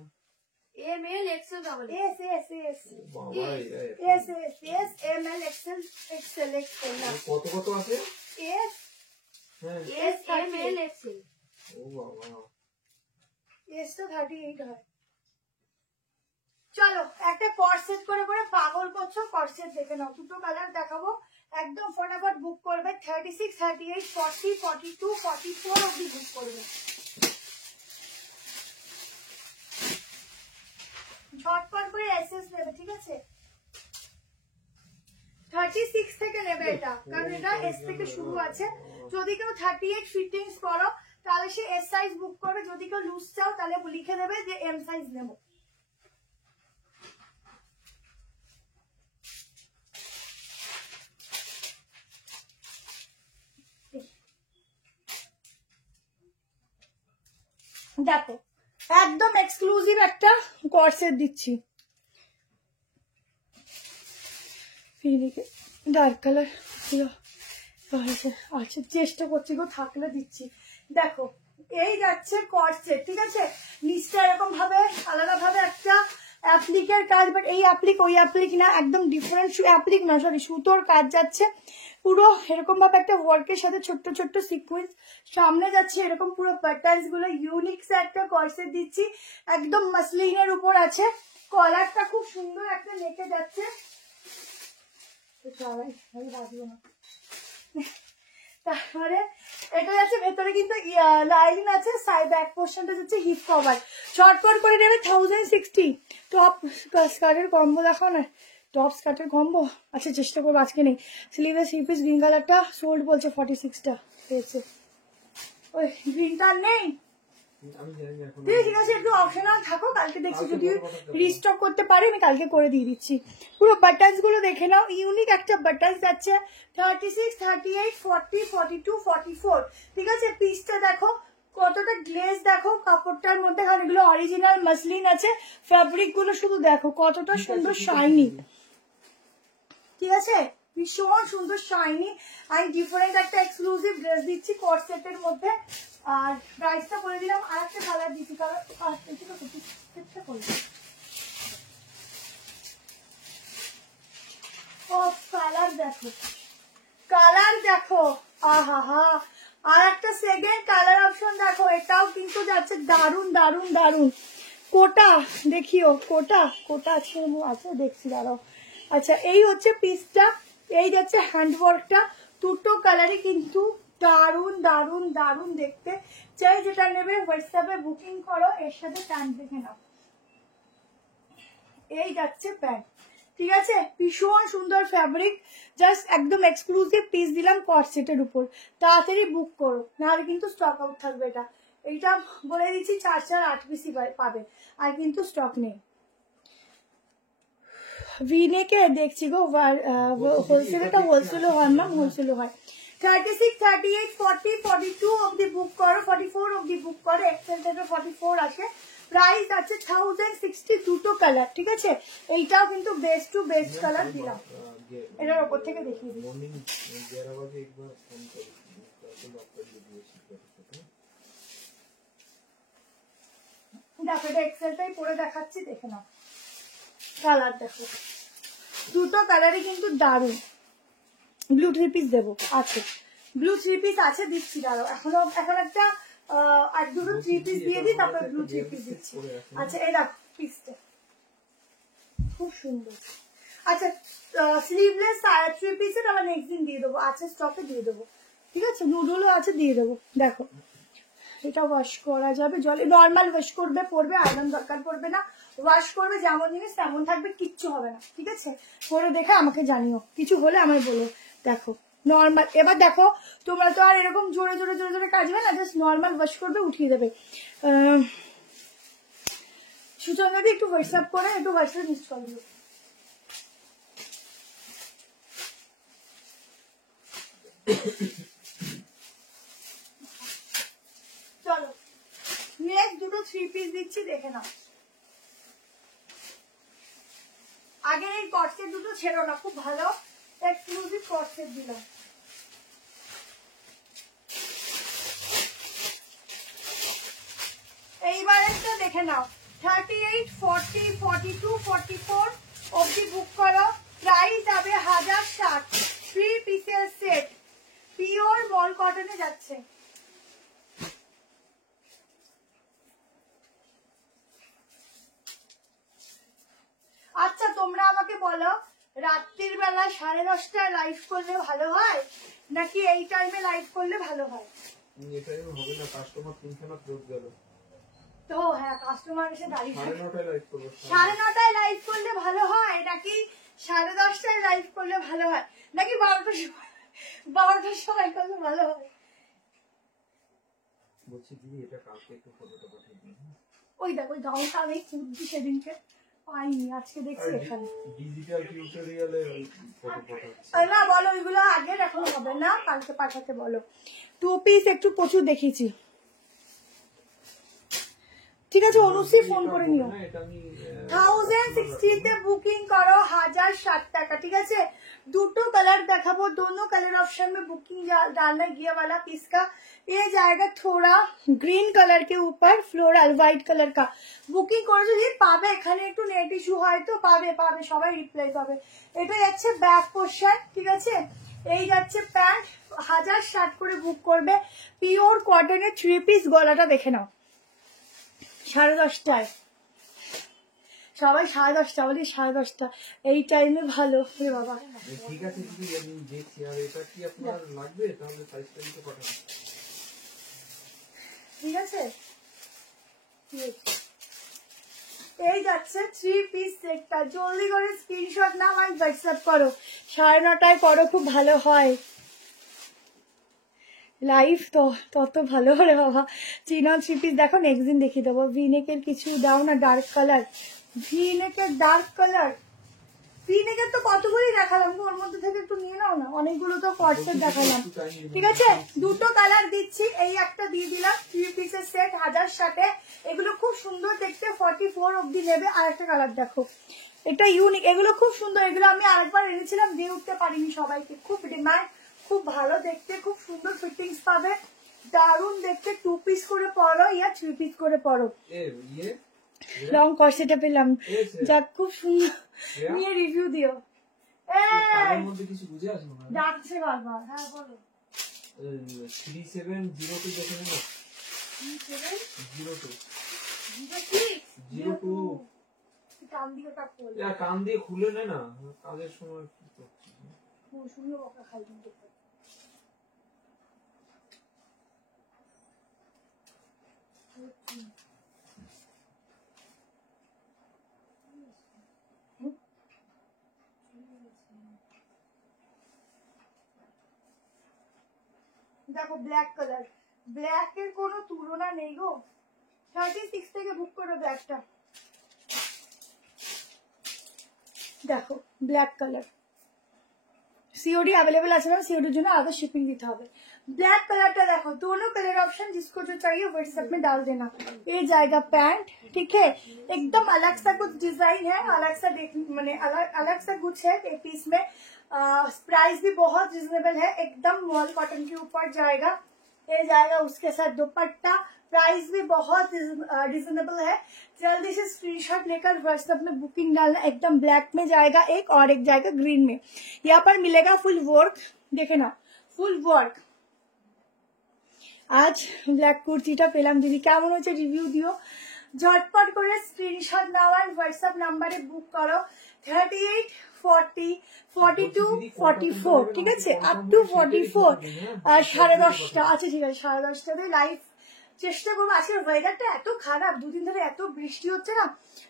ML XL double S S S বাবা S S S M L XL XL XL কত কত আছে? এস হ্যাঁ এস এমএল এক্সেল। ও বাবা এস তো 38 হয়। চলো একটা কর্সেট করে করে পাগল করছো, কর্সেট দেখে নাও, দুটো কালার দেখাবো, একদম ফটাফট বুক করবে। 36, 38, 40, 42, 44 অব্দি বুক করবে, ঝটপট করে এসএস নেবে, ঠিক আছে? 36 থেকে নেবে এটা, কারণ এটা এস থেকে শুরু আছে। যদি কেউ 38 ফিটিংস করো তাহলে সে এস সাইজ বুক করবে, যদি কেউ লুজ চাও তাহলে লিখে দেবে যে এম সাইজ নেবো। দেখো একদম এক্সক্লুসিভ একটা কর্সেট দিচ্ছি, ডার্ক কালার আচ্ছা চেষ্টা করছি গো, থাকলে দিচ্ছি। দেখো এই যাচ্ছে কর্সেট, ঠিক আছে? নিচটা এরকম ভাবে আলাদা ভাবে একটা অ্যাপ্লিকের কাজ, বাট এই অ্যাপ্লিক ওই অ্যাপ্লিক না, একদম ডিফারেন্ট অ্যাপ্লিক না, সরি সুতোর কাজ যাচ্ছে পুরো এরকম ভাবে একটা ওয়ার্কের সাথে ছোট্ট ছোট্ট সিকুয়েন্স সামনে যাচ্ছে, এরকম পুরো প্যাটার্নস গুলো ইউনিক একটা কর্সেট দিচ্ছি, একদম মাসলিনের উপর আছে, কলারটা খুব সুন্দর একটা নেকে যাচ্ছে। তারপরে এটা যাচ্ছে ভেতরে কিন্তু লাইনিং আছে, সাইড ব্যাক পোর্শনটা যাচ্ছে হিপ কভার, শর্টকাট করে নেবে 1060। টপ স্কার্টের কম্বো দেখাও না, টপ স্কার্টের কম্বো, আচ্ছা চেষ্টা করবো আজকে নেই। স্লিভের 3 পিস গ্রিন কালারটা সোল্ড বলছে 46টা পেয়েছে, ওই গ্রিনটা নেই। ঠিক আছে একটু অপশনাল থাকো, কালকে দেখছি যদি রিস্টক করতে পারি আমি কালকে করে দিয়ে দিচ্ছি। পুরো বাটনস গুলো দেখে নাও, ইউনিক একটা বাটনস যাচ্ছে 36, 38, 40, 42, 44, ঠিক আছে? পিসটা দেখো কতটা গ্লেজ, দেখো কাপড়টার মধ্যে, কারণ এগুলো অরিজিনাল মাসলিন আছে, ফ্যাব্রিক গুলো শুধু দেখো কতটা সুন্দর শাইনি, ঠিক আছে? ভীষণ সুন্দর শাইনি। আমি ডিফারেন্ট একটা এক্সক্লুসিভ ড্রেস দিচ্ছি কর্সেটের মধ্যে, আর প্রাইসটা বলে দিলাম। আর একটা কালার দিচ্ছি, কালার কালার দেখো, কালার দেখো, আহা হা। আর একটা সেকেন্ড কালার অপশন দেখো, এটাও কিন্তু যাচ্ছে দারুন দারুন দারুন। কোটা দেখিও, কোটা কোটা আছে আছে দেখছি, দাঁড়াও। আচ্ছা এই হচ্ছে পিসটা, এই যাচ্ছে হ্যান্ডওয়ার্কটা, দুটো কালারই কিন্তু দারুন দারুন দারুন দেখতে। চাই যেটা নেবে হোয়াটসঅ্যাপে বুকিং করো, এর সাথে প্যান্ট দেখে নাও, এই যাচ্ছে প্যান্ট, ঠিক আছে? ভীষণ সুন্দর ফ্যাব্রিক, জাস্ট একদম এক্সক্লুসিভ পিস দিলাম কর্সেটের উপর, তাড়াতাড়ি বুক করো নাহলে কিন্তু স্টক আউট থাকবে। এইটা বলে দিচ্ছি 4 পিসই পাবে, আর কিন্তু স্টক নেই। ভিনেকে দেখছি গো, হোলসেলটা হোলসেলও হয় না, হোলসেলও হয়। 36, 38, 40, 42 অব্দি বুক করো, 44 অব্দি বুক করো, এক্সেল থেকে 44 আসে। প্রাইস আছে 1060, দুটো কালার, ঠিক আছে? এইটাও কিন্তু বেস্ট টু বেস্ট কালার দিলাম, এটার ওপর থেকে দেখিয়ে দিই। দেখো এটা এক্সেলটাই পরে দেখাচ্ছি, দেখে নাও কালার দেখো, দুটো কালারই কিন্তু দারুন। ব্লু 3 পিস দেবো, আছে ব্লু 3 পিস আছে, দিচ্ছি, দাঁড়াও এখন একটা আর দুটো 3 পিস দিয়ে দিই, তারপর ব্লু 3 পিস দিচ্ছি। আচ্ছা এই দেখো পিসটা খুব সুন্দর। আচ্ছা স্লিভলেস 3 পিসের আবার নেক্সট দিন দিয়ে দেবো, আছে স্টকে দিয়ে দেবো, ঠিক আছে? নুডলও আছে দিয়ে দেবো। দেখো এটা ওয়াশ করা যাবে জলে, নর্মাল ওয়াশ করবে, পরবে, আয়রন দরকার পড়বে না, ওয়াশ করবে, যেমন জিনিস তেমন থাকবে, কিচ্ছু হবে না, ঠিক আছে? পরে দেখে আমাকে জানিও, কিছু হলে আমায় বলো। দেখো নর্মাল, এবার দেখো তোমরা তো আর এরকম জোরে জোরে জোরে জোরে কাচবে না, জাস্ট নর্মাল ওয়াশ করবে, উঠিয়ে দেবে। সুজন যদি একটু হোয়াটসঅ্যাপ করে একটু হোয়াটসঅ্যাপ মিস করে দিও। চলো নেক্সট দুটো 3 পিস দিচ্ছি, দেখে নাও। আগে এই কটসেট দুটো ছিল না, খুব ভালো এক্সক্লুসিভ কটসেট দিলাম। এইবারেরটা দেখে নাও, 38, 40, 42, 44 অবধি বুক করো। প্রাইস যাবে 1060, 3 পিসের সেট, পিওর মল কটনে যাচ্ছে। আচ্ছা তোমরা আমাকে বলো, রাত্রির বেলা 10:30টায় লাইভ করলে ভালো হয় নাকি এই টাইমে লাইভ করলে ভালো হয়? এটাই হবে না, কাস্টমার তিনখানা ক্লোজ গেল। তো হ্যাঁ, কাস্টমার এসে দাঁড়িয়ে 9:30টায় লাইভ করবো। 9:30টায় লাইভ করলে ভালো হয় নাকি 10:30টায় লাইভ করলে ভালো হয় নাকি 12টার সময় করলে ভালো হয়? বলছি দিদি এটা কালকে একটু ফটোটা পাঠিয়ে দিন। ওই দেখ, ওই গাউনটা আমি খুঁজছি সেদিনকে, পাইনি, আজকে দেখছি এখানে। ডিজিটাল টিউটোরিয়ালে ফটো পাঠাচ্ছি। না বলো, ওইগুলো আগে এখন হবে না, কালকে পাঠাতে বলো। 2 পিস একটু প্রচুর দেখেছি, ঠিক আছে? অনুশ্রী ফোন করে নিও। 1060 তে বুকিং करो, 1060 টাকা, ঠিক আছে? দুটো কালার দেখাবো, दोनों कलर ऑप्शन में बुकिंग डालना है। ये वाला पीस का ये जाएगा थोड़ा ग्रीन कलर के ऊपर फ्लोरल व्हाइट कलर का। বুকিং করে যদি পাবে, এখানে একটু নেট ইস্যু হয় তো পাবে সবাই রিপ্লাই পাবে। এটা যাচ্ছে ব্যাক পোরশন, ঠিক আছে? এই যাচ্ছে প্যান্ট, 1060 করে বুক করবে। পিওর কটনের 3 পিস, গলাটা দেখে নাও। 10:30টায় সবাই 10:30 বলি, 10:30 এই টাইমে ভালো রে বাবা। ঠিক আছে দিদি, আমি দেখছি। আর এটা কি আপনার লাগবে? তাহলে সাইজটা দিতে পাঠান, ঠিক আছে? এই যাচ্ছে 3 পিস সেটটা, জলদি করে স্ক্রিনশট নাও আর হোয়াটসঅ্যাপ করো। 9:30টায় করো, খুব ভালো হয় লাইভ, তো তত ভালো রে বাবা। চিনা 3 পিস দেখো, নেক্সট দিন দেখিয়ে দেবো। ভিনেকের কিছু দাও না, ডার্ক কালার, ভিনেকের ডার্ক কালার। ভিনেকের তো কতগুলি দেখালাম, ওর মধ্যে থেকে একটু নিয়ে নাও না, অনেকগুলো তো কটসেট দেখালাম, ঠিক আছে? দুটো কালার দিচ্ছি, এই একটা দিয়ে দিলাম। 3 পিসের সেট 1060। এগুলো খুব সুন্দর দেখতে, 44 অব্দি নেবে। আর একটা কালার দেখো, এটা ইউনিক, এগুলো খুব সুন্দর। এগুলো আমি আরেকবার এনেছিলাম, দিয়ে উঠতে পারিনি সবাইকে, খুব ডিমান্ড, খুব ভালো দেখতে, খুব সুন্দর ফিটিংস পাবে, দারুণ দেখতে। 2 পিস করে পরো ইয়া 3 পিস করে পরো। লং কর্সেটে পেলাম, যাক খুব সুন্দর, নিয়ে রিভিউ দিও। তার মধ্যে কিছু বুঝে আসে না, ডাকছে বারবার। হ্যাঁ বলো। 3702 দেখে নেব। 3702 02 কান দিয়ে কাট করলে কান দিয়ে খুলে নে না, কাজের সময় কি করছিস? শুনিও বকা খাই কিন্তু। দেখো ব্ল্যাক কালার, ব্ল্যাকের কোনো তুলনা নেই গো। 36 থেকে বুক করো ব্ল্যাকটা। দেখো ব্ল্যাক কালার, सीओडी अवेलेबल আছে না? सीओडी জন্য আলাদা শিপিং দিতে হবে। ब्लैक कलरটা देखो, दोनों कलर ऑप्शन जिसको जो चाहिए व्हाट्सएप में डाल देना। ये जाएगा पैंट, ठीक है? एकदम अलग सा कुछ डिजाइन है, अलग सा माने अलग सा कुछ है एक पीस में। प्राइस भी बहुत रिजनेबल है, एकदम मॉल कॉटन के ऊपर जाएगा। ये जाएगा उसके साथ दुपट्टा, प्राइस भी बहुत रिजनेबल है। जल्दी से स्क्रीनशॉट लेकर व्हाट्सएप में बुकिंग डालना। एकदम ब्लैक में जाएगा एक, और एक जाएगा ग्रीन में। यहाँ पर मिलेगा फुल वर्क, देखे ना, फुल वर्क। आज ब्लैक কুর্তিটা পেলাম, দিদি কেমন হচ্ছে রিভিউ দিও। ঝটপট করে স্ক্রিনশট নাও আর হোয়াটসঅ্যাপ নাম্বারে বুক করো। 38, 40, 42, 44, ঠিক আছে? আপ টু 44 আর 10:30টা। আচ্ছা ঠিক আছে, 10:30টাতে লাইভ চেষ্টা করবো। আজকের ওয়েদারটা এত খারাপ, দুদিন ধরে এত বৃষ্টি হচ্ছে না,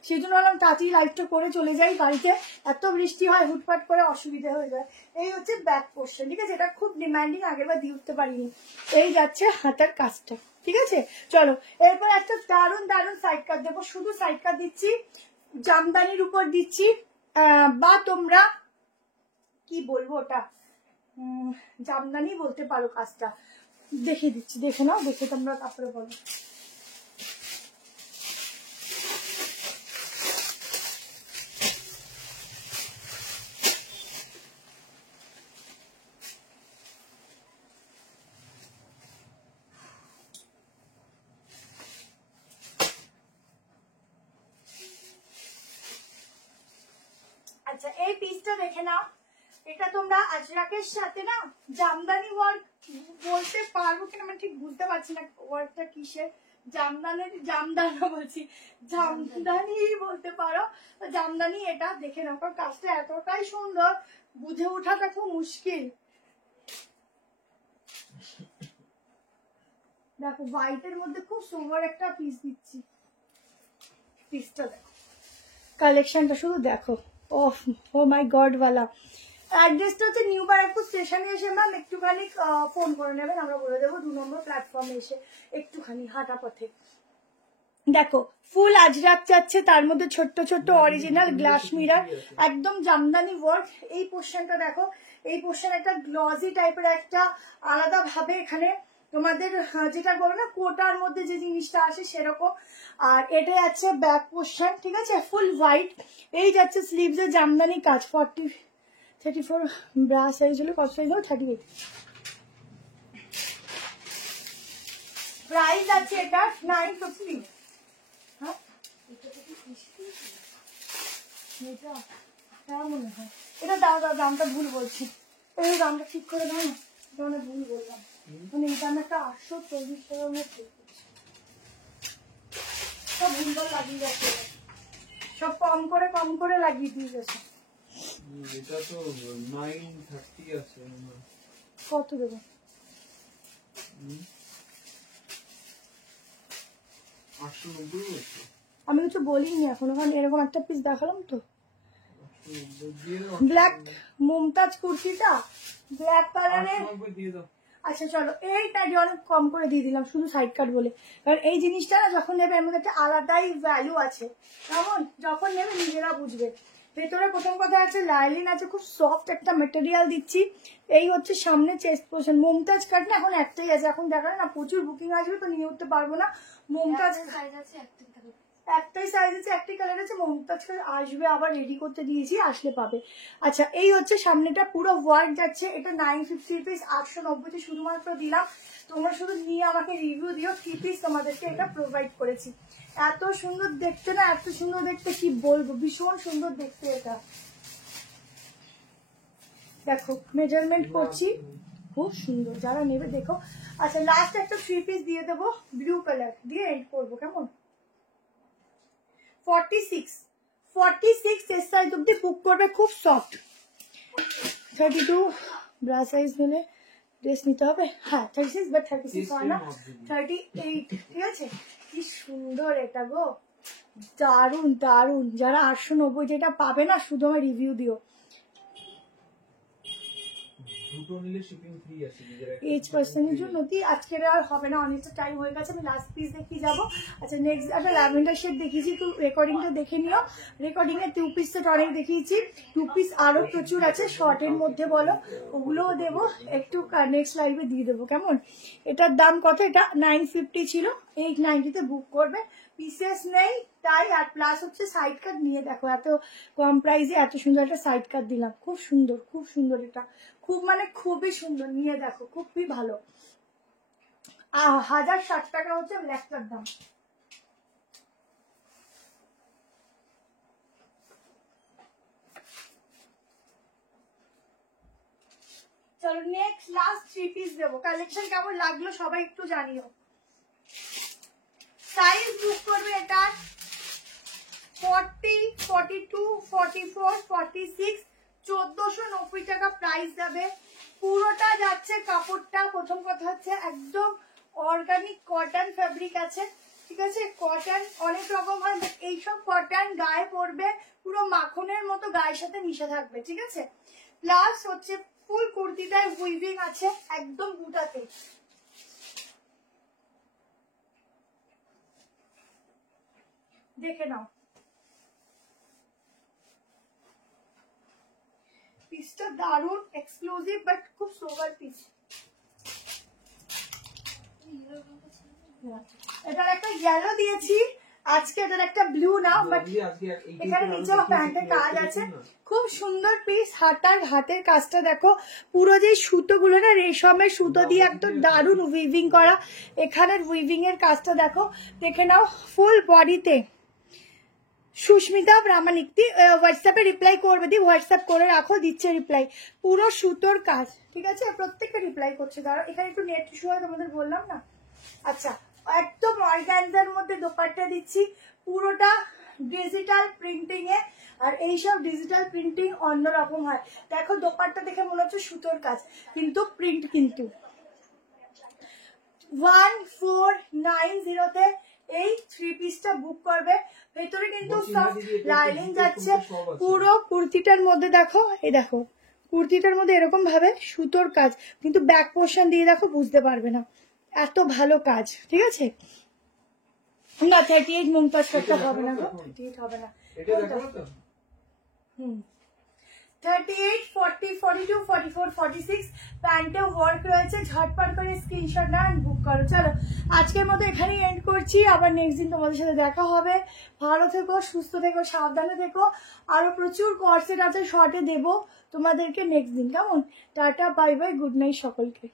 সেই জন্য বললাম তাড়াতাড়ি লাইভটা করে চলে যাই বাড়িতে। এত বৃষ্টি হয়, হুটপাট করে অসুবিধা হয়ে যায়। এই হচ্ছে ব্যাক পোর্শন, ঠিক আছে? এটা খুব ডিমান্ডিং, আগেরবার দিয়ে উঠতে পারিনি। এই যাচ্ছে হাতার কাজটা। ঠিক আছে, চলো এরপর একটা দারুণ দারুণ সাইড কাট দেবো, শুধু সাইড কাট দিচ্ছি, জামদানির উপর দিচ্ছি, বা তোমরা কি বলবো ওটা, জামদানি বলতে পারো কাজটা। দেখিয়ে দিচ্ছি, দেখে নাও, দেখে তোমরা তারপরে বলো। আচ্ছা এই পিসটা দেখে নাও, এটা তোমরা আজরাকের সাথে না জামদানি ওয়ার্ক বলতে পারবো কিনা আমি ঠিক বুঝতে পারছি না ওয়ার্কটা কিসের, জামদানা বলছি, জামদানি বলতে পারো, জামদানি এটা দেখে নাও, কারণ কাজটা এতটাই সুন্দর বুঝে ওঠাটা খুব মুশকিল। দেখো হোয়াইটের মধ্যে খুব সুন্দর একটা পিস দিচ্ছি, পিসটা দেখো, কালেকশনটা শুধু দেখো, ও মাই গড ওয়ালা। অ্যাড্রেসটা হচ্ছে নিউ ব্যারাকপুর স্টেশনে এসে ম্যাম একটুখানি ফোন করে নেবেন, আমরা বলে দেবো 2 নম্বর প্ল্যাটফর্মে এসে একটুখানি হাঁটা পথে। দেখো ফুল আজরাক যাচ্ছে, তার মধ্যে ছোট্ট ছোট্ট অরিজিনাল গ্লাস মিরার, একদম জামদানি ওয়ার্ক। এই পোর্শনটা দেখো, এই পোর্শন একটা গ্লসি টাইপের একটা আলাদা ভাবে এখানে তোমাদের যেটা বলো না কোটার মধ্যে যে জিনিসটা আসে সেরকম। আর এটা যাচ্ছে ব্যাক পোর্শন, ঠিক আছে, ফুল হোয়াইট। এই যাচ্ছে স্লিভসের জামদানি কাজ, 34 ব্রা সাইজ হলে কত সাইজ হলো 38। প্রাইস আছে এটা 950। হ্যাঁ এটা মনে হয় এটা দাও, দামটা ভুল বলছি, এই দামটা ঠিক করে দাও না, মানে ভুল বললাম, মানে এই দামটা 824 টাকার মধ্যে সব ভুলভাল লাগিয়ে যাচ্ছে, সব কম করে লাগিয়ে দিয়ে গেছে। এটা তো 930 আছে, কত দেবো? 890 আছে। আমি কিছু বলিনি এখন, ওখানে এরকম একটা পিস দেখালাম তো, ব্ল্যাক মুমতাজ কুর্তিটা ব্ল্যাক কালারের। আচ্ছা চলো এইটা অনেক কম করে দিয়ে দিলাম শুধু সাইড কাট বলে, কারণ এই জিনিসটা না যখন নেবে এর মধ্যে একটা আলাদাই ভ্যালু আছে, কেমন যখন নেবে নিজেরা বুঝবে। ভেতরে প্রথম কথা আছে লাইলিন আছে, খুব সফট একটা মেটেরিয়াল দিচ্ছি। এই হচ্ছে সামনে চেস্ট পোর্শন, মুমতাজ কাট না এখন একটাই আছে, এখন দেখা না প্রচুর বুকিং আসবে তো নিয়ে উঠতে পারবো না। মুমতাজ একটাই সাইজ আছে, একটাই কালার আছে, মুমতাজ কাট আসবে, আবার রেডি করতে দিয়েছি, আসলে পাবে। আচ্ছা এই হচ্ছে সামনেটা পুরো ওয়ার্ক যাচ্ছে, এটা 950 রুপিস, 890 শুধুমাত্র দিলাম, তোমরা শুধু নিয়ে আমাকে রিভিউ দিও, 3 পিস তোমাদেরকে এটা প্রোভাইড করেছি। এত সুন্দর দেখতে না, এত সুন্দর দেখতে কি বলবো, ভীষণ সুন্দর দেখতে এটা। দেখো মেজারমেন্ট করছি, খুব সুন্দর, যারা নেবে দেখো। আচ্ছা লাস্ট একটা 3 পিস দিয়ে দেবো ব্লু কালার দিয়ে এন্ড করবো, কেমন? 46 চেস্ট সাইজ অব্দি বুক করবে, খুব সফট। 32 ব্রা সাইজ নিলে ড্রেস নিতে হবে, হ্যাঁ 36 বাট 36 হয় না, 38, ঠিক আছে। কি সুন্দর এটা গো, দারুন দারুন। যারা 890 যেটা পাবে না শুধু আমার রিভিউ দিও। দুটো নিলে শিপিং ফ্রি আছে, এজ পার্সনের জন্য আজকের আর হবে না, অনেকটা টাইম হয়ে গেছে, আমি লাস্ট পিস দেখিয়ে যাবো। আচ্ছা নেক্সট একটা ল্যাভেন্ডার শেড দেখিয়েছি, একটু রেকর্ডিংটা দেখে নিও, রেকর্ডিং এর 2 পিস সেট অনেক দেখিয়েছি, 2 পিস আরো প্রচুর আছে শর্টের মধ্যে বলো, ওগুলোও দেবো, একটু নেক্সট লাইভে দিয়ে দেবো, কেমন? এটার দাম কত? এটা 950 ছিল, 890 বুক করবে, পিসেস নেই তাই। আর প্লাস হচ্ছে সাইড কাট নিয়ে দেখো, এত কম প্রাইসে এত সুন্দর একটা সাইড কাট দিলাম, খুব সুন্দর খুব সুন্দর, এটা খুব মানে খুবই সুন্দর, নিয়ে দেখো খুবই ভালো। 1060 টাকা হচ্ছে ব্ল্যাকটার দাম। চলো নেক্সট লাস্ট 3 পিস দেবো, কালেকশন কেমন লাগলো সবাই একটু জানিও। সাইজ বুক করবে এটা 40, 42, 44, 46, 1490 টাকা প্রাইস যাবে। পুরোটা যাচ্ছে কাপড়টা, প্রথম কথা হচ্ছে একদম অর্গানিক কটন ফ্যাব্রিক আছে, ঠিক আছে। কটন অনেক রকম হয়, এইসব কটন গায়ে পরবে পুরো মাখনের মতো, গায়ের সাথে মিশে থাকবে, ঠিক আছে। প্লাস হচ্ছে ফুল কুর্তিটায় উইভিং আছে একদম বুটাতে, দেখে নাও, পিসটা দারুন এক্সক্লুসিভ বাট খুব সোবার পিস। এটার একটা ইয়েলো দিয়েছি আজকে, এটার একটা ব্লু না, বাট এখানে নিচেও প্যান্টে কাজ আছে, খুব সুন্দর পিস। হাতের কাজটা দেখো, পুরো যে সুতোগুলো না রেশমের সুতো দিয়ে একদম দারুন উইভিং করা, এখানের উইভিং এর কাজটা দেখো, দেখে নাও। ফুল বডিতে সুস্মিতা প্রামাণিক দি হোয়াটসঅ্যাপে রিপ্লাই করবে, দি হোয়াটসঅ্যাপ করে রাখো, দিচ্ছে রিপ্লাই। পুরো সুতোর কাজ, ঠিক আছে, প্রত্যেকটা রিপ্লাই করছে। ধরো এখানে একটু নেট ইস্যু হয়, তোমাদের বললাম না। আচ্ছা, একদম অর্গানজার মধ্যে দোপাট্টা দিচ্ছি, পুরোটা ডিজিটাল প্রিন্টিং এ। আর এইসব ডিজিটাল প্রিন্টিং অন্যরকম হয়, দেখো দোপাট্টা দেখে মনে হচ্ছে সুতোর কাজ, কিন্তু প্রিন্ট কিন্তু 1490 তে এই 3 পিসটা বুক করবে। ভেতরে কিন্তু সব লাইনিং যাচ্ছে, পুরো কুর্তিটার মধ্যে দেখো, এই দেখো কুর্তিটার মধ্যে এরকম ভাবে সুতোর কাজ, কিন্তু ব্যাক পোর্শন দিয়ে দেখো বুঝতে পারবে না, এত ভালো কাজ, ঠিক আছে। না 38 মুমতাজ করতে হবে না গো, 38 হবে না। হুম 38, 40, 42, 44, 46 প্যান্টে ওয়ার্ক রয়েছে। ঝটপট করে স্ক্রিনশট নাও আর বুক করো। চলো আজকের মতো এখানেই এন্ড করছি, আবার নেক্সট দিন তোমাদের সাথে দেখা হবে। ভালো থেকো, সুস্থ থেকো, সাবধানে থেকো। আরো প্রচুর কর্সেট আছে, শর্টে দেবো তোমাদেরকে নেক্সট দিন, কেমন? Tata, bye bye, good night সকলকে।